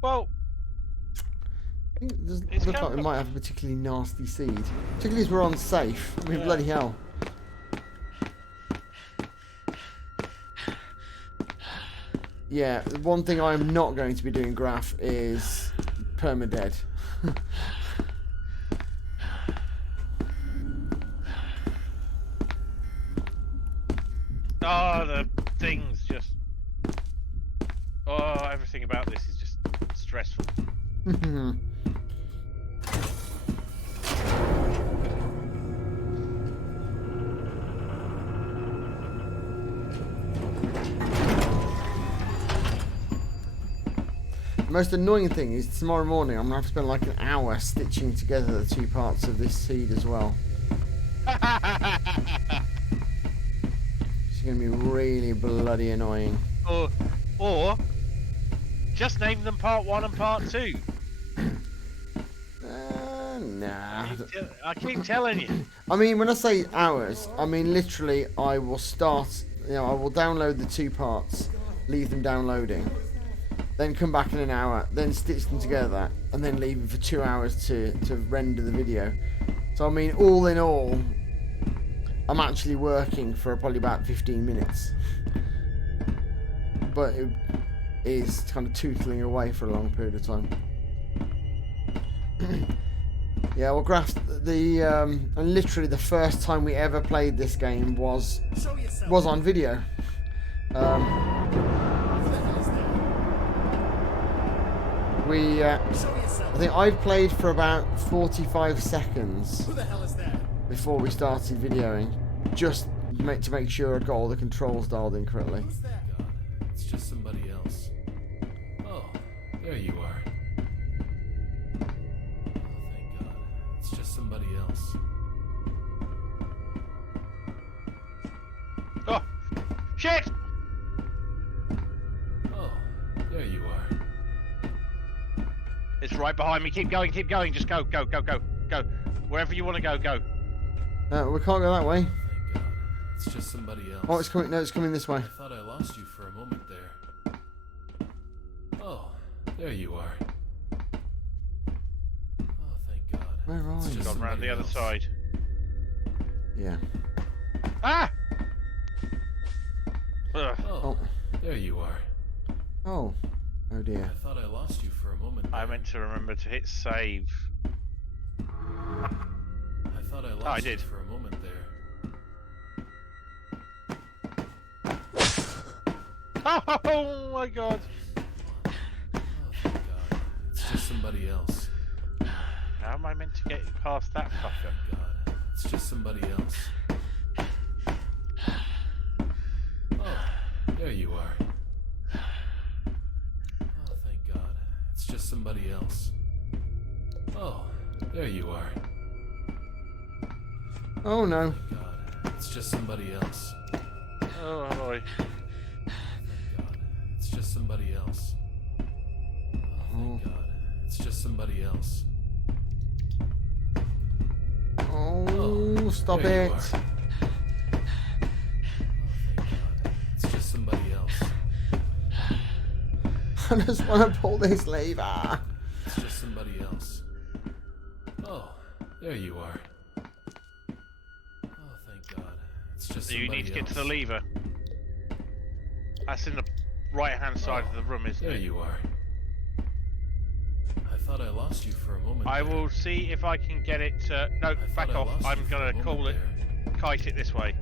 Well, It does It's look kind like we of- might have a particularly nasty seed. Particularly as we're on safe. I mean, Yeah. bloody hell. Yeah, one thing I'm not going to be doing, Graf, is permadead. oh, the things just... Oh, everything about this is just stressful. The most annoying thing is tomorrow morning I'm going to have to spend like an hour stitching together the 2 parts of this seed as well. It's going to be really bloody annoying. or just name them part 1 and part 2. Nah. I keep telling you. I mean, when I say hours, I mean literally I will start, I will download the 2 parts, leave them downloading, then come back in an hour, then stitch them together, and then leave it for 2 hours to render the video. So I mean, all in all, I'm actually working for probably about 15 minutes. But it is kind of tootling away for a long period of time. Yeah, well, Graf, and literally the first time we ever played this game was on video. I think I'd played for about 45 seconds before we started videoing, just to make sure I'd got all the controls dialed in correctly. God, it's just somebody else. Oh, there you are. Oh, thank God. It's just somebody else. Oh, shit! Oh, there you are. It's right behind me. Keep going, keep going. Just go, go, go, go. Go. Wherever you want to go, go. We can't go that way. Thank God. It's just somebody else. Oh, it's coming. No, it's coming this way. I thought I lost you for a moment there. Oh, there you are. Oh, thank God. Where are It's you? just Gone round the somebody other else. side. Yeah. Ah! Ugh. Oh, there you are. Oh. Oh dear. I thought I lost you for a moment there. I meant to remember to hit save. I thought I lost I you did. for a moment there. Oh my God! Oh, thank God. It's just somebody else. How am I meant to get past that fucker? Thank God. It's just somebody else. Oh, there you are. Oh, thank God. It's just somebody else. Oh, there you are. Oh no. Thank God. It's just somebody else. Oh boy. Thank God. It's just somebody else. Oh, thank God. It's just somebody else. Oh, stop there it. you are. Oh, thank God. It's just somebody else. I just want to pull this lever. It's just somebody else. Oh, there you are. Oh, thank God. It's just So somebody you need to get to the else. lever. That's in the right-hand side of the room, isn't There it? you are. I thought I lost you for a moment. I there. will see if I can get it to... No, I thought back I off. lost I'm you for a gonna moment call it. there. Kite it this way.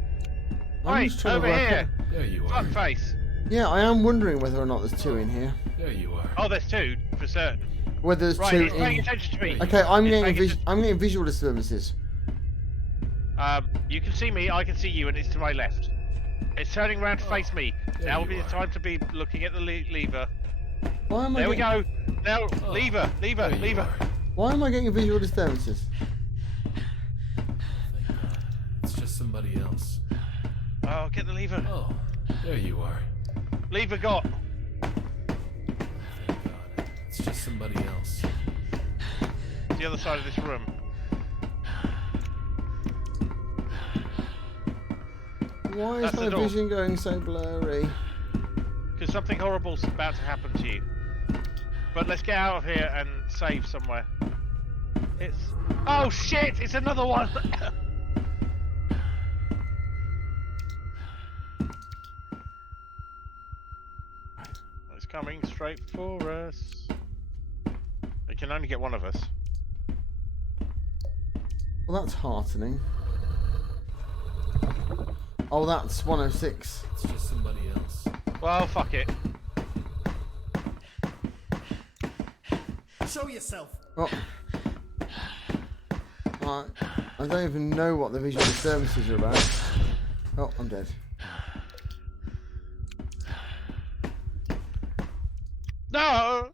I'm Wait, just trying over to work here! There you are. Fuckface! Yeah, I am wondering whether or not there's two in here. There you are. Oh, there's two, for certain. Whether there's Right, two it's paying in. attention to me. Okay, I'm It's getting paying I'm getting visual disturbances. You can see me, I can see you, and it's to my left. It's turning around to face me. there Now will you be the are. time to be looking at the lever. Why am I There we getting, go. Now, Oh, lever, lever, there you lever. are. Why am I getting visual disturbances? Thank God. It's just somebody else. Oh, get the lever. Oh, there you are. Lever got. Thank God. It's just somebody else. The other side of this room. Why is That's the my door. vision going so blurry? Because something horrible's about to happen to you. But let's get out of here and save somewhere. It's... Oh shit! It's another one! It's coming straight for us. It can only get one of us. Well, that's heartening. Oh, that's 106. It's just somebody else. Well, fuck it. Show yourself. Oh. Right. I don't even know what the visual disturbances are about. Oh, I'm dead. No!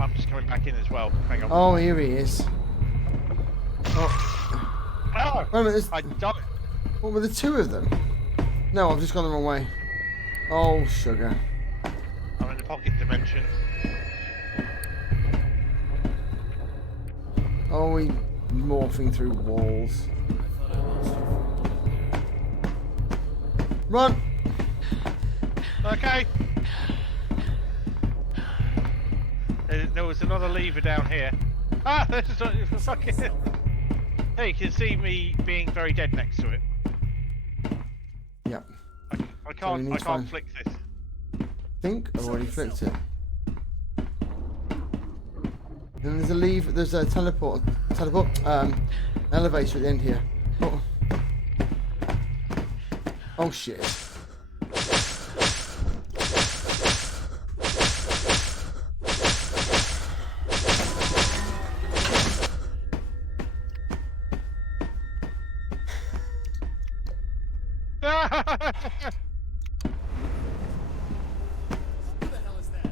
I'm just coming back in as well. Hang on. Oh, here he is. Oh. Oh, Wait a minute, there's- I died. what were the two of them? No, I've just gone the wrong way. Oh, sugar. I'm in the pocket dimension. Oh, we morphing through walls. I thought I lost you for a moment there. Run! Okay. There was another lever down here. Ah, there's a fucking... Hey, you can see me being very dead next to it. Yep. I can't. need I to can't find- flick this. Think I've already flicked it. And there's a lever. There's a teleport. Elevator at the end here. Oh. Oh shit. Who the hell is that?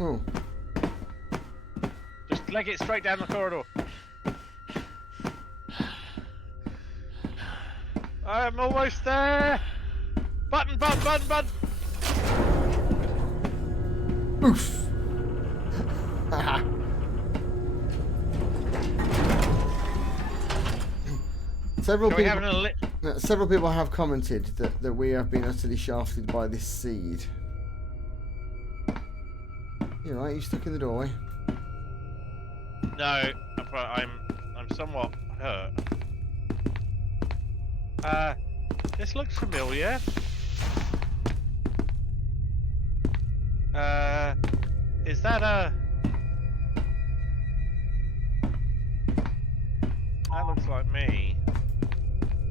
Oh. Just leg it straight down the corridor. I'm almost there. Button, button, button, button! Oof! Several Shall we people, have an several people have commented that we have been utterly shafted by this seed. You right? You stuck in the doorway? No, I'm somewhat hurt. This looks familiar. Is that a... That looks like me.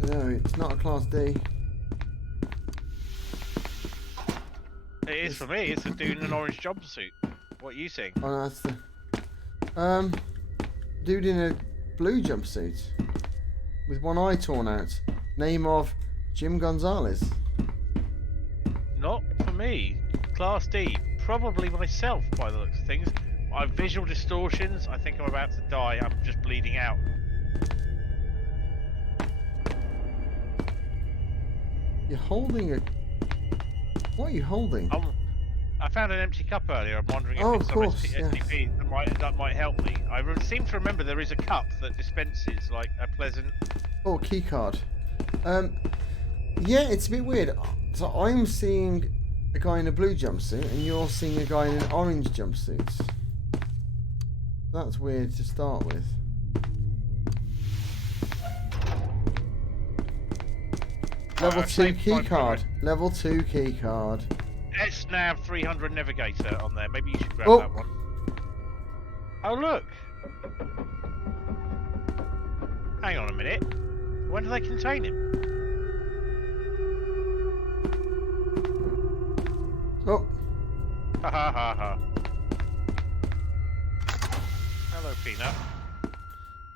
No, it's not a Class D. It is for me. It's a dude in an orange jumpsuit. What you think? Oh, no, that's the dude in a blue jumpsuit with one eye torn out. Name of Jim Gonzalez. Not for me. Class D. Probably myself by the looks of things. I have visual distortions. I think I'm about to die. I'm just bleeding out. You're holding a... What are you holding? I found an empty cup earlier. I'm wondering if Oh, it's of some course, SCP that might help me. I seem to remember there is a cup that dispenses like a pleasant... Oh, key card. Yeah, it's a bit weird. So I'm seeing a guy in a blue jumpsuit and you're seeing a guy in an orange jumpsuit. That's weird to start with. Level 2 key card. Level 2 key card. SNAV 300 Navigator on there. Maybe you should grab Oh. that one. Oh, look. Hang on a minute. When do they contain him? Oh, Ha ha ha ha. Hello, Peanut.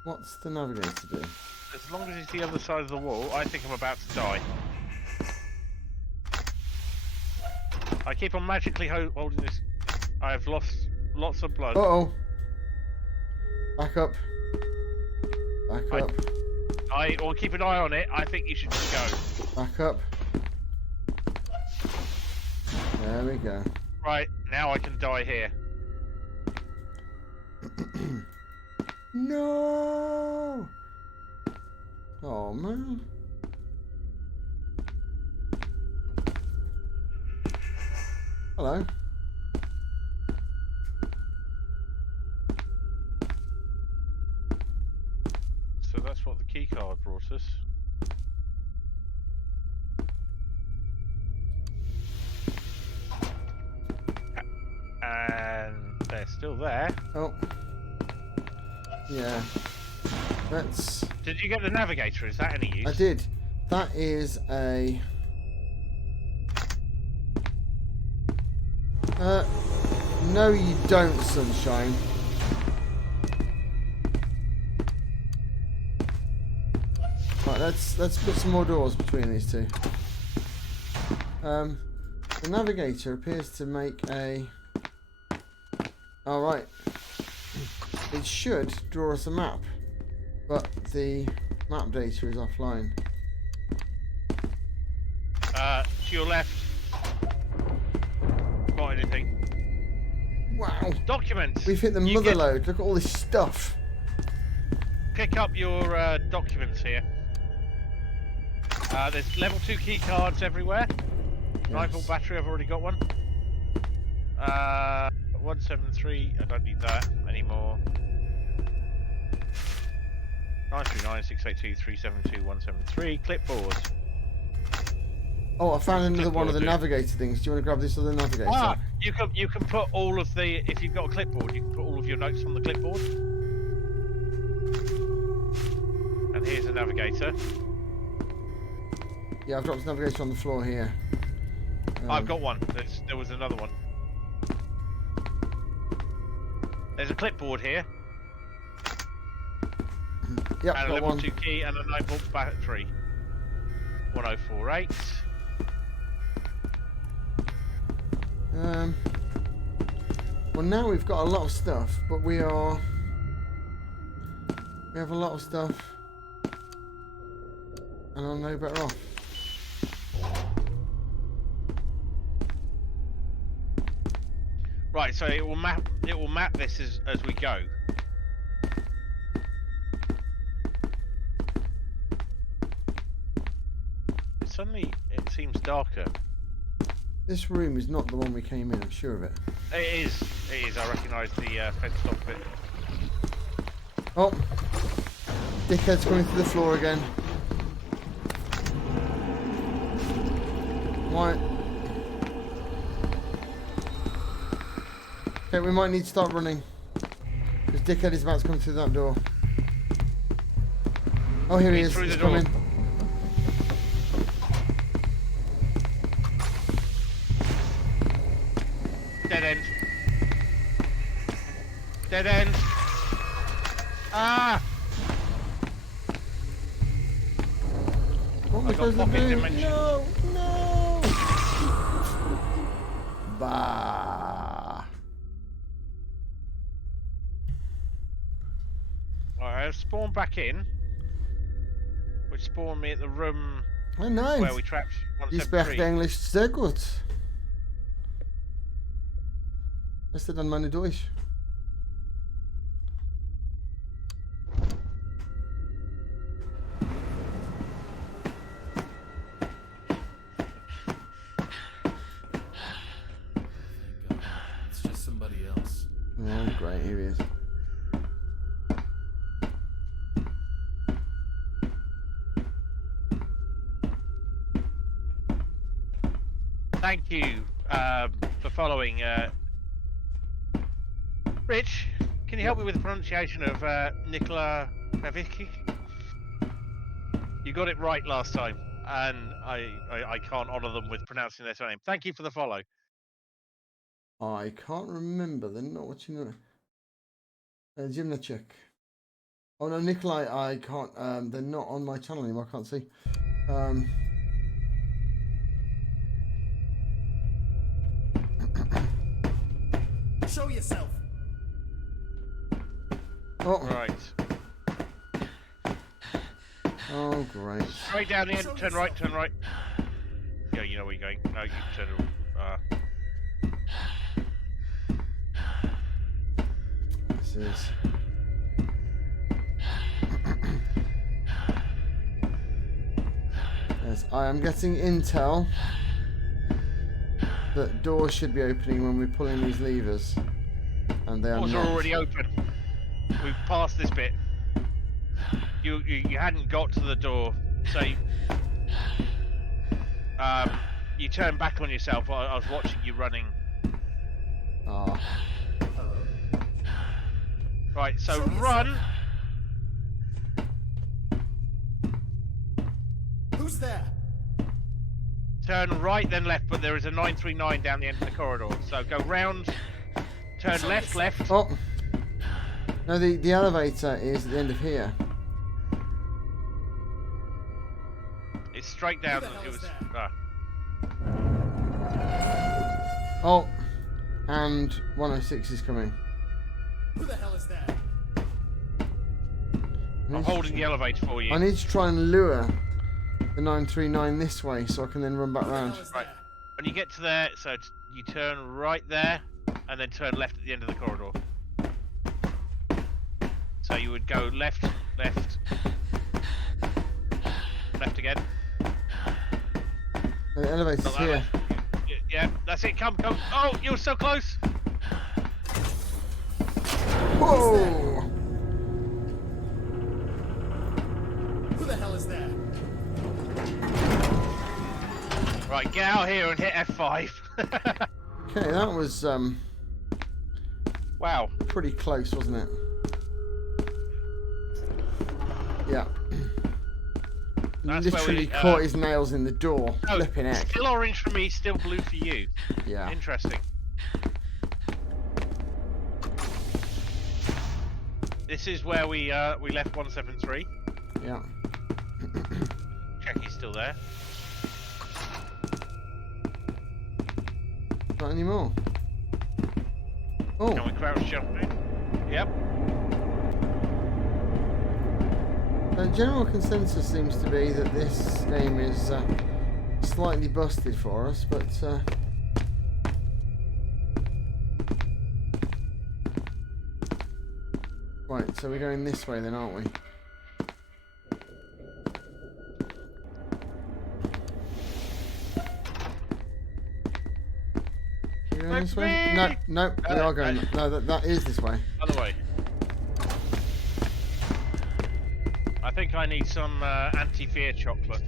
what's the navigator do? As long as it's the other side of the wall, I think I'm about to die. I keep on magically holding this. I have lost lots of blood. Uh-oh. Back up. Back up. I will keep an eye on it. I think you should just go. Back up. There we go. Right, now I can die here. No! Oh, man. Hello. So that's what the key card brought us. And they're still there. Oh. Yeah. That's... Did you get the navigator? Is that any use? I did. That is a... no you don't, Sunshine. Right, let's put some more doors between these two. The navigator appears to make a... Oh, right. It should draw us a map, but the map data is offline. To your left. Got anything? Wow. Documents. We've hit the You mother get- load. Look at all this stuff. Pick up your documents here. There's level 2 key cards everywhere. 9-volt battery, I've already got one. 173, I don't need that anymore. 939-682-372-173, clipboard. Oh, I found another one of the Clipboard, navigator things. Do you want to grab this other navigator? Ah, you can put all of the, if you've got a clipboard, you can put all of your notes on the clipboard. And here's a navigator. Yeah, I've dropped the navigator on the floor here. I've got one. There was another one. There's a clipboard here. Yep, And a got level one. 2 key and a 9-volt battery. 1048. Well, now we've got a lot of stuff, but we have a lot of stuff, and I'm no better off. Right, so it will map this as we go. Suddenly it seems darker. This room is not the one we came in, I'm sure of it. It is. I recognise the fenced off bit. Oh! Dickhead's coming through the floor again. Right. Okay, we might need to start running. Because Dickhead is about to come through that door. Oh, here he is. He's coming. Dead end. Dead end. Ah! What am I supposed to do? No! No! Bah! Alright, I've spawned back in. Which spawned me at the room Oh, nice. where we trapped Je spreekt 173. Englisch sehr gut. Ist das dann meine Deutsch? Thank God. It's just somebody else. Oh, great, here he is. Thank you for following. Rich, can you help me with the pronunciation of Nikola Pevicki? You got it right last time, and I can't honour them with pronouncing their surname. Thank you for the follow. I can't remember. They're not watching it. Gymnachek. Oh no, Nikolai, I can't. They're not on my channel anymore. I can't see. Show yourself. Oh, Right. oh, great. Straight down the end. Turn right. Turn right. Yeah, you know where you're going. No, you turn. This is. Yes, I am getting intel that doors should be opening when we're pulling these levers, and they are Doors not. are already open. We've passed this bit. You hadn't got to the door, so you turned back on yourself. I was watching you running. Ah, Right, so run. Who's there? Turn right, then left, but there is a 939 down the end of the corridor. So go round, turn left, left. oh. No, the elevator is at the end of here. It's straight down. Who the hell It is was. that? Oh, and 106 is coming. Who the hell is that? I'm holding the elevator for you. I need to try and lure the 939 this way so I can then run back Who the round. hell is Right. that? When you get to there, so you turn right there, and then turn left at the end of the corridor. So you would go left, left, left again. The elevator's Not that here. way. Yeah, that's it. Come, come. Oh, you're so close. Whoa! Who the hell is that? Right, get out here and hit F5. Okay, that was Wow. pretty close, wasn't it? Yeah. That's where Literally we, caught his nails in the door. No, Flipping heck. still orange for me, still blue for you. Yeah. Interesting. This is where we left 173. Yeah. Check he's still there. Not anymore. Oh, Can we crouch jump in? Yep. the general consensus seems to be that this game is slightly busted for us, but so we're going this way then, aren't we? Are we going this way? No, no, we are going. No, that is this way. Other way. I think I need some anti-fear chocolate.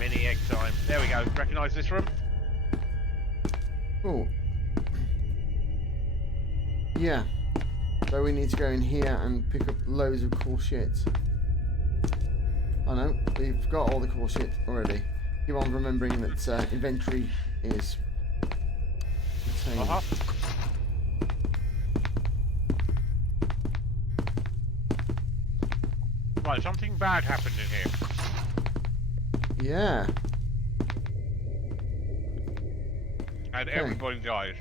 Mini egg time. There we go. Recognise this room? Oh. Yeah. So we need to go in here and pick up loads of cool shit. I know, we've got all the cool shit already. Keep on remembering that inventory is retained. Right, something bad happened in here. Yeah. And everybody died.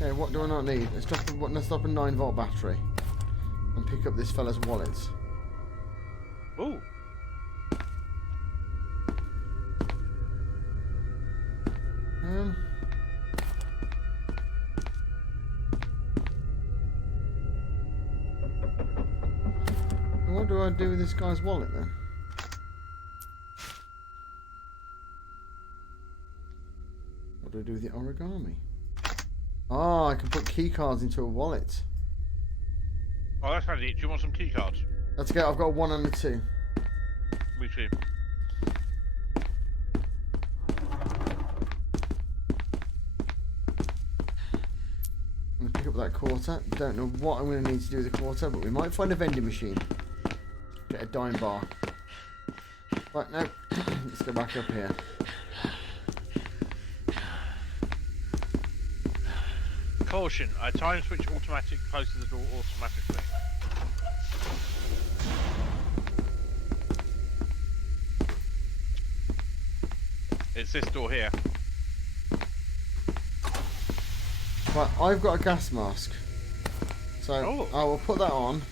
Okay, what do I not need? Let's drop a 9-volt battery. And pick up this fella's wallet. Ooh. What do I do with this guy's wallet then? What do I do with the origami? Oh, I can put key cards into a wallet. Oh, that's handy. Do you want some key cards? Let's go. I've got a 1 and a 2. Me too. I'm going to pick up that quarter. Don't know what I'm going to need to do with the quarter, but we might find a vending machine. Get a dime bar. Right, no. Let's go back up here. Caution, a time switch automatic closes the door automatically. It's this door here. Right, I've got a gas mask. So I will put that on.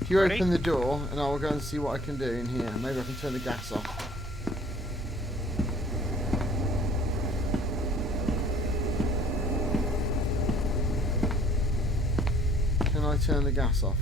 If you open the door, and I will go and see what I can do in here. Maybe I can turn the gas off. Can I turn the gas off?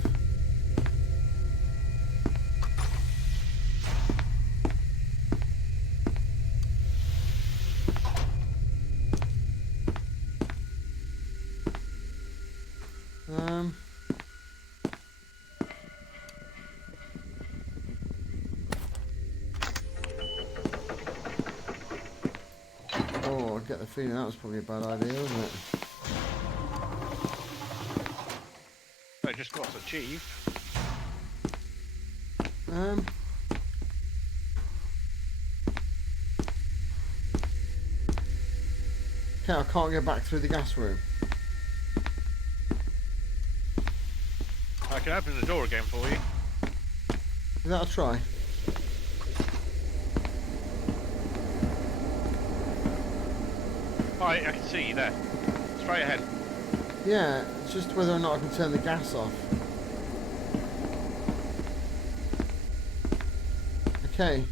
Oh, I get the feeling that was probably a bad idea, wasn't it? I just got achieved. Okay, I can't get back through the gas room. I can open the door again for you. Give that a try. Hi, I can see you there. Straight ahead. Yeah, it's just whether or not I can turn the gas off. Okay.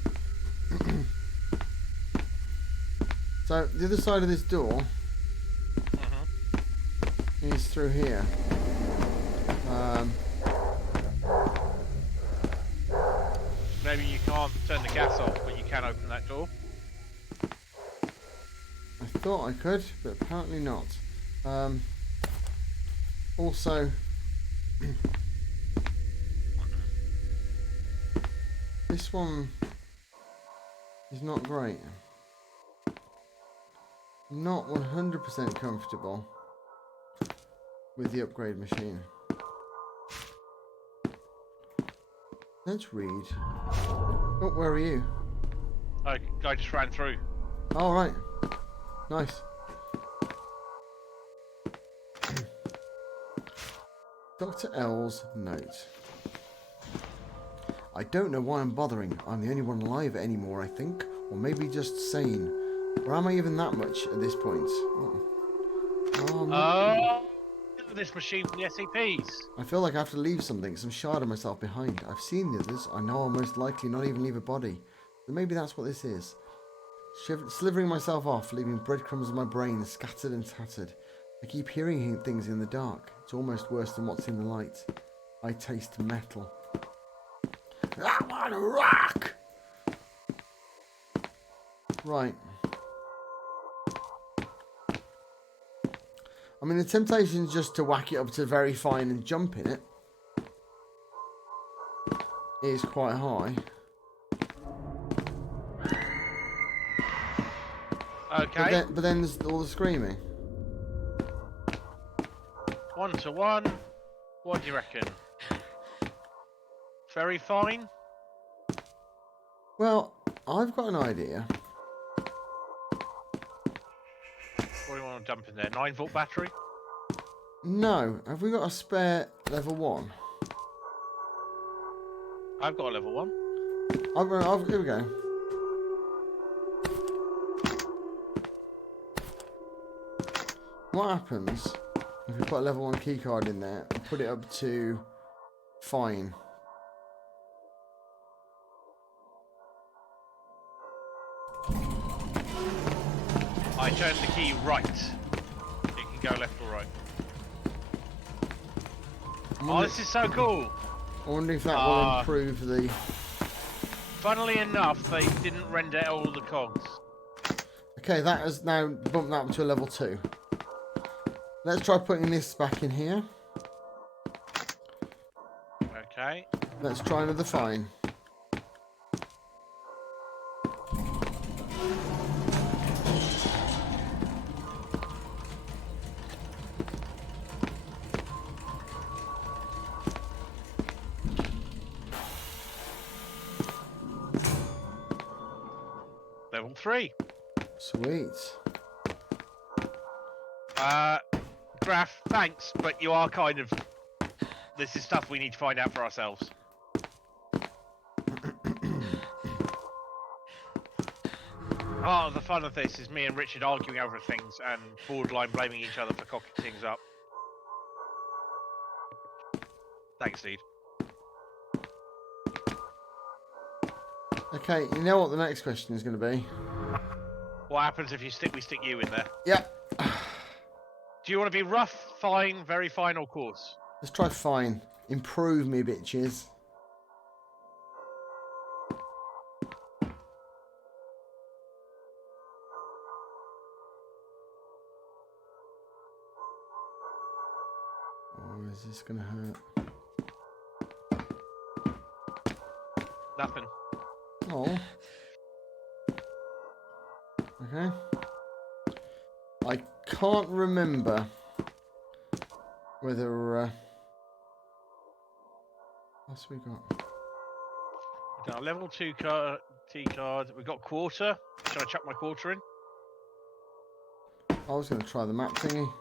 So, the other side of this door is through here. Maybe you can't turn the gas off, but you can open that door. I thought I could, but apparently not. Also, this one is not great. Not 100% comfortable with the upgrade machine. Let's read. Oh, where are you? I just ran through. All right. Nice. Dr. L's note. I don't know why I'm bothering. I'm the only one alive anymore, I think. Or maybe just sane. Or am I even that much at this point? This machine from the SCPs. I feel like I have to leave something, some shard of myself behind. I've seen the others. I know I'll most likely not even leave a body. But maybe that's what this is. Slivering myself off, leaving breadcrumbs in my brain, scattered and tattered. I keep hearing things in the dark. It's almost worse than what's in the light. I taste metal. I want to rock! Right. I mean, the temptation is just to whack it up to very fine and jump in it. It is quite high. Okay. But then there's all the screaming. 1 to 1. What do you reckon? Very fine? Well, I've got an idea. What do you want to dump in there? 9-volt battery? No. Have we got a spare level 1? I've got a level 1. Here we go. What happens if we put a level 1 keycard in there and put it up to fine? I turn the key right. It can go left or right. Oh, this is so cool! I wonder if that will improve the... Funnily enough, they didn't render all the cogs. Okay, that has now bumped that up to a level 2. Let's try putting this back in here. Okay. Let's try another fine. Level 3. Sweet. Graf, thanks, but you are kind of... This is stuff we need to find out for ourselves. Part of the fun of this is me and Richard arguing over things and borderline blaming each other for cocking things up. Thanks, dude. Okay, you know what the next question is going to be? What happens if we stick you in there? Yep. Do you want to be rough, fine, very fine, or coarse? Let's try fine. Improve me, bitches. Oh, is this going to hurt? Nothing. Oh. Okay. I can't remember whether... what's we got? We've got a level 2 T card. We've got quarter. Should I chuck my quarter in? I was going to try the map thingy.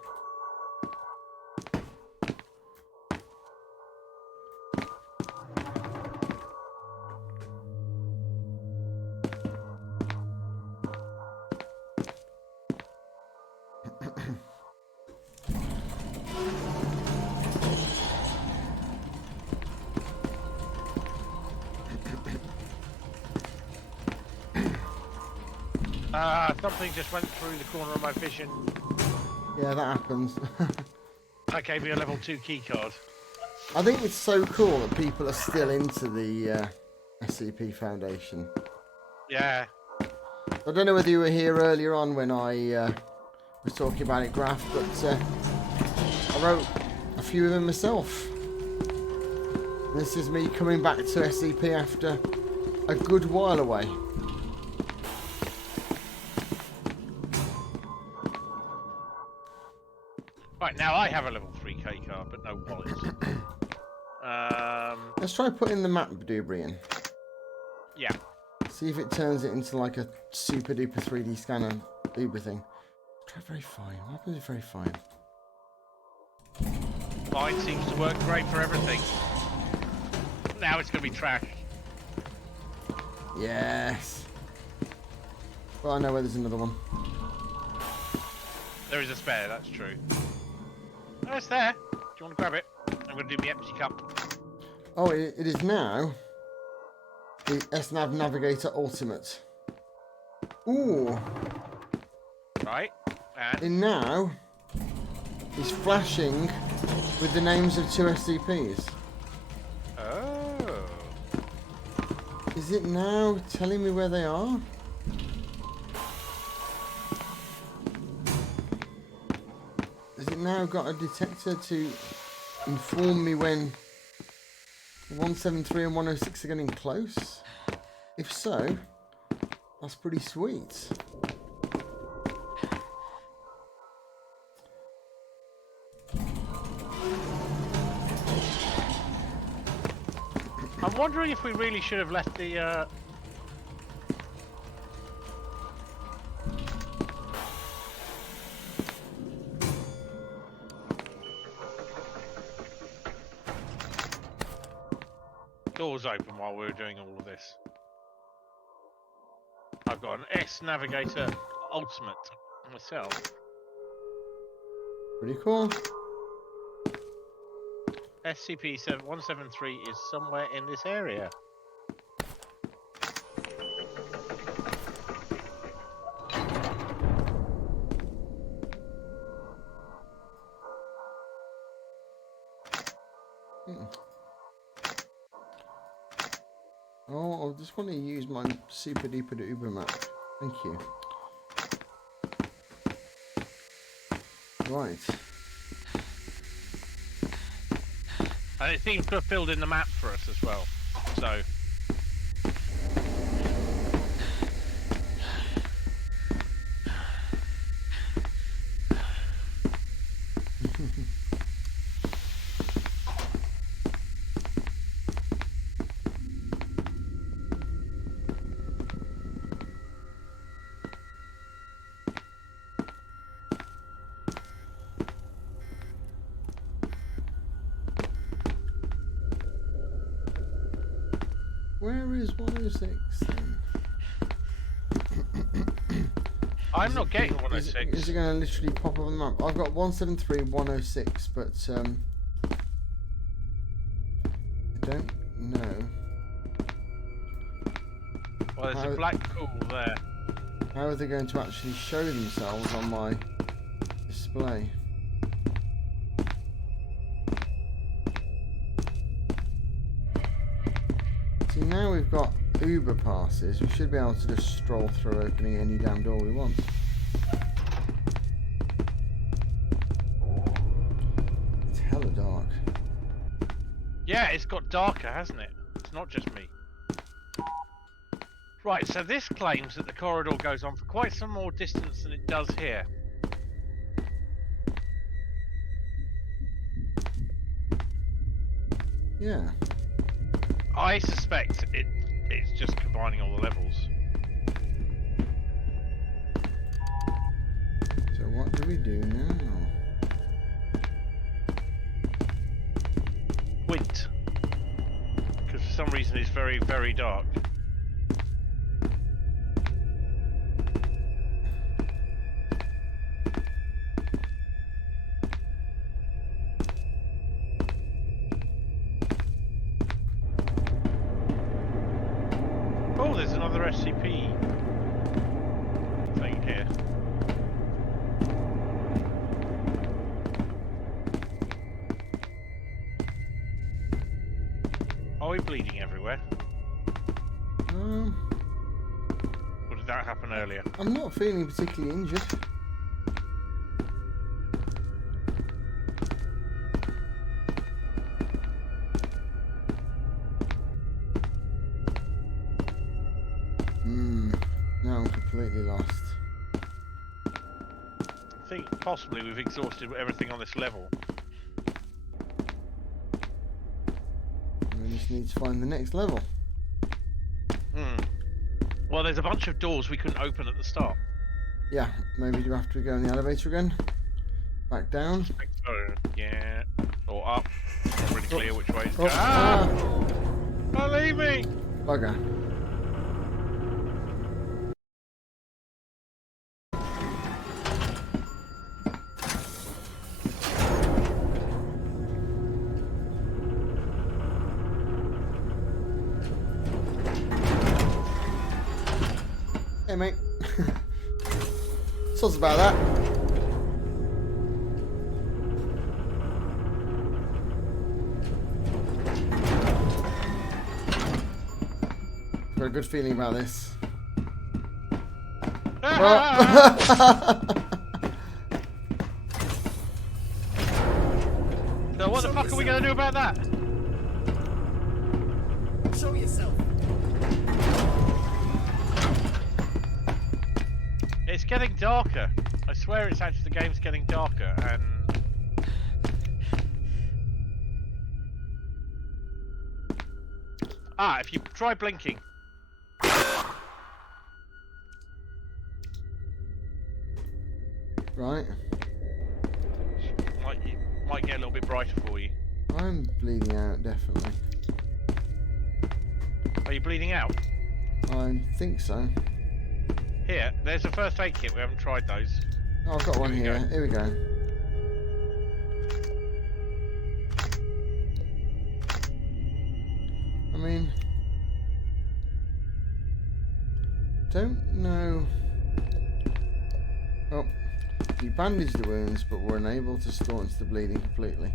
Something just went through the corner of my vision. Yeah, that happens. That gave me a level 2 key card. I think it's so cool that people are still into the SCP Foundation. Yeah. I don't know whether you were here earlier on when I was talking about it, Graf, but I wrote a few of them myself. This is me coming back to SCP after a good while away. Right, now I have a level 3 K card, but no wallets. Let's try putting the map debris in. Yeah. See if it turns it into like a super duper 3D scanner Uber thing. Try very fine. What happens if very fine? Fine seems to work great for everything. Now it's going to be trash. Yes. Well, I know where there's another one. There is a spare, that's true. Oh, it's there. Do you want to grab it? I'm going to do my empty cup. Oh, it is now the SNAV Navigator Ultimate. Ooh. Right. And And now is flashing with the names of 2 SCPs. Oh. Is it now telling me where they are? Has it now got a detector to inform me when 173 and 106 are getting close? If so, that's pretty sweet. I'm wondering if we really should have left the doors open while we were doing all of this. I've got an S Navigator Ultimate myself. Pretty cool. SCP-173 is somewhere in this area. Oh, I just want to use my super duper uber map. Thank you. Right. And it seems to have filled in the map for us as well. So. Where is 106 then? I'm not getting 106. Is it going to literally pop up on the map? I've got 173, 106, but I don't know. Well, there's a black pool there. How are they going to actually show themselves on my display? See, now we've got Uber passes. We should be able to just stroll through opening any damn door we want. It's hella dark. Yeah, it's got darker, hasn't it? It's not just me. Right, so this claims that the corridor goes on for quite some more distance than it does here. Yeah. I suspect it's just combining all the levels. So what do we do now? Wint. Because for some reason it's very, very dark. Oh, there's another SCP thing here. Are we bleeding everywhere? Or did that happen earlier? I'm not feeling particularly injured. Now I'm completely lost. I think possibly we've exhausted everything on this level. We just need to find the next level. Well, there's a bunch of doors we couldn't open at the start. Yeah, maybe do have to go in the elevator again. Back down. So, yeah. Or up. Not really clear which way it's Oh, going. Don't leave me! Bugger. Hey mate. Sounds about that. got a good feeling about this. So what the fuck are we going to do about that? Show yourself. It's getting darker. I swear it's actually the game's getting darker and... Ah, if you try blinking. Right. Might get a little bit brighter for you. I'm bleeding out, definitely. Are you bleeding out? I think so. Here, there's a first aid kit. We haven't tried those. Oh, I've got one here. Here we go. I mean, don't know. Oh, you bandaged the wounds, but were unable to staunch the bleeding completely.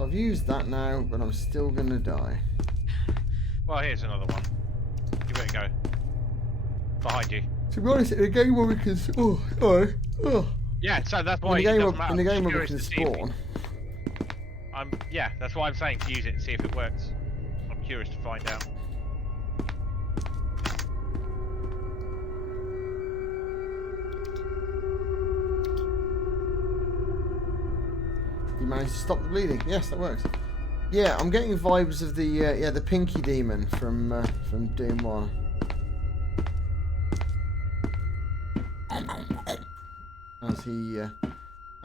I've used that now, but I'm still gonna die. Well, here's another one. Give it a go. Behind you. To be honest, in a game where we can... Yeah, so that's why in it the doesn't matter. in the game where we Curious can to see if- spawn... Yeah, that's why I'm saying to use it and see if it works. I'm curious to find out. You managed to stop the bleeding. Yes, that works. Yeah, I'm getting vibes of the the Pinky Demon from Doom 1.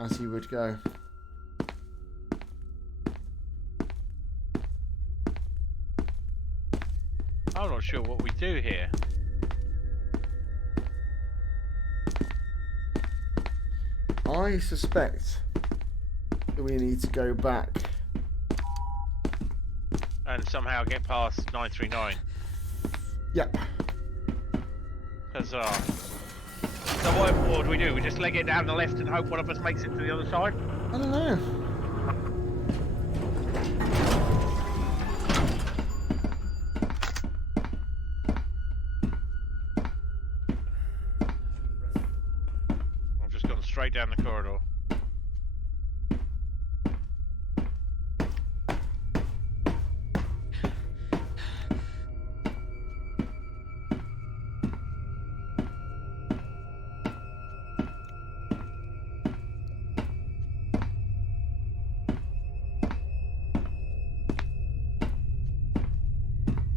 As he would go. I'm not sure what we do here. I suspect that we need to go back. And somehow get past 939. Yep. Huzzah. So what do we do? We just leg it down the left and hope one of us makes it to the other side? I don't know. I've just gone straight down the corridor.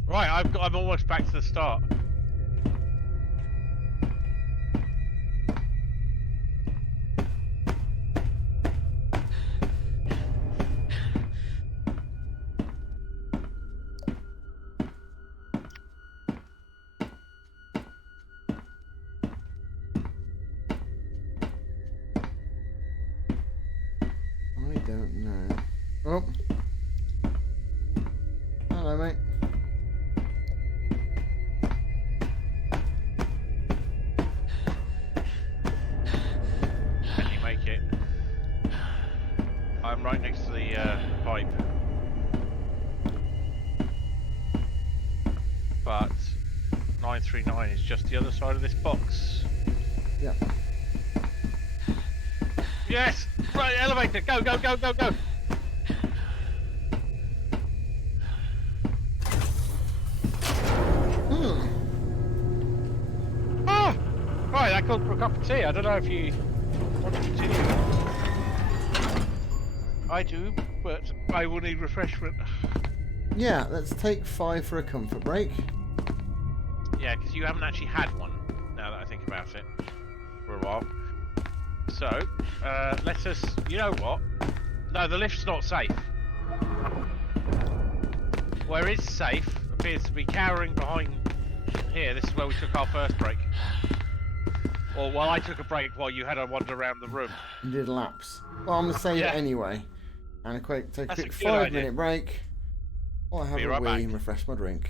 Right, I'm almost back to the start. I don't know. Oh. Hello, mate. Can you make it? I'm right next to the pipe. But 939 is just the other side of this box. Yep. Yes! Right, elevator! Go, go, go, go, go! Ah! Right, that called for a cup of tea. I don't know if you want to continue. I do, but I will need refreshment. Yeah, let's take 5 for a comfort break. Yeah, because you haven't actually had one, now that I think about it, for a while. So, let us... You know what? No, the lift's not safe. Where it's safe appears to be cowering behind here. This is where we took our first break. Or while I took a break while you had a wander around the room. You did laps. Well, I'm going to save it anyway. And take a quick 5-minute break. I'll have a wee and refresh my drink.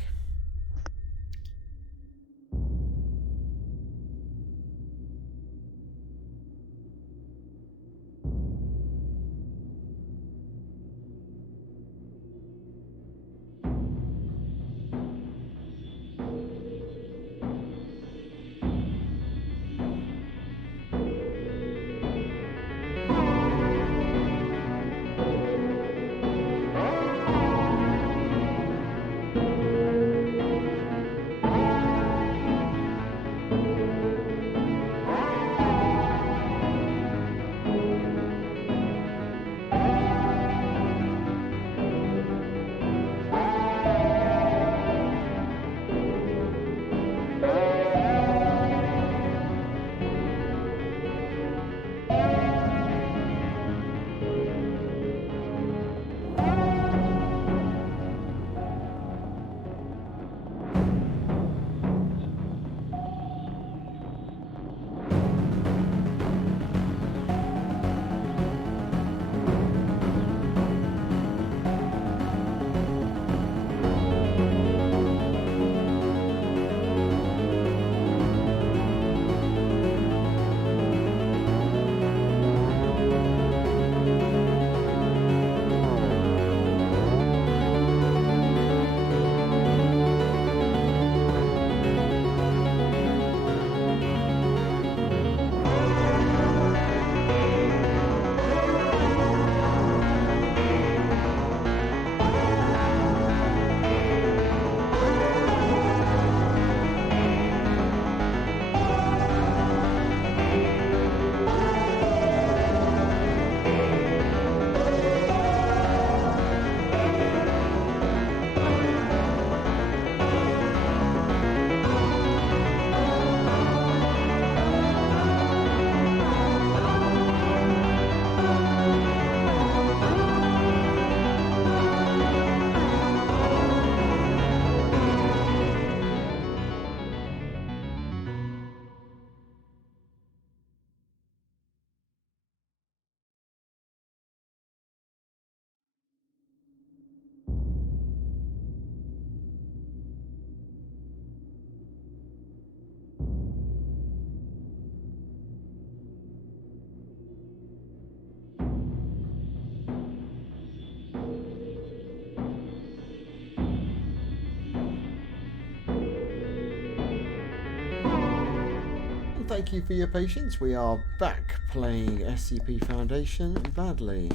thank you for your patience. We are back playing SCP Foundation badly.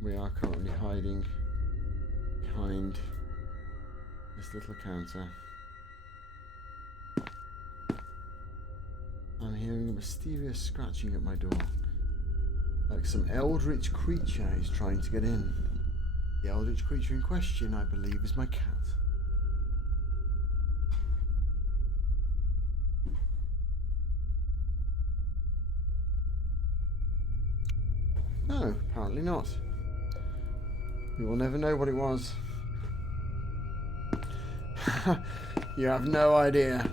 We are currently hiding behind this little counter. I'm hearing a mysterious scratching at my door, like some eldritch creature is trying to get in. The eldritch creature in question, I believe, is my cat. No, apparently not. We will never know what it was. You have no idea.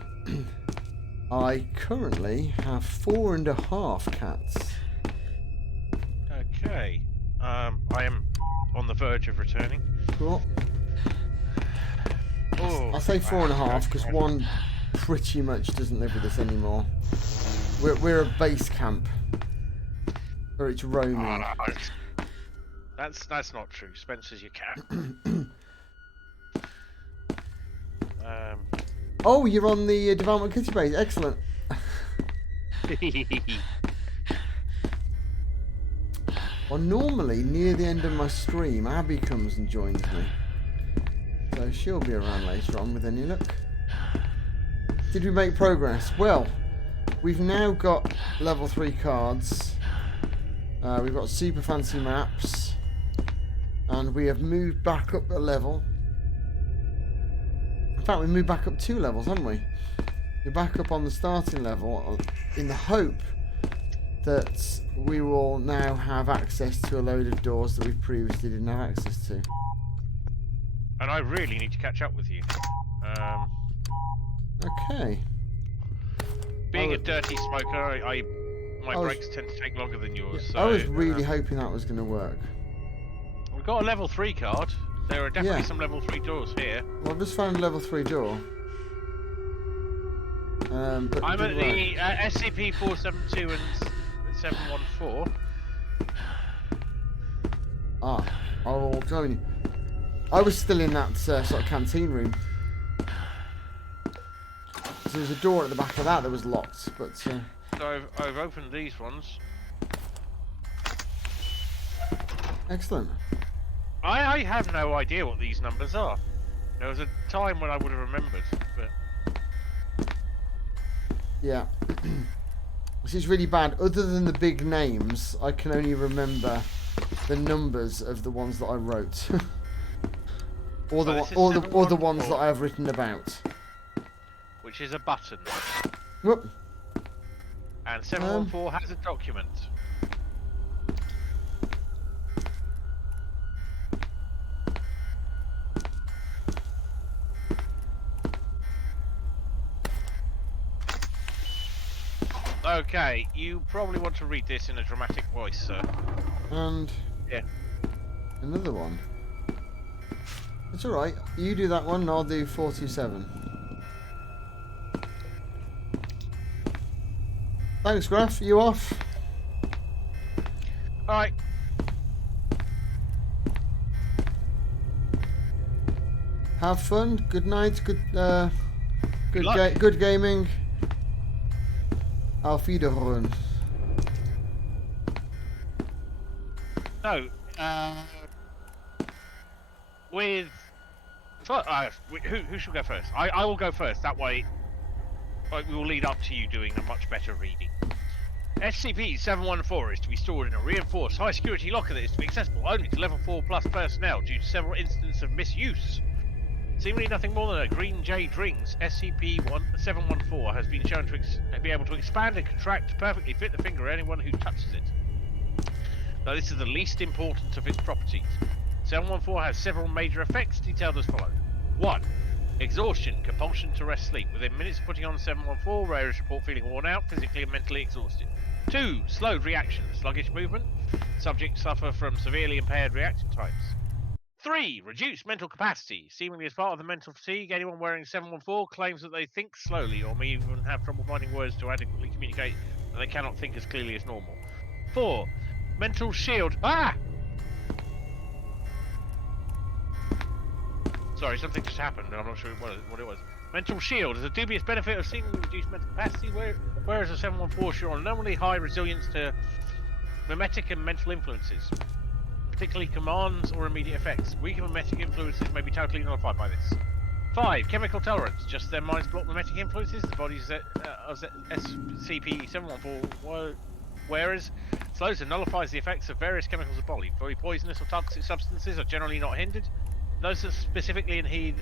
I currently have 4.5 cats. Okay. I am on the verge of returning. Cool. Oh, I say 4.5 because one pretty much doesn't live with us anymore. We're a base camp. Or it's roaming. That's not true. Spencer's your cat. Oh, you're on the deValmont Kitty base. Excellent. Well, normally near the end of my stream, Abby comes and joins me, so she'll be around later on with any luck. Did we make progress? Well, we've now got level 3 cards. We've got super fancy maps, and we have moved back up a level. In fact, we moved back up 2 levels, haven't we? We're back up on the starting level in the hope that we will now have access to a load of doors that we previously didn't have access to. And I really need to catch up with you. Okay. Being a dirty smoker, my breaks tend to take longer than yours. So, I was really hoping that was going to work. We've got a level 3 card. There are definitely some level 3 doors here. Well, I've just found a level 3 door. But I'm at the SCP-472 and 714. Ah, I will join you. I was still in that sort of canteen room. So there was a door at the back of that was locked, but... So I've opened these ones. Excellent. I have no idea what these numbers are. There was a time when I would have remembered, but... Yeah. This is really bad. Other than the big names, I can only remember the numbers of the ones that I wrote. or the ones that I have written about. Which is a button. Whoop. And 714 has a document. Okay, you probably want to read this in a dramatic voice, sir. And another one. It's alright. You do that one and I'll do 427. Thanks, Graf. You off? Alright. Have fun. Good night. Good luck. good gaming. Auf Wiederhören. No, with... who should go first? I will go first, that way we will lead up to you doing a much better reading. SCP-714 is to be stored in a reinforced high-security locker that is to be accessible only to Level 4 plus personnel due to several incidents of misuse. Seemingly nothing more than a green jade rings, SCP-714 has been shown to be able to expand and contract to perfectly fit the finger of anyone who touches it. Though this is the least important of its properties. 714 has several major effects detailed as follows. 1. Exhaustion, compulsion to rest sleep. Within minutes of putting on 714, rarers report feeling worn out, physically and mentally exhausted. 2. Slowed reaction, sluggish movement. Subjects suffer from severely impaired reaction times. 3. Reduced mental capacity. Seemingly as part of the mental fatigue, anyone wearing 714 claims that they think slowly or may even have trouble finding words to adequately communicate and they cannot think as clearly as normal. 4. Mental shield. Sorry, something just happened, and I'm not sure what it was. Mental shield has a dubious benefit of seemingly reduced mental capacity, whereas a 714 should on anomaly high resilience to mimetic and mental influences, particularly commands or immediate effects. Weaker mimetic influences may be totally nullified by this. 5. Chemical tolerance. Just their minds block mimetic influences. The body's SCP-714, whereas slows and nullifies the effects of various chemicals of body. Very poisonous or toxic substances are generally not hindered. Those that specifically impede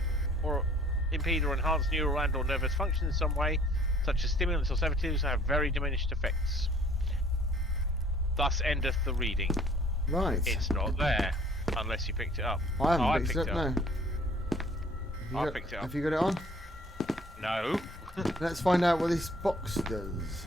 or enhance neural and/or nervous function in some way, such as stimulants or sedatives, have very diminished effects. Thus endeth the reading. Right. It's not there, unless you picked it up. I haven't picked it up, no. I picked it up. Have you got it on? No. Let's find out what this box does.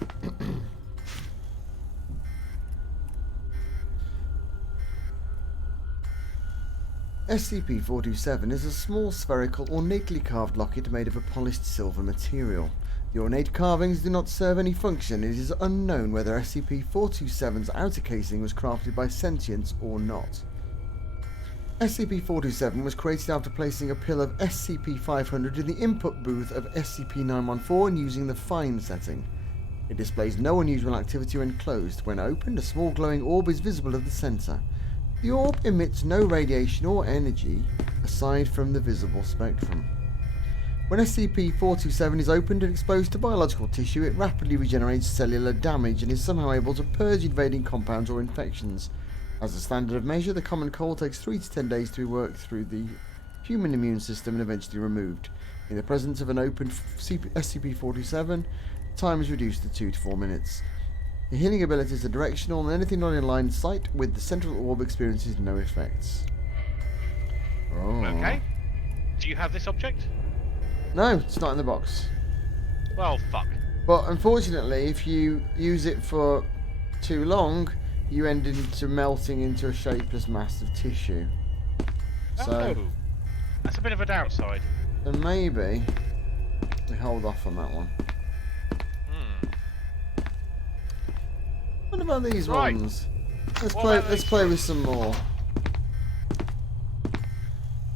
SCP-427 is a small spherical ornately carved locket made of a polished silver material. The ornate carvings do not serve any function. It is unknown whether SCP-427's outer casing was crafted by sentients or not. SCP-427 was created after placing a pill of SCP-500 in the input booth of SCP-914 and using the fine setting. It displays no unusual activity when closed. When opened, a small glowing orb is visible at the centre. The orb emits no radiation or energy aside from the visible spectrum. When SCP-427 is opened and exposed to biological tissue, it rapidly regenerates cellular damage and is somehow able to purge invading compounds or infections. As a standard of measure, the common cold takes 3 to 10 days to work through the human immune system and eventually removed. In the presence of an opened SCP-427, time is reduced to 2 to 4 minutes. The healing abilities are directional, and anything not in line of sight with the central orb experiences no effects. Oh. Okay. Do you have this object? No, it's not in the box. Well, fuck. But unfortunately, if you use it for too long, you end into melting into a shapeless mass of tissue. So, that's a bit of a downside. Then maybe we hold off on that one. What about these ones? Let's play with some more.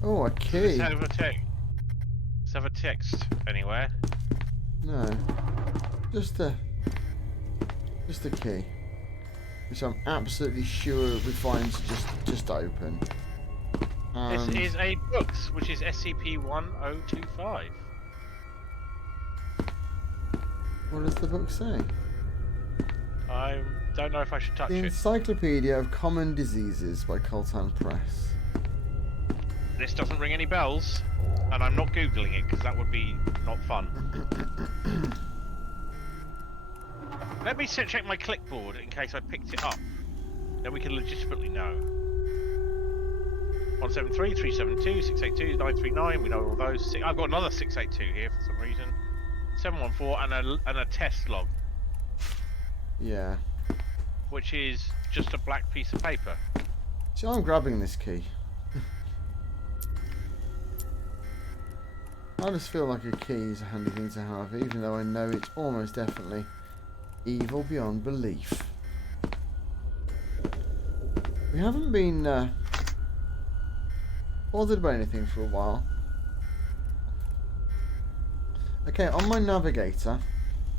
Oh, a key. Let's have a text anywhere. No. Just a key. Which I'm absolutely sure we find to just open. This is a books, which is SCP-1025. What does the book say? I don't know if I should touch The it. Encyclopedia of Common Diseases by Coltan Press. This doesn't ring any bells, and I'm not Googling it because that would be not fun. Let me check my clipboard in case I picked it up. Then we can legitimately know. 173, 372, 682, 939, we know all those. I've got another 682 here for some reason. 714 and a test log. Yeah. Which is just a black piece of paper. So I'm grabbing this key. I just feel like a key is a handy thing to have, even though I know it's almost definitely evil beyond belief. We haven't been bothered by anything for a while. Okay, on my navigator,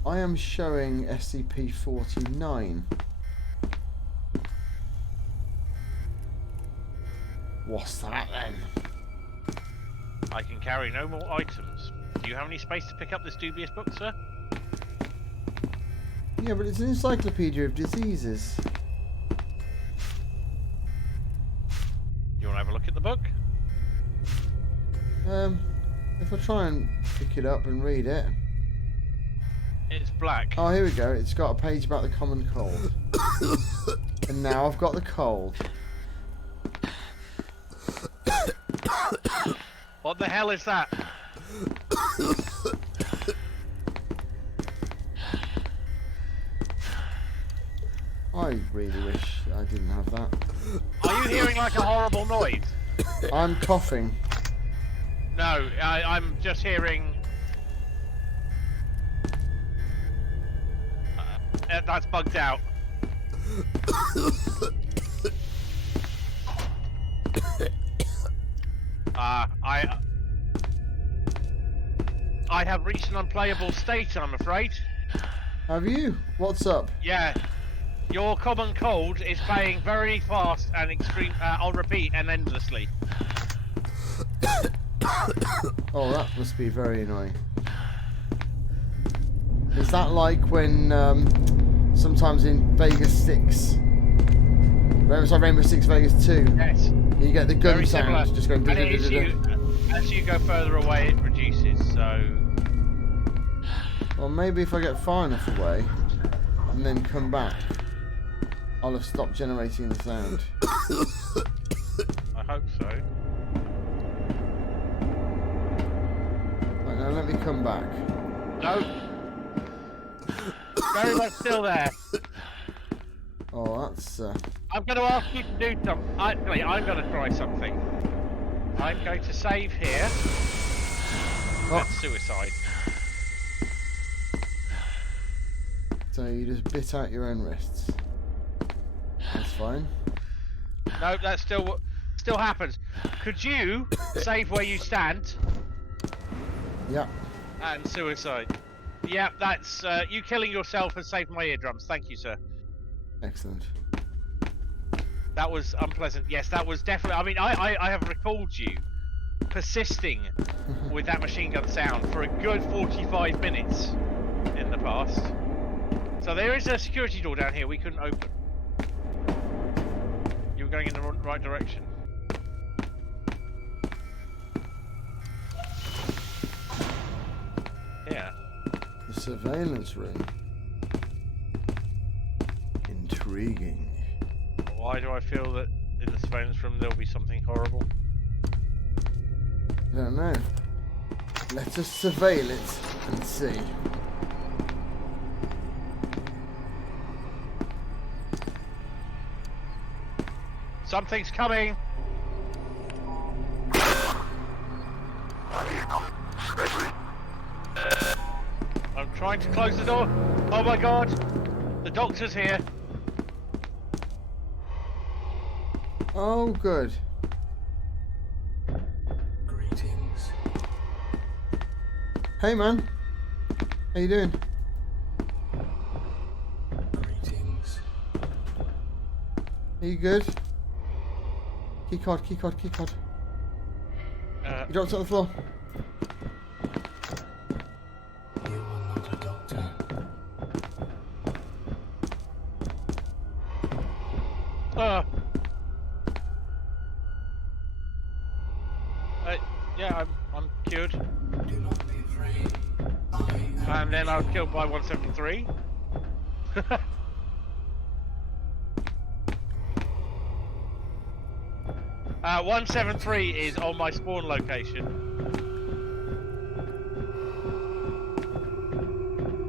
I am showing SCP-49. What's that then? I can carry no more items. Do you have any space to pick up this dubious book, sir? Yeah, but it's an encyclopedia of diseases. You want to have a look at the book? If I try and pick it up and read it. It's black. Oh, here we go. It's got a page about the common cold. And now I've got the cold. What the hell is that? I really wish I didn't have that. Are you hearing like a horrible noise? I'm coughing. No, I'm just hearing... that's bugged out. I have reached an unplayable state, I'm afraid. Have you? What's up? Yeah. Your common cold is playing very fast and extreme. I'll repeat and endlessly. Oh, that must be very annoying. Is that like when sometimes in Vegas 6, Rainbow Six Vegas 2, Yes. you get the gun Very sound similar. just going. And as you go further away, it reduces. So. Well, maybe if I get far enough away and then come back, I'll have stopped generating the sound. I hope so. Right, now let me come back. No. Very much still there. Oh, that's. I'm going to ask you to do something. Actually, I'm going to try something. I'm going to save here. That's suicide. So you just bit out your own wrists. That's fine. No, that still happens. Could you save where you stand? Yeah. And suicide. Yeah, that's you killing yourself has saved my eardrums. Thank you, sir. Excellent. That was unpleasant. Yes, that was definitely. I mean, I have recalled you persisting with that machine gun sound for a good 45 minutes in the past. So there is a security door down here we couldn't open. You were going in the right direction. Yeah. The surveillance room. Intriguing. Why do I feel that in the surveillance room there'll be something horrible? I don't know. Let us surveil it and see. Something's coming! I'm trying to close the door. Oh my god! The doctor's here. Oh, good. Greetings. Hey, man. How you doing? Greetings. Are you good? Keycard, keycard, keycard. You dropped it on the floor. You are not a doctor. Yeah, I'm cured. Do not be afraid. And then I was killed by 173. 173 is on my spawn location.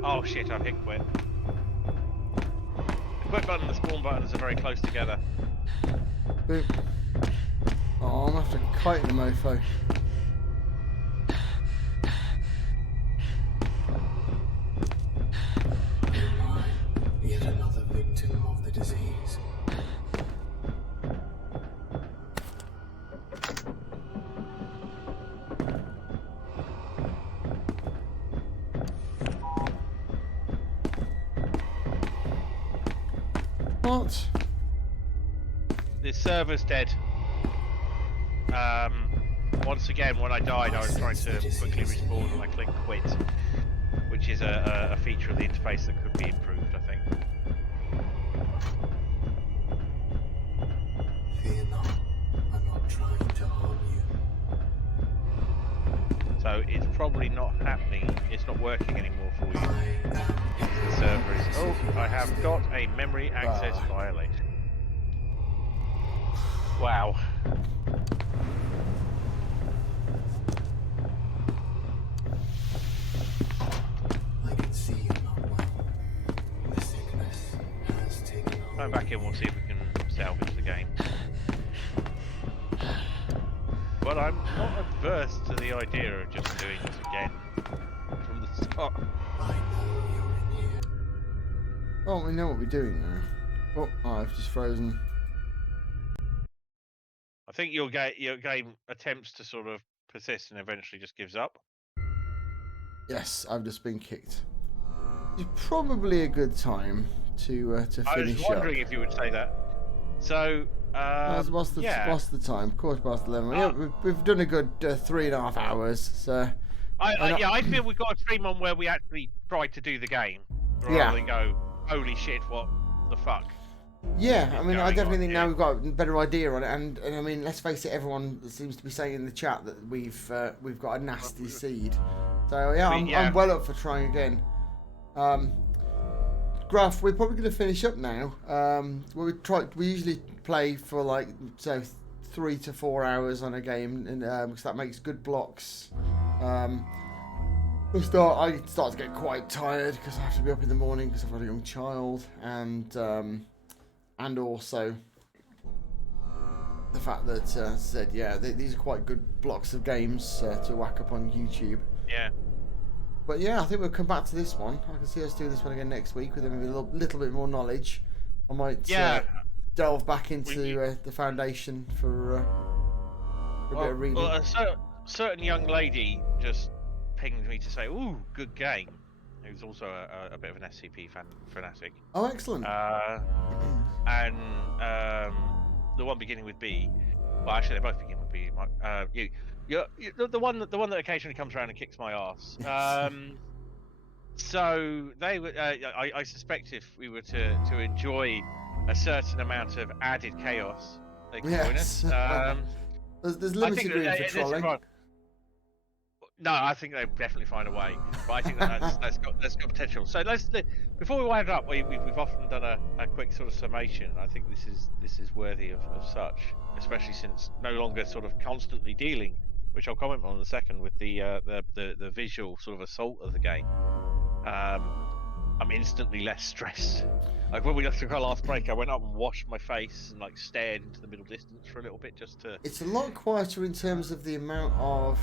Oh shit, I've hit quit. The quit button and the spawn buttons are very close together. Boop. Oh, I'm gonna have to kite the mofo. Yet another victim of the disease. What? This server's dead. Once again, when I died, I was trying to quickly respawn and I clicked quit, which is a feature of the interface that could be improved, I think. Fear not. I'm not trying to harm you. So it's probably not happening. It's not working anymore for you. I am The server is. Oh, I have got a memory access violation. Wow. I can see you're not well. The sickness has taken hold. Going back in, we'll see if we can salvage the game. But I'm not adverse to the idea of just doing this again from the start. I know you're in here. Oh, we know what we're doing now. Oh, I've just frozen. I think your game attempts to sort of persist and eventually just gives up. Yes, I've just been kicked. It's probably a good time to finish up. I was wondering if you would say that. So, What's the time? Quarter past 11. Yeah, we've done a good 3.5 hours. So I feel we've got to stream on where we actually try to do the game, rather than go, holy shit, what the fuck. Yeah, I mean, I definitely think now here? we've got a better idea on it, and I mean, let's face it, everyone seems to be saying in the chat that we've got a nasty seed. So yeah, I'm well up for trying again. Graf, we're probably going to finish up now. We usually play for like 3 to 4 hours on a game, and because that makes good blocks. I start to get quite tired because I have to be up in the morning because I've got a young child, and also the fact that these are quite good blocks of games to whack up on YouTube. Yeah. But yeah, I think we'll come back to this one. I can see us doing this one again next week with maybe a little bit more knowledge. I might delve back into the foundation for a bit of reading. Well, a certain young lady just pinged me to say, "Ooh, good game." Who's also a bit of an SCP fanatic. Oh, excellent. And the one beginning with B. Well, actually, they both begin with B. You're the one that occasionally comes around and kicks my ass. So they would. I suspect if we were to enjoy a certain amount of added chaos, they could join us. There's limited room for trolling. No, I think they'll definitely find a way. But I think that's got potential. So before we wind up, we've often done a quick sort of summation. I think this is worthy of such, especially since no longer sort of constantly dealing, which I'll comment on in a second, with the visual sort of assault of the game. I'm instantly less stressed. Like when we took our last break, I went up and washed my face and like stared into the middle distance for a little bit just to. It's a lot quieter in terms of the amount of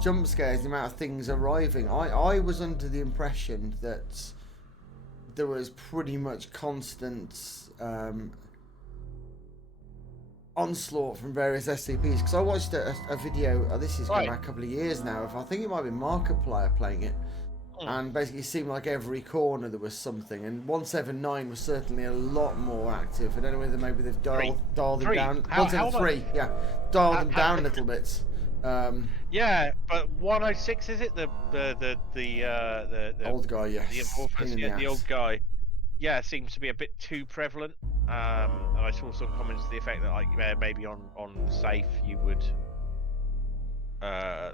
jump scares, the amount of things arriving. I was under the impression that there was pretty much constant onslaught from various SCPs, because I watched a video, this is going back a couple of years now, I think it might be Markiplier playing it, and basically it seemed like every corner there was something, and 179 was certainly a lot more active. I don't know whether maybe they've dialed them down. 173, dialed them down a little bit. Yeah, but 106, is it the old guy? Yes, the amorphous, the old guy. Yeah, seems to be a bit too prevalent. And I saw some comments to the effect that like maybe on safe you would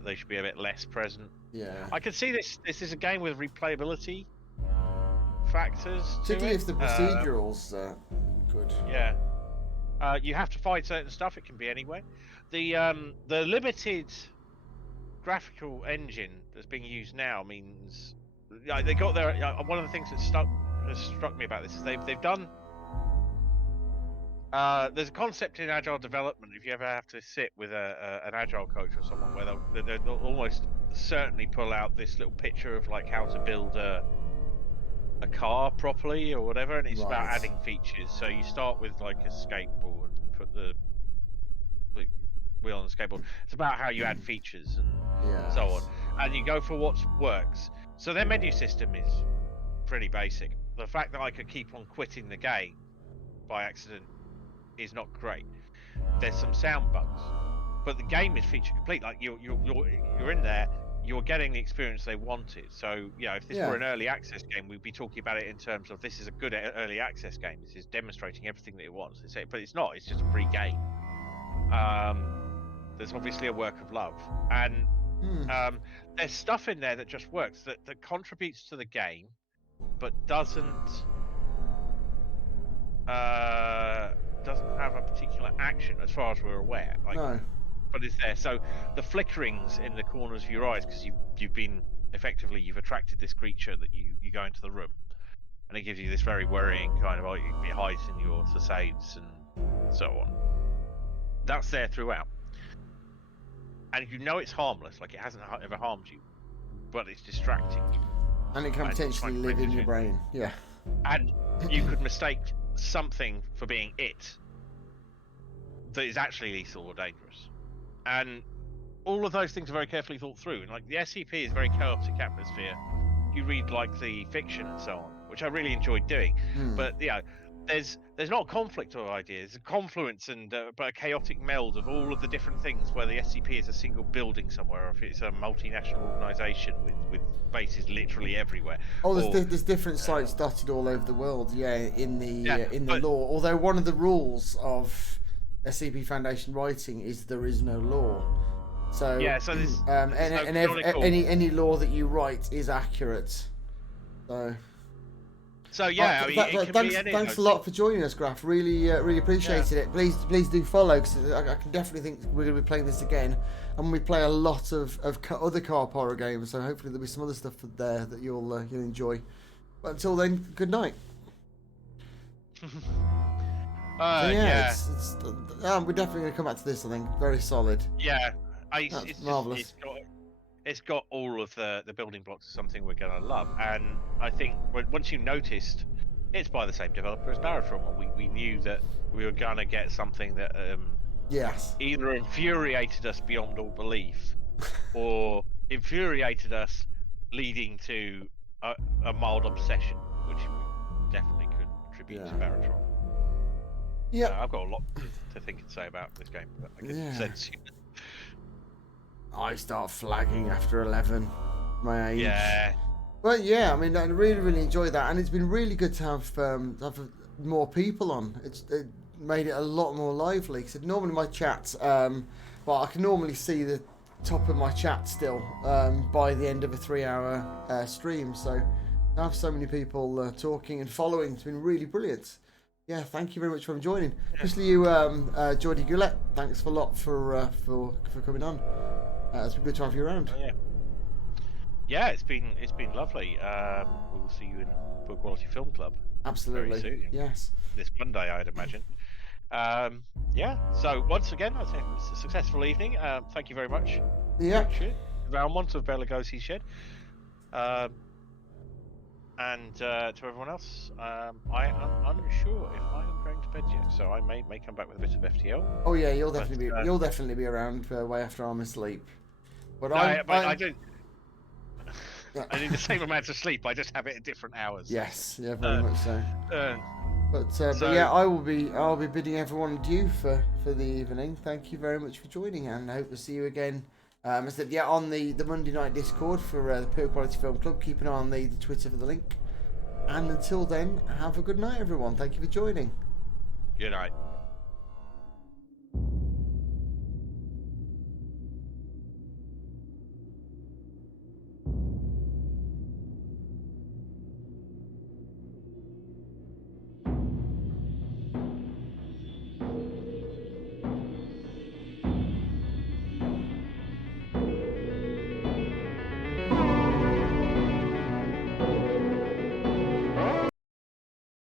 they should be a bit less present. Yeah, I can see this is a game with replayability factors, particularly if the procedural's good. Yeah, you have to find certain stuff. It can be anywhere. The limited graphical engine that's being used now means they got their one of the things that has struck me about this is they've done. There's a concept in agile development. If you ever have to sit with an agile coach or someone, where they'll almost certainly pull out this little picture of like how to build a car properly or whatever, and it's about adding features. So you start with like a skateboard and put the wheel on the skateboard. It's about how you add features and so on, and you go for what works. So their menu system is pretty basic. The fact that I could keep on quitting the game by accident is not great. There's some sound bugs, but the game is feature complete. Like you're in there, you're getting the experience they wanted. So if this were an early access game, we'd be talking about it in terms of this is a good early access game. This is demonstrating everything that it wants. But it's not. It's just a free game. There's obviously a work of love, and there's stuff in there that just works, that contributes to the game, but doesn't have a particular action as far as we're aware. No. But it's there. So the flickerings in the corners of your eyes, because you've attracted this creature that you go into the room, and it gives you this very worrying kind of it hides in your facades and so on. That's there throughout, and you know it's harmless, like it hasn't ever harmed you, but it's distracting you, and it can potentially live in your brain. Yeah, and you could mistake something for being it that is actually lethal or dangerous. And all of those things are very carefully thought through, and like the SCP is a very chaotic atmosphere. You read like the fiction and so on, which I really enjoyed doing. But there's not a conflict of ideas, a confluence and but a chaotic meld of all of the different things. Where the SCP is a single building somewhere, or if it's a multinational organisation with bases literally everywhere. Oh, there's different sites dotted all over the world. Yeah, in the but, law. Although one of the rules of SCP Foundation writing is there is no law. So yeah, so there's any law that you write is accurate. So yeah, I mean, thanks a lot for joining us, Graf. Really appreciated it. Please do follow, because I can definitely think we're going to be playing this again, and we play a lot of other co-op horror games. So hopefully there'll be some other stuff there that you'll enjoy. But until then, good night. We're definitely going to come back to this. I think very solid. Yeah, it's marvelous. It's got all of the building blocks of something we're going to love, and I think once you noticed, it's by the same developer as Baratron. We knew that we were going to get something that either infuriated us beyond all belief, or infuriated us, leading to a mild obsession, which we definitely could attribute to Baratron. Yeah, I've got a lot to think and say about this game, but I guess sense. I start flagging after 11, my age. Yeah. But yeah, I mean, I really enjoyed that, and it's been really good to have more people on. It made it a lot more lively. Because normally my chat, I can normally see the top of my chat still by the end of a 3-hour stream. So to have so many people talking and following, it's been really brilliant. Yeah, thank you very much for joining. Especially you, Jordi Goulet. Thanks a lot for coming on. It's been good to have you around. Yeah, it's been lovely. We will see you in Poor Quality Film Club. Absolutely. Very soon. Yes. This Monday, I'd imagine. So once again, I'd say it's a successful evening. Thank you very much. Yeah. Valmont of Bela Lugosi's Shed. And to everyone else, I am unsure if I am going to bed yet, so I may come back with a bit of FTL. Oh yeah, you'll definitely be around way after I'm asleep. But I don't. I need the same amount of sleep. I just have it at different hours. Yes, yeah, very much so. But yeah, I'll be bidding everyone adieu for the evening. Thank you very much for joining, and I hope to see you again. I said, on the Monday night Discord for the Poor Quality Film Club. Keep an eye on the Twitter for the link. And until then, have a good night, everyone. Thank you for joining. Good night.